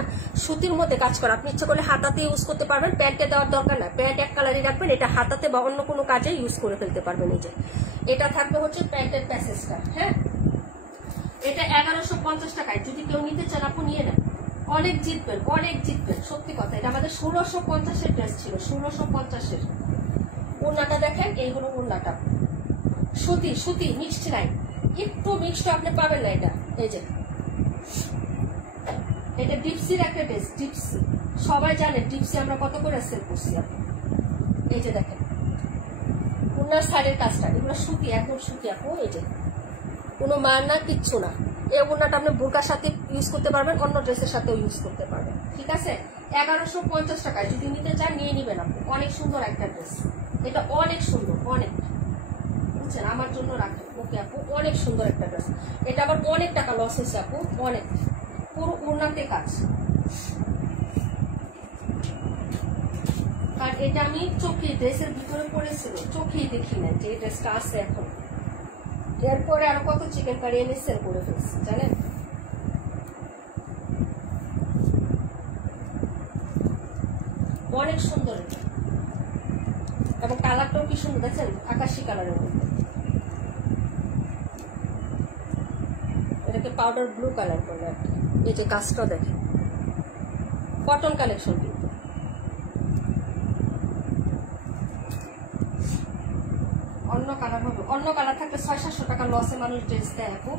সুতির মধ্যে কাজ করা। আপনি ইচ্ছে করলে হাতাতে ইউজ করতে পারবেন, প্যান্টে দেওয়ার দরকার না। প্যান্ট এক কালারই রাখবেন, এটা হাতাতে বা অন্য কোনো কাজে ইউজ করে ফেলতে পারবেন। এই যে এটা থাকবে হচ্ছে প্যান্টের প্যাসেজটা। হ্যাঁ, এটা 1150 টাকায়। যদি কেউ নিতে চান আপু নিয়ে নেন, অনেক জিতবেন, অনেক জিতবেন, সত্যি কথা। এটা আমাদের 1650-এর ড্রেস ছিল, 1650-এর। ওড়নাটা দেখেন, এই হলো ওড়নাটা, সুতি সুতি, মিক্সড নাই, একটু মিক্সড আপনি পাবেন না এটা। এই যে এটা ডিপসির একটা ড্রেস, ডিপসি সবাই জানে ডিপসি আমরা কত করে সেল করছি। এই যে দেখেন ওনার সাইডের কাজটা, এগুলো সুতি, একদম সুতি আপু। এই যে কোনো মান না, কিচ্ছু না। এই ওড়নাটা আপনি বোরকার সাথে ইউজ করতে পারবেন, অন্য ড্রেসের সাথেও ইউজ করতে পারবেন, ঠিক আছে। 1150 টাকায় যদি নিতে চান নিয়ে নিবেন আপু। অনেক সুন্দর একটা ড্রেস, এটা অনেক সুন্দর, অনেক, বুঝছেন, আমার জন্য রাখবেন। ওকে আপু, অনেক সুন্দর একটা ড্রেস। এটা আবার অনেক টাকা লস হয়েছে আপু, অনেক, পুরো ওড়নাতে কাজ। আর এটা আমি চোখে, ড্রেসের ভিতরে পড়েছিল, চোখেই দেখি না যে ড্রেসটা আছে এখন। এরপরে আরো কত চিকেন কারি এনে সেল করে ফেলছি জানেন। অনেক সুন্দর এটা, এবং কালারটাও কি সুন্দর দেখছেন, আকাশি কালারের মধ্যে। এটাকে পাউডার ব্লু কালার করলে আর কি। এই যে কাজটা দেখেন, কটন কালেকশন কিন্তু। অন্য কালার হবে, অন্য কালার থাকলে 600-700 টাকা লসে মানুষ ড্রেস দেয় আপু।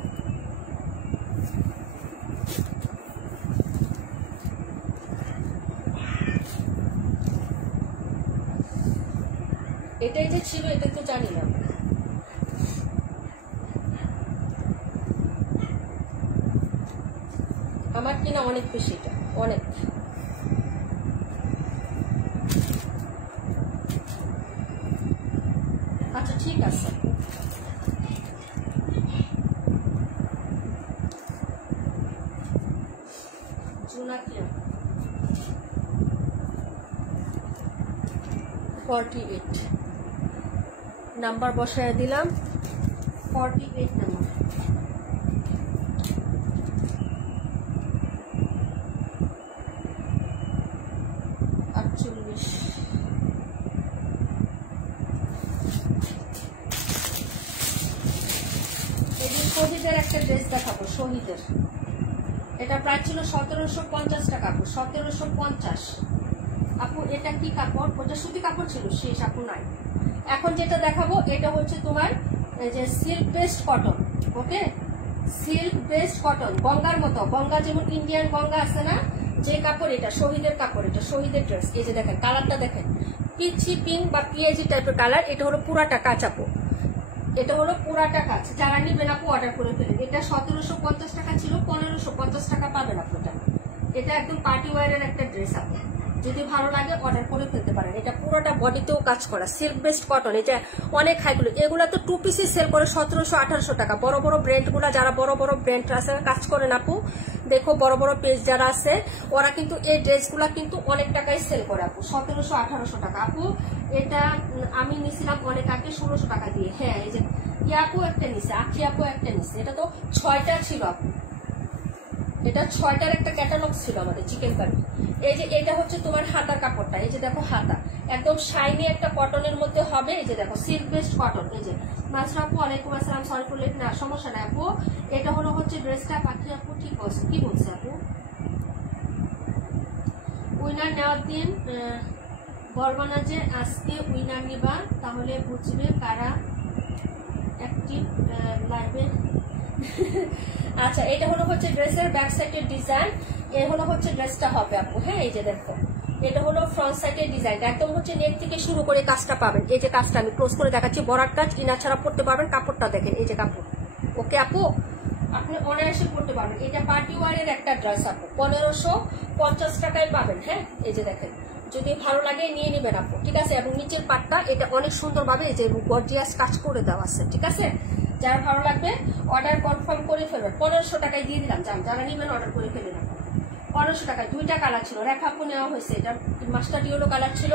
এটাই যে ছিল এটা তো জানি না। আমার কিনা অনেক বেশি, এটা অনেক। আচ্ছা ঠিক আছে, জোনাকিয়া 48 নাম্বার বসায় দিলাম, 48 নাম্বার। শহীদের একটা ড্রেস দেখাবো, শহীদের। এটা প্রায় ছিল 1750 টাকা আপু, 1750 আপু। এটা কি কাপড়? ওটা সুতি কাপড় ছিল, শেষ আপু, নাই। এখন যেটা দেখাবো এটা হচ্ছে তোমার এই যে সিল্ক বেস্ট কটন। ওকে, সিল্ক বেস্ট কটন, গঙ্গার মতো, গঙ্গা যেমন ইন্ডিয়ান গঙ্গা আছে না, যে কাপড়, এটা শহীদের কাপড়, এটা শহীদের ড্রেস। এই যে দেখেন কালারটা দেখেন, পিচি পিঙ্ক বা পিএজি টাইপের কালার। এটা হলো পুরাটা কাঁচ আপু, এটা হলো পুরাটা কাজ। যারা নিবেন আপু অর্ডার করে ফেলেন। এটা 1750 টাকা ছিল, 1550 টাকা পাবেন আপু। এটা একদম পার্টি ওয়ারের একটা ড্রেস আপু, যদি ভালো লাগে অর্ডার করে ফেলতে পারেন। এটা পুরোটা বডিতেও কাজ করা, সিল্ক বেস্ট কটন। এটা অনেক হাইগুলো, এগুলা তো 2 পিসে সেল করে 1700-1800 টাকা। বড় বড় ব্র্যান্ড গুলা, যারা বড় বড় ব্র্যান্ড আছে কাজ করেন আপু, দেখো বড় বড় পেজ যারা আছে, ওরা কিন্তু এই ড্রেসগুলা কিন্তু অনেক টাকায় সেল করে আপু, 1700-1800 টাকা আপু। এটা আমি নিছিলাম অনেক আগে 1600 টাকা দিয়ে। হ্যাঁ, এই যে ইয়াপু একটা নিছে, আখি আপু একটা নিছে। এটা তো 6টা ছিল আপু, এটা 6টার একটা ক্যাটালগ ছিল আমাদের চিকেন কারি। এই যে এটা হচ্ছে তোমার হাতার কাপড়টা, এই যে দেখো হাতা একদম শাইনি একটা কটনের মধ্যে হবে। এই যে দেখো সিল্ক বেস্ট কটন। এই যে মাসরা আপু, ওয়ালাইকুম আসসালাম, সরি ফর লেট, না সমস্যা নাই আপু। এটা হলো হচ্ছে ড্রেসটা, পাখি আপু ঠিক আছে, কি বলছে আপু? উইনার নেওয়ার দিন বলবো না যে আজকে উইনার নিবা, তাহলে বুঝবে কারা অ্যাক্টিভ লাইভে। আচ্ছা, এটা হলো হচ্ছে ড্রেসের ব্যাক সাইডের ডিজাইন, এ হলো হচ্ছে ড্রেসটা হবে আপু। হ্যাঁ, এই যে দেখো এটা হলো ফ্রন্ট সাইডের ডিজাইন, একদম হচ্ছে নেক থেকে শুরু করে কাজটা পাবেন। এই যে কাজটা আমি ক্লোজ করে দেখাচ্ছি, বরাট কাজ, ইনার ছাড়া পড়তে পারবেন। কাপড়টা দেখেন, এই যে কাপড়। ওকে আপু, আপনি অনায়াসে পড়তে পারবেন। এটা পার্টি ওয়ারের একটা ড্রেস আপু, 1550 টাকায় পাবেন। হ্যাঁ, এই যে দেখেন, যদি ভালো লাগে নিয়ে নেবেন আপু, ঠিক আছে। এবং নিচের পাটটা এটা অনেক সুন্দরভাবে এই যে গর্জিয়াস কাজ করে দেওয়া আছে, ঠিক আছে। যারা ভালো লাগবে অর্ডার কনফার্ম করে ফেলবেন। 1500 টাকায় দিয়ে দিলাম, যারা নিবেন অর্ডার করে ফেলবেন। 1500 টাকায় 2টা কালার ছিল, রেখাপু নেওয়া হয়েছে। এটা মাস্টার্ড ইয়েলো কালার ছিল,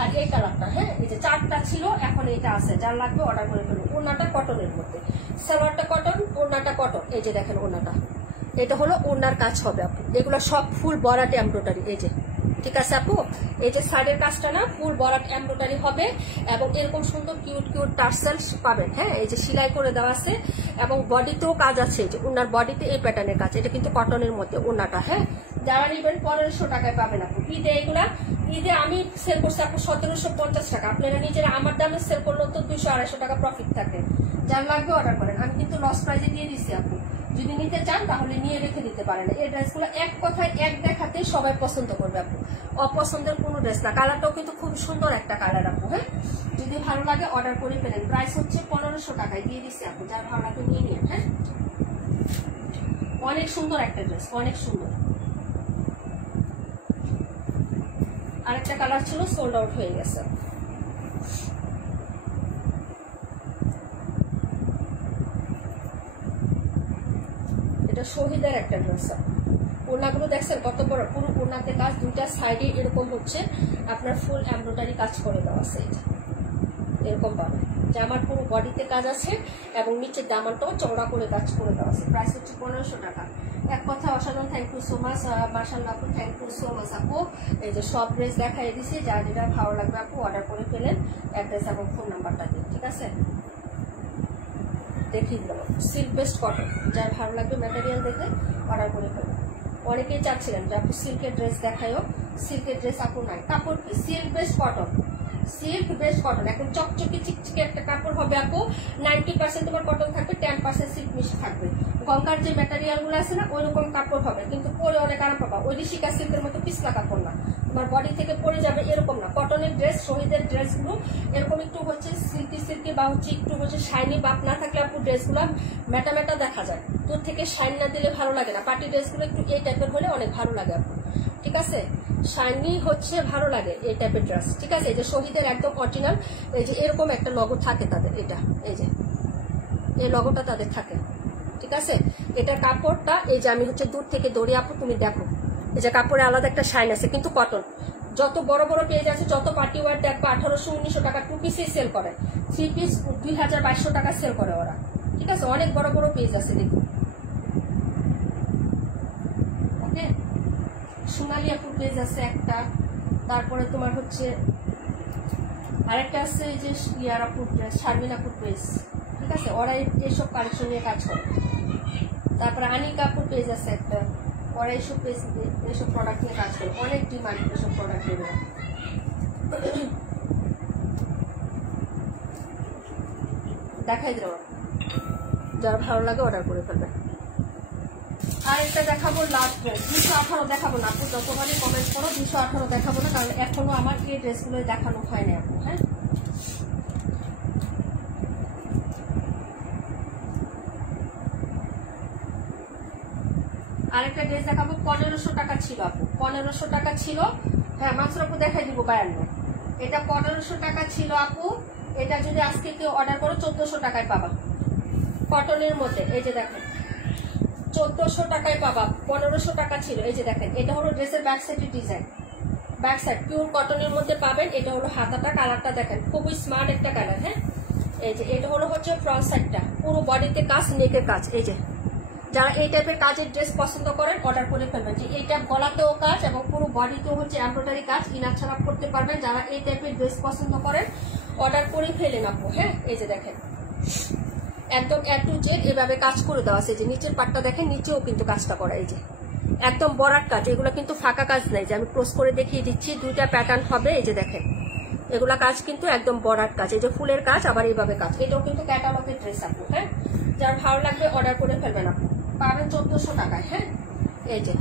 আর এই কালারটা। হ্যাঁ, এই যে 4টা ছিল, এখন এটা আছে। যার লাগবে অর্ডার করে ফেলবেন। ওড়নাটা কটনের মধ্যে, সালোয়ারটা কটন, ওড়নাটা কটন। এই যে দেখেন ওড়নাটা, এটা হলো ওড়নার কাজ হবে আপু। এগুলো সব ফুল বরাট এমব্রয়ডারি। এই যে, ঠিক আছে আপু, এই যে সাইডের কাজটা না ফুল বরাট এমব্রয়ডারি হবে, এবং এরকম সুন্দর কিউট কিউট টার্সেল পাবেন। হ্যাঁ, এই যে সেলাই করে দেওয়া আছে, এবং বডিতেও কাজ আছে। এই যে ওনার বডিতে এই প্যাটার্নের কাজ, এটা কিন্তু কটনের মধ্যে ওনাটা। হ্যাঁ, যারা নিবেন 1500 টাকায় পাবেন আপু। ঈদে এগুলা ঈদে আমি সেল করছি আপু 1750 টাকা, আপনারা নিজেরা আমার দামে সেল করলেও তো 200-250 টাকা প্রফিট থাকে। যার লাগবে অর্ডার করেন, আমি কিন্তু লস প্রাইজে দিয়ে দিচ্ছি আপু। যদি নিতে চান তাহলে নিয়ে রেখে দিতে পারেন। এই ড্রেসগুলো এক কথায় এক দেখাতেই সবাই পছন্দ করবে আপু, অপছন্দের কোনো ড্রেস না। কালারটাও কিন্তু খুব সুন্দর একটা কালার আপু। হ্যাঁ, যদি ভালো লাগে অর্ডার করে ফেলেন। প্রাইস হচ্ছে 1500 টাকায় দিয়ে দিচ্ছি আপু, যার ভালো লাগে নিয়ে নিন। হ্যাঁ, অনেক সুন্দর একটা ড্রেস, অনেক সুন্দর। আরেকটা কালার ছিল, সোল্ড আউট হয়ে গেছে। এটা শহীদের একটা ড্রেস। ওড়নাগুলো দেখছেন কত বড়, পুরো ওড়নাতে কাজ, দুইটা সাইডে এরকম হচ্ছে আপনার ফুল এমব্রয়ডারি কাজ করে দেওয়া আছে। এরকম পাবেন, জামার পুরো বডিতে কাজ আছে এবং নিচের দামানটাও চওড়া করে কাজ করে দেওয়া আছে। প্রাইস হচ্ছে 1500 টাকা। এক কথা অসাধারণ, থ্যাংক ইউ সো মাচ মাশাআল্লাহ আপু, থ্যাংক ইউ সো মাচ আপু। এই যে সব ড্রেস দেখাই দিছি, যার যেটা ভালো লাগবে আপু অর্ডার করে ফেলেন, অ্যাড্রেস এবং ফোন নাম্বারটা দিন, ঠিক আছে? দেখিয়ে দেবো সিল্ক বেস্ট কটন, যার ভালো লাগবে ম্যাটেরিয়াল দেখে অর্ডার করে ফেলবেন। অনেকেই চাচ্ছিলেন যে আপু সিল্কের ড্রেস দেখায়ও, সিল্কের ড্রেস আপু নাই। কাপড় কি silk best cotton, silk best cotton, এখন চকচকে চিকচিকে একটা কাপড় হবে আপু। 90% তোমার কটন থাকবে, 10% সিল্ক মিক্স থাকবে। গঙ্গার যে ম্যাটেরিয়াল গুলো আছে না, ওই রকম কাপড় হবে, কিন্তু পরে অনেক আরাম পাবা। ওই ঋষিকা সিল্কের মতো পিছলা কাপড় না, তোমার বডি থেকে পরে যাবে এরকম না। কটনের ড্রেস, শহীদের ড্রেস গুলো এরকম একটু হচ্ছে সিল্কি সিল্কি বা হচ্ছে একটু হচ্ছে শাইনি বাপ না থাকলে আপু ড্রেস গুলো মেটা মেটা দেখা যায়, দূর থেকে শাইন না দিলে ভালো লাগে না। পার্টি ড্রেস গুলো একটু এই টাইপের হলে অনেক ভালো লাগে আপু, ঠিক আছে? শাইনি হচ্ছে ভালো লাগে এই টাইপের ড্রেস, ঠিক আছে? এই যে শহীদের একদম অরিজিনাল, এই যে এরকম একটা লগো থাকে তাদের, এটা এই যে এই লগোটা তাদের থাকে, ঠিক আছে? এটার কাপড়টা এই যে আমি হচ্ছে দূর থেকে দৌড়ে আপু তুমি দেখো, এই যে কাপড়ে আলাদা একটা শাইন আছে, কিন্তু কটন। যত বড় বড় পেজ আছে, যত পার্টি ওয়ার দেখবো 1800-1900 টাকা 2 পিসে সেল করে, 3 পিস 2200 টাকা সেল করে ওরা, ঠিক আছে? অনেক বড় বড় পেজ আছে দেখুন। ওকে, সোনালি আপুর পেজ আছে একটা, তারপরে তোমার হচ্ছে আরেকটা আছে এই যে ইয়ার আপুর পেজ, শারমিন আপুর পেজ, ঠিক আছে? ওরা এইসব কালেকশন নিয়ে কাজ করে। তারপরে আনিকা আপুর পেজ আছে একটা, ওরা এইসব পেজ এইসব প্রোডাক্ট নিয়ে কাজ করে, অনেক ডিমান্ড এইসব প্রোডাক্টের। দেখাই দেবো, যারা ভালো লাগে অর্ডার করে ফেলবে। আর একটা দেখাবো লাস্ট ড্রেস, 218 দেখাবো না আপু, যতবারই কমেন্ট করো 218 দেখাবো না, কারণ এখনো আমার এই ড্রেসগুলো দেখানো হয় না আপু। হ্যাঁ, আরেকটা ড্রেস দেখাবো, 1500 টাকা ছিল আপু, 1500 টাকা ছিল। হ্যাঁ মাত্র আপু দেখাই দিব 52, এটা 1500 টাকা ছিল আপু। এটা যদি আজকে কেউ অর্ডার করো 1400 টাকায় পাবা, কটনের মধ্যে। এই যে দেখেন 1400 টাকায় পাবা, 1500 টাকা ছিল। এই যে দেখেন, এটা হলো ড্রেসের ব্যাক সাইডের ডিজাইন, ব্যাক সাইড পিওর কটনের মধ্যে পাবেন। এটা হলো হাতাটা, কালারটা দেখেন খুবই স্মার্ট একটা কালার। হ্যাঁ, এই যে এটা হলো হচ্ছে ফ্রন্ট সাইডটা, পুরো বডিতে কাজ, নেকের কাজ। এই যে যারা এই টাইপের কাজের ড্রেস পছন্দ করেন অর্ডার করে ফেলবেন, যে এইটা গলাতেও কাজ এবং পুরো বডিতেও হচ্ছে এমব্রয়ডারি কাজ, ইনার ছাড়া করতে পারবেন। যারা এই টাইপের ড্রেস পছন্দ করেন অর্ডার করে ফেলেন আপু। হ্যাঁ, এই যে দেখেন একদম এ টু জেড এভাবে কাজ করে দেওয়া আছে। যে নিচের পাটটা দেখেন, নিচেও কিন্তু কাজটা করা, এই যে একদম বরাট কাজ। এগুলো কিন্তু ফাঁকা কাজ নাই, যে আমি ক্লোজ করে দেখিয়ে দিচ্ছি, দুইটা প্যাটার্ন হবে। এই যে দেখেন এগুলা কাজ কিন্তু একদম বরাট কাজ, এই যে ফুলের কাজ, আবার এইভাবে কাজ। এটাও কিন্তু ক্যাটালগের ড্রেস আপু। হ্যাঁ, যার ভালো লাগবে অর্ডার করে ফেলবেন আপু, পাবেন 1400 টাকায়। হ্যাঁ, এই যে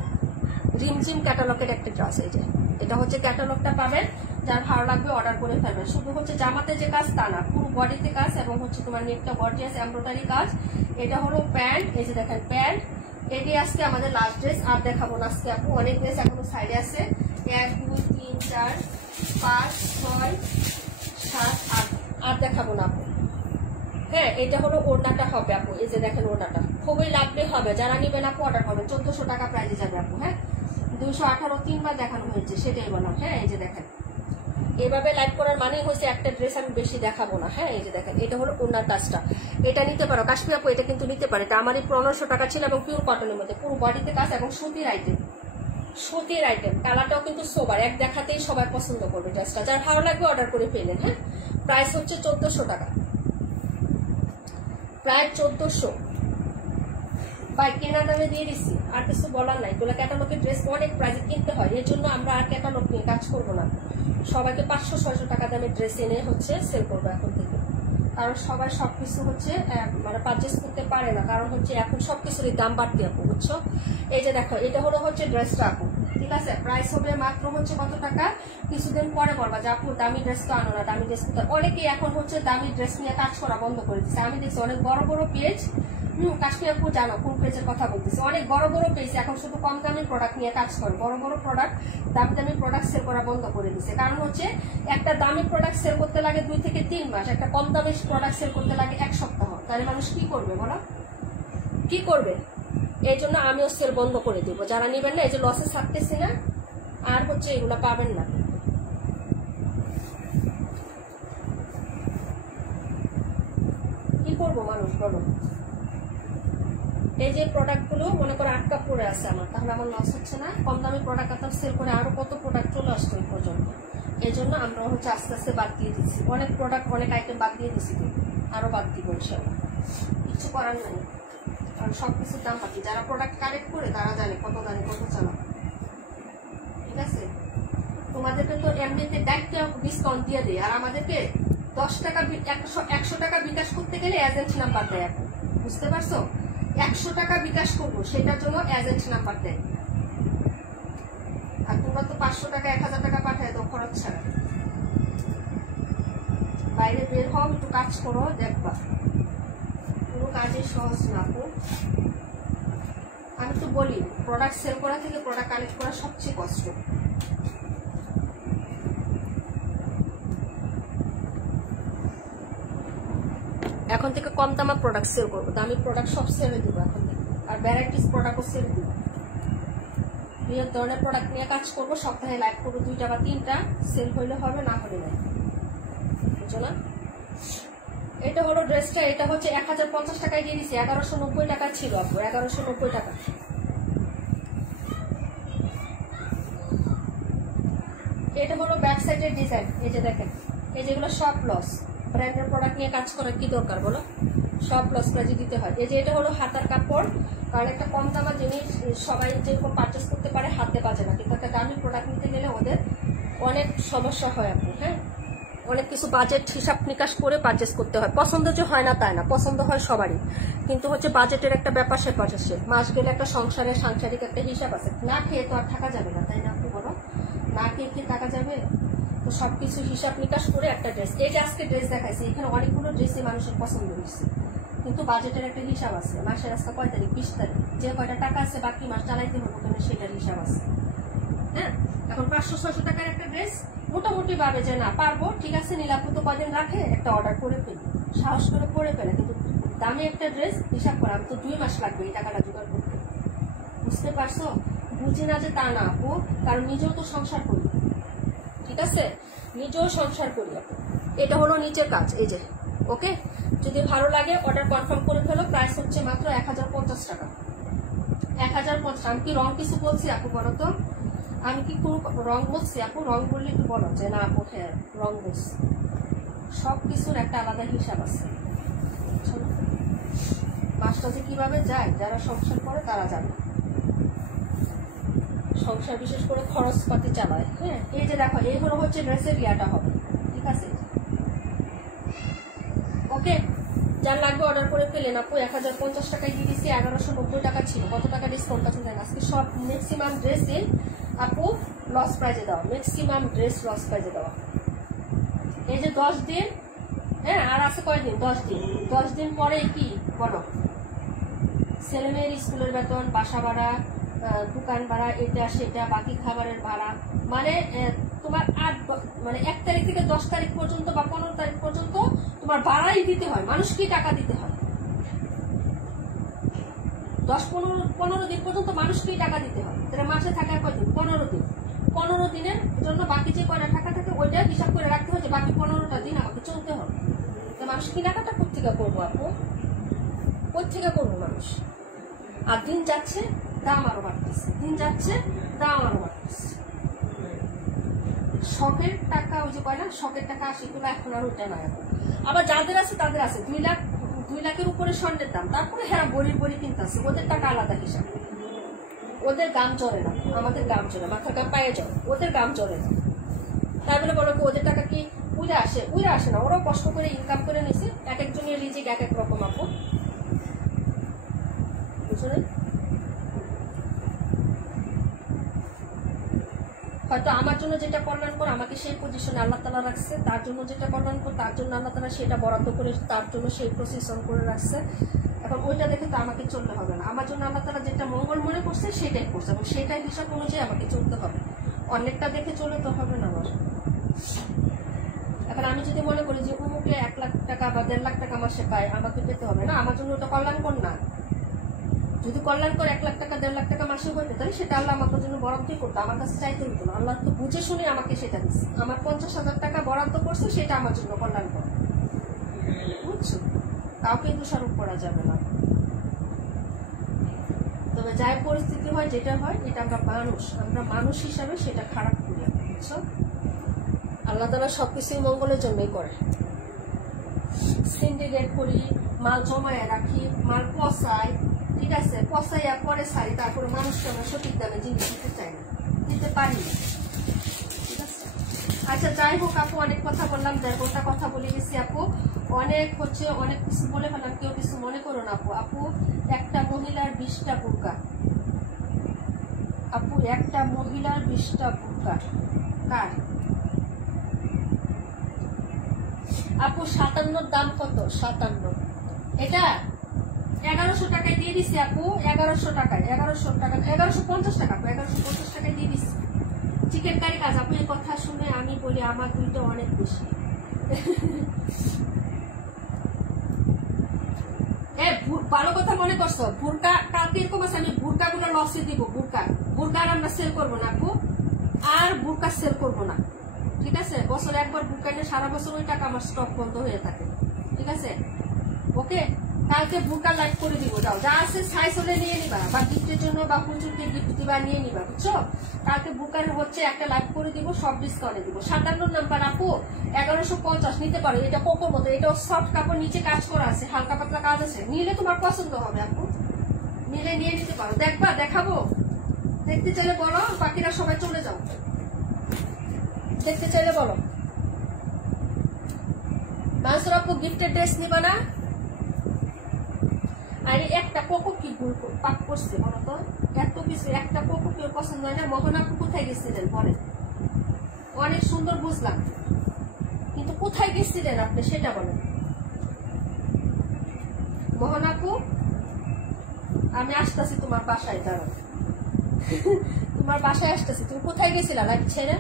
রিমঝিম ক্যাটালগের একটা ড্রেস, এই যে এটা হচ্ছে ক্যাটালগটা পাবেন, যার ভালো লাগবে অর্ডার করে ফেলবেন। শুধু হচ্ছে জামাতে যে কাজ তা না, পুরো বডিতে কাজ এবং হচ্ছে তোমার নেকটা গর্জিয়াস এমব্রয়ডারি কাজ। এটা হলো প্যান্ট, এই যে দেখেন প্যান্ট। এটি আজকে আমাদের লাস্ট ড্রেস, আর দেখাবো না আজকে আপু, অনেক ড্রেস এখনো সাইডে আছে। 1 2 3 4 5 6 7 8 আর দেখাবো না আপু। হ্যাঁ, এটা হলো ওড়নাটা হবে আপু, এই যে দেখেন ওড়নাটা খুবই লাগবে হবে, যারা নিবেন আপু অর্ডার করবেন। 1400 টাকা প্রাইজে যাবে আপু। হ্যাঁ, 218 তিনবার দেখানো হয়েছে, সেটাই বললাম। হ্যাঁ, এই যে দেখেন এভাবে লাইভ করার মানেই হচ্ছে একটা ড্রেস আমি বেশি দেখাবো না। হ্যাঁ, এই যে দেখেন এটা হলো ওড়নার কাজটা, এটা নিতে পারো কাশ্মীর আপু, এটা কিন্তু নিতে পারে। এটা আমারই 1500 টাকা ছিল এবং পিওর কটনের মধ্যে, পুরো বডিতে কাজ এবং সুতির আইটেম, সুতির আইটেম। কালারটাও কিন্তু সোবার, এক দেখাতেই সবাই পছন্দ করবে ড্রেসটা। যার ভালো লাগবে অর্ডার করে ফেলেন। হ্যাঁ, প্রাইস হচ্ছে 1400 টাকা, প্রায় 1400। ভাই কেনা দামে দিয়ে দিচ্ছি, আর কিছু বলার নাই। এগুলো ক্যাটালগের ড্রেস অনেক প্রাইসে কিনতে হয়, এর জন্য আমরা আর ক্যাটালগ নিয়ে কাজ করবো না। সবাইকে 500-600 টাকা দামের ড্রেস এনে হচ্ছে সেল করবো এখন থেকে, কারণ সবাই সবকিছু হচ্ছে মানে পারচেস করতে পারে না, কারণ হচ্ছে এখন সবকিছুরই দাম বাড়তে আপু, বুঝছো? এই যে দেখো, এটা হলো হচ্ছে ড্রেসটা আপু, ঠিক আছে? প্রাইস হবে মাত্র হচ্ছে কত টাকা, কিছুদিন পরে বলবা যে আপু দামি ড্রেস তো আনো না, দামি ড্রেস তো। অনেকেই এখন হচ্ছে দামি ড্রেস নিয়ে কাজ করা বন্ধ করে দিচ্ছে। আমি দেখছি অনেক বড় বড় পেজ, কাশ্মীর আপু জানো কোন পেজের কথা বলতেছি, অনেক বড় বড় পেজ এখন শুধু কম দামি প্রোডাক্ট নিয়ে কাজ করে। বড় বড় প্রোডাক্ট, দামি দামি প্রোডাক্ট সেল করা বন্ধ করে দিচ্ছে। কারণ হচ্ছে একটা দামি প্রোডাক্ট সেল করতে লাগে 2 থেকে 3 মাস, একটা কম দামি প্রোডাক্ট সেল করতে লাগে 1 সপ্তাহ। তাহলে মানুষ কি করবে বলো, কি করবে? এই জন্য আমিও সেল বন্ধ করে দিব। যারা নেবেন না, এই যে লসে থাকতেছি না, আর হচ্ছে এগুলো পাবেন না। কি করবো মানুষ বলো? এই যে প্রোডাক্টগুলো মনে করে আটকা পড়ে আছে আমার, তাহলে আমার লস হচ্ছে না? কম দামি প্রোডাক্ট আপনার সেল করে আরো কত প্রোডাক্ট চলে আসতো এই পর্যন্ত। এই জন্য আমরা হচ্ছে আস্তে আস্তে বাদ দিয়ে দিচ্ছি, অনেক প্রোডাক্ট অনেক আইটেম বাদ দিয়ে দিচ্ছি, আরো বাদ দিব ইনশাআল্লাহ। কিছু করার নাই, কারণ সবকিছুর দাম বাকি। যারা প্রোডাক্ট কালেক্ট করে তারা জানে কত দামে কত চালা, ঠিক আছে? তোমাদেরকে তো এমনিতে ডাইরেক্ট ডিসকাউন্ট দিয়ে দেয়, আর আমাদেরকে 10 টাকা 100 টাকা বিকাশ করতে গেলে এজেন্ট নাম্বার দেয় এখন, বুঝতে পারছো? 100 টাকা বিকাশ করবো সেটার জন্য এজেন্ট নাম্বার দেয়, আর তোমরা তো 500 টাকা 1000 টাকা পাঠায় তো খরচ ছাড়া। বাইরে বের হও, একটু কাজ করো, দেখবা কোনো কাজে সহজ না। আমি তো বলি প্রোডাক্ট সেল করা থেকে প্রোডাক্ট কালেক্ট করা সবচেয়ে কষ্ট। এখন থেকে কম দামা প্রোডাক্ট সেল করবো, দামি প্রোডাক্ট সব সেল দিব এখন থেকে, আর ভ্যারাইটিস প্রোডাক্টও সেল দিব। বিভিন্ন ধরনের প্রোডাক্ট নিয়ে কাজ করবো, সপ্তাহে লাইভ করবো 2টা বা 3টা, সেল হইলে হবে, না হলে নাই, বুঝছো না? এটা হলো ড্রেসটা, এটা হচ্ছে 1050 টাকায় দিয়ে দিচ্ছি, 1190 টাকা ছিল আপু, 1190 টাকা। এটা হলো ব্যাক সাইডের ডিজাইন, এই যে দেখেন, এই যেগুলো সব লস। ব্র্যান্ডের প্রোডাক্ট নিয়ে কাজ করার কি দরকার বলো? সব লস প্রাইজে দিতে হয়। এই যে এটা হলো হাতার কাপড়, কারণ একটা কম দামের জিনিস সবাই যেরকম পারচেস করতে পারে হাতে বাজে না, কিন্তু একটা দামি প্রোডাক্ট নিতে গেলে ওদের অনেক সমস্যা হয় আপু। হ্যাঁ, অনেক কিছু বাজেট হিসাব নিকাশ করে পারচেস করতে হয়। পছন্দ যে হয় না তাই না, পছন্দ হয় সবারই, কিন্তু হচ্ছে বাজেটের একটা ব্যাপার স্যাপার আছে। মাস গেলে একটা সাংসারিক একটা হিসাব আছে, না খেয়ে তো আর থাকা যাবে না, তাই না আপনি বলো? না খেয়ে খেয়ে থাকা যাবে? তো সবকিছু হিসাব নিকাশ করে একটা ড্রেস, এই যে আজকে ড্রেস দেখাইছি, এখানে অনেকগুলো ড্রেসই মানুষের পছন্দ হচ্ছে, কিন্তু বাজেটের একটা হিসাব আছে। মাসের আজকে কয় তারিখ? 20 তারিখ। যে কয়টা টাকা আছে বাকি মাস চালাইতে হবে, কিন্তু সেটার হিসাব আছে। হ্যাঁ, এখন 500-600 টাকার একটা ড্রেস মোটামুটি ভাবে যে না পারবো, ঠিক আছে, নীলাপু তো কয়দিন রাখে, একটা অর্ডার করে ফেলি, সাহস করে করে ফেলে। কিন্তু দামি একটা ড্রেস হিসাব করা, আমি তো 2 মাস লাগবে এই টাকাটা জোগাড় করতে, বুঝতে পারছো? বুঝি না যে তা না আপু, কারণ নিজেও তো সংসার করি, ঠিক আছে, নিজেও সংসার করি আপু। এটা হলো নিচের কাজ, এই যে। ওকে, যদি ভালো লাগে অর্ডার কনফার্ম করে ফেলো। প্রাইস হচ্ছে মাত্র 1050 টাকা, 1050। আমি কি রং কিছু বলছি আপু বলো তো? আমি কি কোনো রং বলছি আপু? রং বললে একটু বলো যে না আপু হ্যাঁ রং বলছি। সব কিছুর একটা আলাদা হিসাব আছে, মাসটা যে কিভাবে যায় যারা সংসার করে তারা জানে, সংসার বিশেষ করে খরচপাতি চালায়। হ্যাঁ, এই যে দেখো, এই হলো হচ্ছে ড্রেসের ইয়াটা হবে, ঠিক আছে? ওকে, যার লাগবে অর্ডার করে ফেলেন আপু। 1050 টাকায় দিয়ে দিচ্ছি, 1190 টাকা ছিল। কত টাকা ডিসকাউন্ট আছে জানেন? আজকে সব ম্যাক্সিমাম ড্রেসে আপু লস প্রাইজে দেওয়া, ম্যাক্সিমাম ড্রেস লস প্রাইজে দেওয়া। এই যে 10 দিন, হ্যাঁ আর আছে কয়দিন? 10 দিন। 10 দিন পরে কি বলো? ছেলেমেয়ের স্কুলের বেতন, বাসা ভাড়া, দোকান ভাড়া, এটা সেটা, বাকি খাবারের ভাড়া, মানে তোমার 1 তারিখ থেকে 10 তারিখ পর্যন্ত বা 15 তারিখ পর্যন্ত তোমার ভাড়াই দিতে হয়। মানুষকে টাকা দিতে হয়। 10-15 দিন পর্যন্ত মানুষকেই টাকা দিতে হয়। তাহলে মাসে থাকে কয়দিন? 15 দিন। 15 দিনের জন্য বাকি যে কয়টা টাকা থাকে ওইটা হিসাব করে রাখতে হয় যে বাকি 15টা দিন আমাকে চলতে হবে। তো মানুষ কেনাকাটা কোথেকে করবো আপু? কোথেকে করবো মানুষ? আর দিন যাচ্ছে দাম আরো বাড়তেছে, দিন যাচ্ছে দাম আরো বাড়তেছে। শখের টাকা, ওই যে কয় না শখের টাকা 80 তোলা, এখন আর ওইটা নয়। আবার যাদের আছে তাদের আছে 2 লাখ 2 লাখের উপরে স্বর্ণের দাম, তারপরে হ্যাঁ বড়ি বড়ি কিনতেছে, ওদের টাকা আলাদা হিসাব, ওদের গাম চলে না, আমাদের গাম চলে, মাথার গাম পায়ে যাও, ওদের গাম চলে না। তাই বলে বলো কি ওদের টাকা কি উড়ে আসে না, ওরাও কষ্ট করে ইনকাম করে নিছে, এক একজনের রিজিক এক এক রকম আপু, বুঝলেন? হয়তো আমার জন্য যেটা কল্যাণকর, আমাকে সেই পজিশনে আল্লাহ তাআলা রাখছে, তার জন্য যেটা কল্যাণকর তার জন্য আল্লাহ তাআলা সেটা বরাদ্দ করে তার জন্য সেই প্রসেসন করে রাখছে। এখন ওইটা দেখে তো আমাকে চলতে হবে না, আমার জন্য আল্লাহ তাআলা যেটা মঙ্গল মনে করছে সেটাই করছে, এবং সেটাই হিসাব অনুযায়ী আমাকে চলতে হবে, অনেকটা দেখে চলে তো হবে না আমার। এখন আমি যদি মনে করি যে অমুকে 1 লাখ টাকা বা 1.5 লাখ টাকা মাসে পায়, আমাকে পেতে হবে না, আমার জন্য ওটা কল্যাণকর না। যদি কল্যাণকর 1 লাখ টাকা 1.5 লাখ টাকা মাসে হইতে, তাহলে সেটা আল্লাহ আমার জন্য বরাদ্দই করতো, আমার কাছে চাইতে হতো না। আল্লাহ তো বুঝে শুনে আমাকে সেটা দিচ্ছে, আমার 50,000 টাকা বরাদ্দ করছে, সেটা আমার জন্য কল্যাণকর, বুঝছো? কাউকে দোষারোপ করা যাবে না। তবে যাই পরিস্থিতি হয়, যেটা হয়, এটা আমরা মানুষ হিসাবে সেটা খারাপ করি, বুঝছো? আল্লাহ তাআলা সবকিছুই মঙ্গলের জন্যই করে। সিন্ডিকেট করি, মাল জমায় রাখি, মাল পচাই, ঠিক আছে, পচাইয়া পরে সারি, তারপরে মানুষকে আমরা সঠিক দামে জিনিস দিতে চাই না, দিতে পারি না, ঠিক আছে? আচ্ছা যাই হোক আপু, অনেক কথা বললাম, 1.5 ঘন্টা কথা বলে গেছি আপু, অনেক কিছু বলে ফেললাম, কেউ কিছু মনে করো না আপু। আপু একটা মহিলার 20টা বোরকা, আপু একটা মহিলার 20টা বোরকা কার? আপু 57 দাম কত? 57, এটা 1100 টাকায় দিয়ে দিচ্ছি আপু, 1100 টাকায়, 1150 টাকা, 1150 টাকায় দিয়ে দিচ্ছি। চিকেন কারি কাজ। আপু এই কথা শুনে আমি বলি আমার দুইটা অনেক বেশি। ভালো কথা মনে করছো, বুরকা কালকে এরকম আছে, আমি বুরকা গুলো লসে দিব, বুরকা আর আমরা সেল করবো না আপু, আর বুরকা সেল করবো না, ঠিক আছে? বছরে একবার বুরকা নিয়ে সারা বছর ওই টাকা আমার স্টক বন্ধ হয়ে থাকে, ঠিক আছে? ওকে, কালকে বুরকা লাইভ করে দিব, যাও যা আছে সাইজ হলে নিয়ে নিবা, বা গিফটের জন্য বা হুজুরকে গিফট দিবা নিয়ে নিবা, বুঝছো? কালকে বুরকার হচ্ছে একটা লাইভ করে দিব, সব ডিসকাউন্টে দিব। 57 নাম্বার আপু 1150 নিতে পারো, এটা কোকোর মতো, এটাও সফট কাপড়, নিচে কাজ করা আছে, হালকা পাতলা কাজ আছে, নিলে তোমার পছন্দ হবে আপু, নিলে নিয়ে নিতে পারো। দেখবা? দেখাবো? দেখতে চাইলে বলো, বাকিরা সবাই চলে যাও, দেখতে চাইলে বলো। মানসুর আপু গিফটের ড্রেস নিবা না? আরে একটা কোকো কি ভুল পাক করছে বলো তো, এত কিছু একটা কোকো কেউ পছন্দ হয় না? মোহন আপু কোথায় গেছিলেন বলেন? অনেক সুন্দর বুঝলাম, কিন্তু কোথায় গেছিলেন আপনি সেটা বলেন। মোহন আপু আমি আসতেছি তোমার বাসায়, দাঁড়াও, তোমার বাসায় আসতেছি, তুমি কোথায় গেছিলা লাইভ ছেড়ে?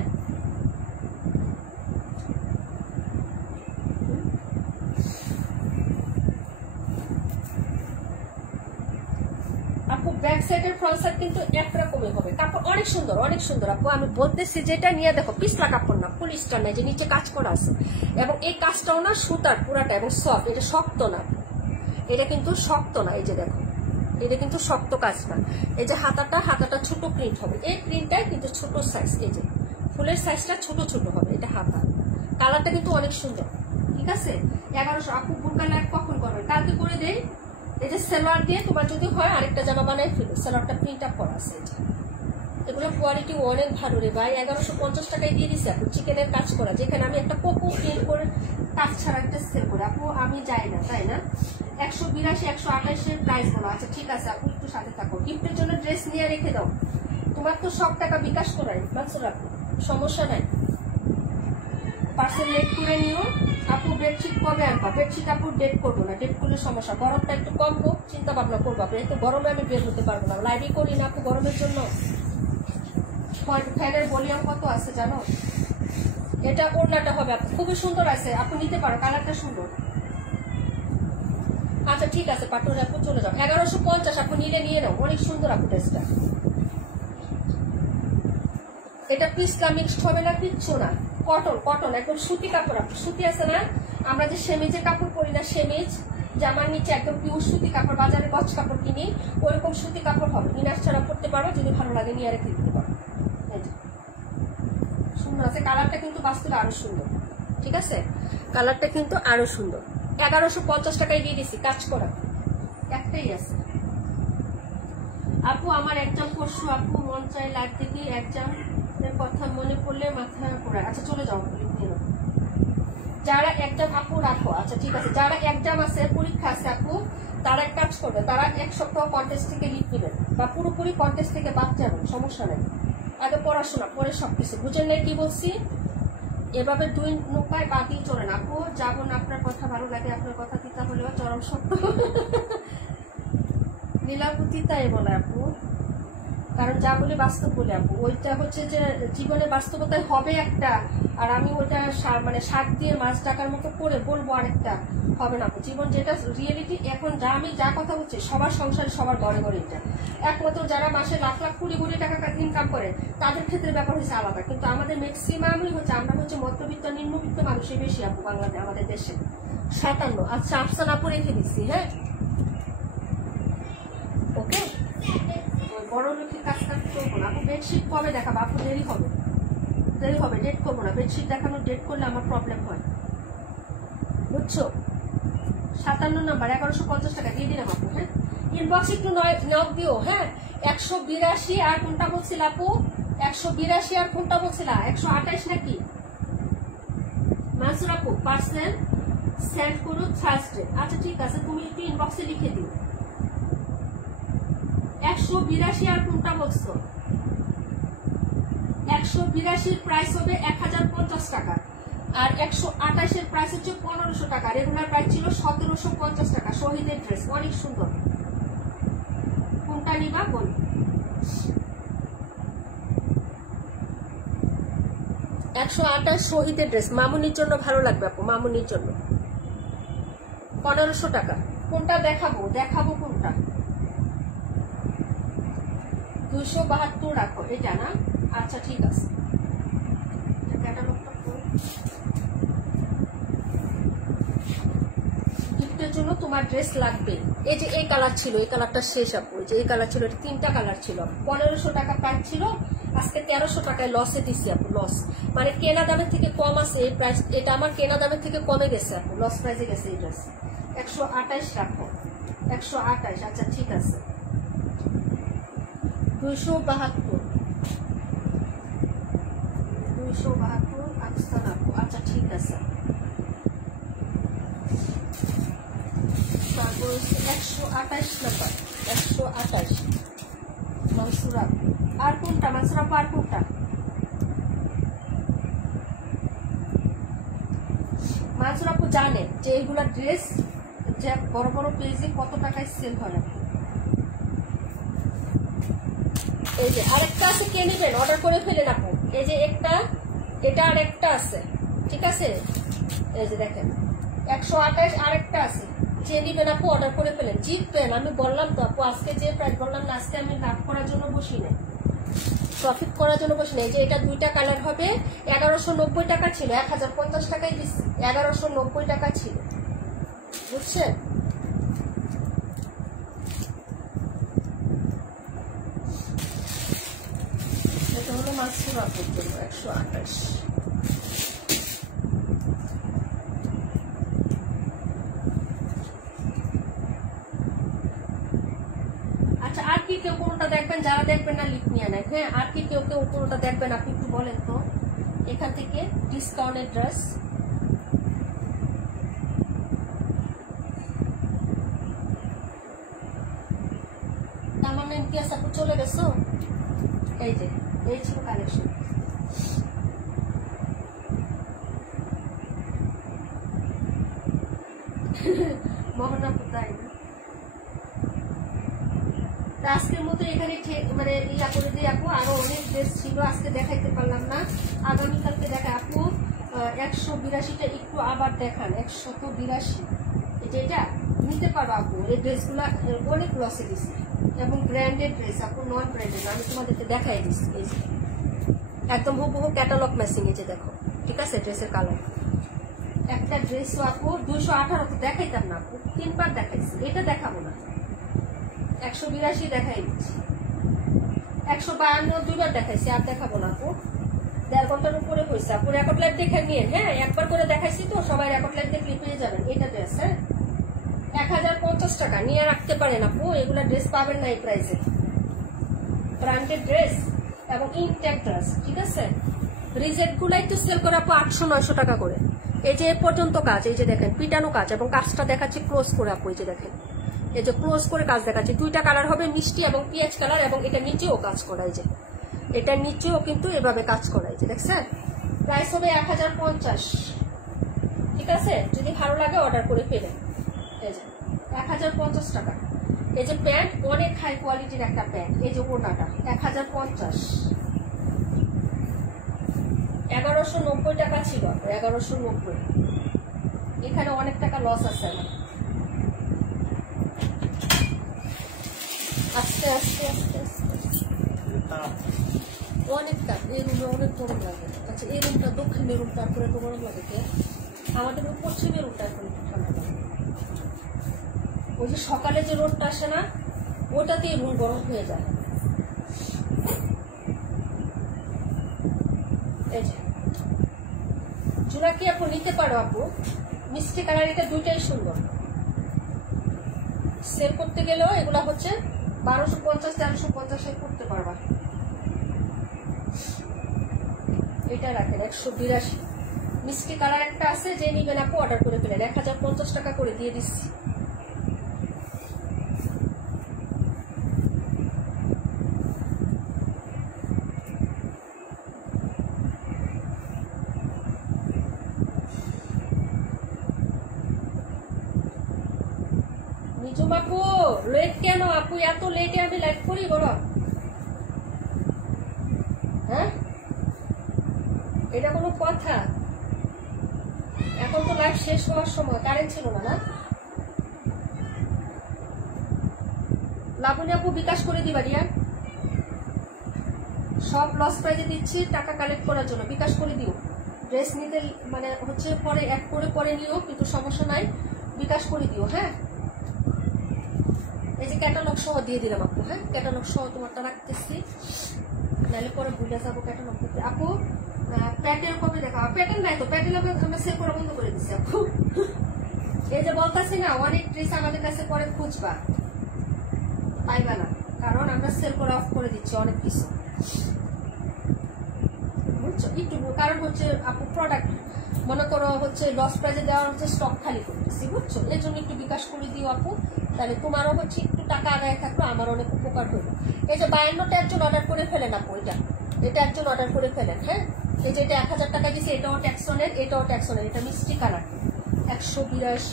আপু ব্যাক সাইডের ফ্রন্ট সাইড কিন্তু একরকমই হবে, কাপড় অনেক সুন্দর, অনেক সুন্দর আপু, আমি বলতেছি যেটা নিয়ে দেখো, পিছলা কাপড় না, পলিস্টার না, যে নিচে কাজ করা আছে, এবং এই কাজটাও না সুতার পুরাটা, এবং সফট, এটা শক্ত না, এটা কিন্তু শক্ত না, এই যে দেখো, এটা কিন্তু শক্ত কাজ না। এই যে হাতাটা ছোট প্রিন্ট হবে, এই প্রিন্টটাই কিন্তু ছোট সাইজ, এই যে ফুলের সাইজটা ছোট ছোট হবে, এটা হাতা, কালারটা কিন্তু অনেক সুন্দর, ঠিক আছে? 1100 আপু বুরকা লাইভ কখন করবে? কালকে করে দেই। এই যে সেলোয়ার দিয়ে তোমার যদি হয় আরেকটা জামা বানাই ফেলো, সেলোয়ারটা প্রিন্ট আপ করা আছে, এগুলো কোয়ালিটি অনেক ভালো রে ভাই। 1150 টাকায় দিয়ে দিচ্ছে আপু, চিকেনের কাজ করা, যেখানে আমি একটা কোকো প্রিন্ট করে কাজ ছাড়া একটা সেল করে আপু আমি যাই না, তাই না? 182 128 এর প্রাইস বলো। আচ্ছা ঠিক আছে আপু, একটু সাথে থাকো, গিফটের জন্য ড্রেস নিয়ে রেখে দাও, তোমার তো সব টাকা বিকাশ করাই, মানসুর আপু সমস্যা নাই, পার্সেল লেট করে নিও আপু। বেডশিট কবে আনবা? বেডশিট আপু ডেট করবো না, ডেট করলে সমস্যা, গরমটা একটু কম হোক, চিন্তা ভাবনা করবো আপনি, তো গরমে আমি বের হতে পারবো না, লাইভই করি না আপু গরমের জন্য। ফ্যানের ভলিউম কত আছে জানো? এটা ওড়নাটা হবে আপু, খুবই সুন্দর আছে, আপু নিতে পারো, কালারটা সুন্দর। আচ্ছা ঠিক আছে পাটুর আপু চলে যাও, 1150 আপু নিলে নিয়ে নাও, অনেক সুন্দর আপু ড্রেসটা। এটা পিসটা মিক্সড হবে না, কিচ্ছু না, কটন একদম সুতি কাপড় আপু, সুতি আছে না, আমরা যে সেমিজের কাপড় পরি না, সেমিজ জামার নিচে একদম পিওর সুতি কাপড়, বাজারে গছ কাপড় কিনি, ওইরকম সুতি কাপড় হবে, ইনার ছাড়া পড়তে পারো, যদি ভালো লাগে নিয়ে রেখে দিতে পারো। সুন্দর আছে, কালারটা কিন্তু বাস্তবে আরো সুন্দর, ঠিক আছে? কালারটা কিন্তু আরো সুন্দর, 1150 টাকায় দিয়ে দিছি, কাজ করা একটাই আছে আপু। আমার এক্সাম পরশু আপু, মন চাই লাইভ দেখি, এক্সাম এর কথা মনে পড়লে মাথা ঘোরায়। আচ্ছা চলে যাও, যারা এক্সাম আপু রাখো। আচ্ছা ঠিক আছে, যারা এক্সাম আছে, পরীক্ষা আছে আপু, তারা এক কাজ করবে, তারা 1 সপ্তাহ কন্টেস্ট থেকে লিভ নেবেন বা পুরোপুরি কন্টেস্ট থেকে বাদ যাবেন, সমস্যা নেই। আগে পড়াশোনা, পরে সবকিছু বুঝেন নাই কি বলছি। এভাবে দুই নৌকায় বাতিল চলে না আপু। যাবো না, আপনার কথা ভালো লাগে, আপনার কথা তিতা হলেও চরম সত্য। নীলাপু তিতাই বলে আপু, কারণ যা বলে বাস্তব বলে আপু। ওইটা হচ্ছে যে জীবনে বাস্তবতায় হবে একটা, আর আমি ওইটা মানে শাক দিয়ে মাছ ডাকার মতো করে বলবো আরেকটা, হবে না আপু। জীবন যেটা রিয়েলিটি, এখন যা আমি যা কথা বলছি, সবার সংসারে সবার ঘরে ঘরে এটা একমাত্র যারা মাসে লাখ লাখ কোটি কোটি টাকা ইনকাম করে তাদের ক্ষেত্রে ব্যাপার হচ্ছে আলাদা, কিন্তু আমাদের ম্যাক্সিমামই হচ্ছে আমরা হচ্ছে মধ্যবিত্ত নিম্নবিত্ত মানুষই বেশি আপু বাংলাদেশে, আমাদের দেশে 57। আচ্ছা আফসান আপু রেখে দিচ্ছি, হ্যাঁ ওকে। বড় লোকের কাজ কাজ করবো না আপু। বেডশিট কবে দেখাবো আপু? দেরি হবে, দেরি হবে, ডেট করবো না। বেডশিট দেখানোর ডেট করলে আমার প্রবলেম হয়, বুঝছো। 57 নাম্বার 1150 টাকা দিয়ে দিলাম আপু, হ্যাঁ। ইনবক্স একটু নক দিও, হ্যাঁ। 182 আর কোনটা বলছিল আপু? 182 আর কোনটা বলছিল? 128 নাকি? মানসুর আপু পার্সেল সেন্ড করো থার্সডে। আচ্ছা ঠিক আছে, তুমি একটু ইনবক্সে লিখে দিও। 182 আর কোনটা বলছো? 182 প্রাইস হবে 1050 টাকা, আর 128 প্রাইস হচ্ছে 1500 টাকা। রেগুলার প্রাইস ছিল 1750 টাকা। শহীদের ড্রেস অনেক সুন্দর, কোনটা নিবা বল। 128 শহীদের ড্রেস মামুনির জন্য ভালো লাগবে আপু, মামুনির জন্য 1500 টাকা। কোনটা দেখাবো? দেখাবো কোনটা? 272 রাখো, এটা না? আচ্ছা ঠিক আছে, গিফটের জন্য তোমার ড্রেস লাগবে। এই যে এই কালার ছিল, এই কালারটা শেষ আপু। যে এই কালার ছিল, এটা 3টা কালার ছিল। 1500 টাকা প্রাইস ছিল, আজকে 1300 টাকায় লসে দিচ্ছি আপু। লস মানে কেনা দামের থেকে কম আছে এই প্রাইস। এটা আমার কেনা দামের থেকে কমে গেছে আপু, লস প্রাইসে গেছে এই ড্রেস। 128 রাখো, 128। আচ্ছা ঠিক আছে, 272 আফসান আপু। আচ্ছা ঠিক আছে, তারপর 128 নাম্বার, 128 মানসুরা। আর কোনটা মানসুরা আপু? আর কোনটা? মানসুরা আপু জানে যে এইগুলা ড্রেস যে বড় বড় পেজে কত টাকায় সেল হয় আপু। এই যে আরেকটা আছে, কে নেবেন অর্ডার করে ফেলেন আপু। এই যে একটা, এটা আর একটা আছে, ঠিক আছে। এই যে দেখেন 128 আরেকটা আছে, যে নেবেন আপু অর্ডার করে ফেলেন, জিতবেন। আমি বললাম তো আপু, আজকে যে প্রাইস বললাম না, আজকে আমি লাভ করার জন্য বসি নাই, প্রফিট করার জন্য বসি নাই। যে এটা 2টা কালার হবে, 1190 টাকা ছিল, 1050 টাকায় দিচ্ছি। 1190 টাকা ছিল, বুঝছেন। এটা হলো মানসুরা আপুর জন্য 128। আচ্ছা আর কি কেউ কোনটা দেখবেন? যারা দেখবেন না লিখ নিয়ে নেন, হ্যাঁ। আর কি কেউ কেউ কোনটা দেখবেন আপনি একটু বলেন তো, এখান থেকে ডিসকাউন্টের ড্রেস। আমার নাম কি আছে আপু? চলে গেছো? এই যে এই ছিল কালেকশন। মোহনা পুতাই আজকের মতো এখানে মানে ইয়া করে দিই আপু। আরো অনেক ড্রেস ছিল, আজকে দেখাইতে পারলাম না, আগামীকালকে দেখা আপু। 182টা একটু আবার দেখান। 182 যেটা নিতে পারবো আপু। এই ড্রেসগুলা অনেক লসে দিচ্ছি, এবং ব্র্যান্ডেড ড্রেস আপু, নন ব্র্যান্ডেড। আমি তোমাদেরকে দেখাই দিচ্ছি, এই যে একদম হুবহু ক্যাটালগ ম্যাচিং। এই যে দেখো, ঠিক আছে, ড্রেসের কালার। একটা ড্রেস আপু 218 তো দেখাইতাম না আপু, 3বার দেখাইছি। এটা দেখাবো না, 182 দেখাই দিচ্ছি। 152 2বার দেখাইছি, আর দেখাবো না আপু। 1.5 ঘন্টার উপরে হয়েছে আপু। রেকর্ড লাইভ দেখে নিয়ে, হ্যাঁ একবার করে দেখাইছি তো, সবাই রেকর্ড লাইভ দেখলে পেয়ে যাবেন। এটা ড্রেস হ্যাঁ 1050 টাকা নিয়ে রাখতে পারেন আপু, এগুলা ড্রেস পাবেন না এই প্রাইসে। ব্র্যান্ডেড ড্রেস এবং ইনটেক ড্রেস, ঠিক আছে। রিজেক্ট গুলাই তো সেল করে আপু 800-900 টাকা করে। এই যে পর্যন্ত কাজ, এই যে দেখেন পিটানো কাজ, এবং কাজটা দেখাচ্ছি ক্লোজ করে আপু। এই যে দেখেন, এই যে ক্লোজ করে কাজ দেখাচ্ছি। 2টা কালার হবে, মিষ্টি এবং পিঁয়াজ কালার, এবং এটা নিচেও কাজ করা। এই যে এটা নিচেও কিন্তু এভাবে কাজ করা। এই যে দেখছেন, প্রাইস হবে 1050, ঠিক আছে। যদি ভালো লাগে অর্ডার করে ফেলেন। এই যে 1050 টাকা। এই যে প্যান্ট, অনেক হাই কোয়ালিটির একটা প্যান্ট। এই যে ওড়নাটা 1050, 1190 টাকা ছিল, 1190। এখানে অনেক টাকা লস আছে আমার। আস্তে আস্তে আস্তে আস্তে অনেকটা। এই রুমে অনেক গরম লাগে। আচ্ছা এই রুমটা, দক্ষিণের রুমটা আর করে তো গরম লাগে কে? আমাদের পশ্চিমের রুমটা এখন ঠান্ডা লাগে। ওই যে সকালে যে রোদটা আসে না, ওটাতেই রুম গরম হয়ে যায়। এই যে জোড়া কি আপু নিতে পারো আপু, মিষ্টি কালার, এটা দুইটাই সুন্দর। সেল করতে গেলেও এগুলা হচ্ছে 1250-1350 করতে পারবা। এটা রাখেন 182। মিষ্টি কালার একটা আছে, যে নিবেন আপু অর্ডার করে ফেলেন। 1050 টাকা করে দিয়ে দিচ্ছি। নিজুম আপু লেট কেন আপু? এত লেটে আমি লাইভ করি বলো? হ্যাঁ এটা কোনো কথা? এখন তো লাইভ শেষ হওয়ার সময়, কারেন্ট ছিল না। না লাবণী আপু বিকাশ করে দিবা রিয়া, সব লস প্রাইজে দিচ্ছি টাকা কালেক্ট করার জন্য। বিকাশ করে দিও। ড্রেস নিতে মানে হচ্ছে পরে এক করে পরে নিও, কিন্তু সমস্যা নাই, বিকাশ করে দিও। হ্যাঁ এই যে ক্যাটালগ সহ দিয়ে দিলাম আপু। হ্যাঁ ক্যাটালগ সহ তোমারটা রাখতেছি, নাহলে পরে ভুলে যাবো ক্যাটালগ করতে। আপু প্যাটেল কবে দেখা? প্যাটেল নাই তো, প্যাটেল আমরা সেল করা বন্ধ করে দিচ্ছি আপু। এই যে বলতেছি না, অনেক ড্রেস আমাদের কাছে পরে খুঁজবা, পাইবা না, কারণ আমরা সেল করা অফ করে দিচ্ছি অনেক কিছু, বুঝছো? একটু কারণ হচ্ছে আপু প্রোডাক্ট মনে করো হচ্ছে লস প্রাইজে দেওয়া হচ্ছে, স্টক খালি করতেছি, বুঝছো? এর জন্য একটু বিকাশ করে দিও আপু, তাহলে তোমারও হচ্ছে একটু টাকা আদায় থাকলো, আমার অনেক উপকার হলো। এই যে 52টা একজন অর্ডার করে ফেলেন আপু, এটা একজন অর্ডার করে ফেলেন। হ্যাঁ এই যে এটা 1000 টাকা দিচ্ছে, এটাও ট্যাক্সনের, এটাও ট্যাক্সনের। এটা মিষ্টি কালার 182।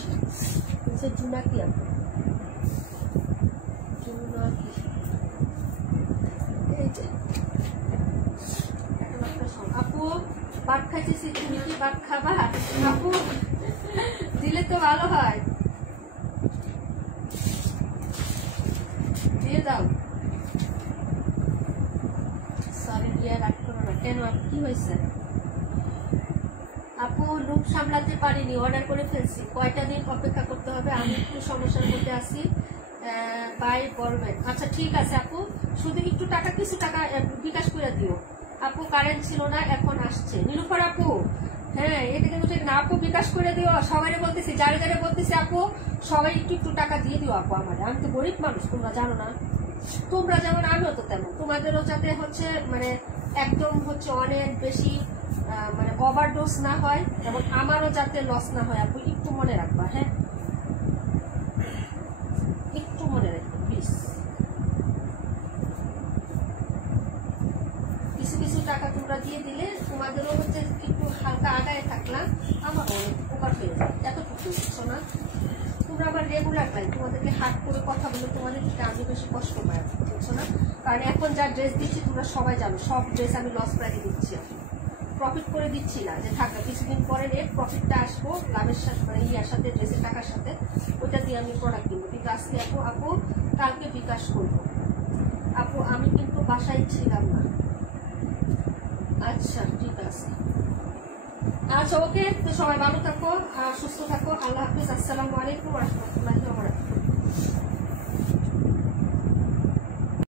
জুনাকি আপু, জুনাকি এই যে আপু ভাত খাইছি, তুমি কি ভাত খাবা আপু? দিলে তো ভালো হয়, দিয়ে দাও। সরি দিয়ে রাখতে না কেন, কি হয়েছে আপু? লুক সামলাতে পারিনি, অর্ডার করে ফেলছি। কয়টা দিন অপেক্ষা করতে হবে? আমি একটু সমস্যার মধ্যে আছি, বাই করবেন। আচ্ছা ঠিক আছে আপু, শুধু একটু টাকা, কিছু টাকা বিকাশ করে দিও আপু। কারেন্ট ছিল না, এখন আসছে। নীলুফার আপু হ্যাঁ এটা কিন্তু ঠিক না আপু, বিকাশ করে দিও। সবাই বলতেছি, যারে যারে বলতেছি আপু, সবাই একটু একটু টাকা দিয়ে দিও আপু আমাদের। আমি তো গরিব মানুষ, তোমরা জানো না? তোমরা যেমন আমিও তো তেমন, তোমাদেরও যাতে হচ্ছে মানে একদম হচ্ছে অনেক বেশি মানে ওভারডোজ না হয়, এবং আমারও যাতে লস না হয় আপু, একটু মনে রাখবা। হ্যাঁ একটু মনে রাখবে প্লিজ। কিছু কিছু টাকা তোমরা দিয়ে দিলে তোমাদেরও হচ্ছে একটু হালকা আগায় থাকলাম, আমারও অনেক উপকার হয়ে যায়। এতটুকু বুঝছো না? তোমরা আবার রেগুলার পাই, তোমাদেরকে হাট করে কথা বলে তোমাদের আমি বেশি কষ্ট পাই, বুঝছো না? কারণ এখন যা ড্রেস দিচ্ছি তোমরা সবাই জানো, সব ড্রেস আমি লস প্রাইজে দিচ্ছি, প্রফিট করে দিচ্ছি না। যে থাকবে কিছুদিন পরে নেট প্রফিটটা আসবো লাভের সাথে, মানে ইয়ার সাথে, ড্রেসের টাকার সাথে, ওইটা দিয়ে আমি প্রোডাক্ট কিনবো। কিন্তু আজকে আপু কালকে বিকাশ করবো আপু, আমি কিন্তু বাসায় ছিলাম না। আচ্ছা ঠিক আছে, আচ্ছা ওকে, তো সবাই ভালো থাকো, সুস্থ থাকো। আল্লাহ হাফিজ। আসসালামু আলাইকুম ওয়া রাহমাতুল্লাহি ওয়া বারাকাতুহু।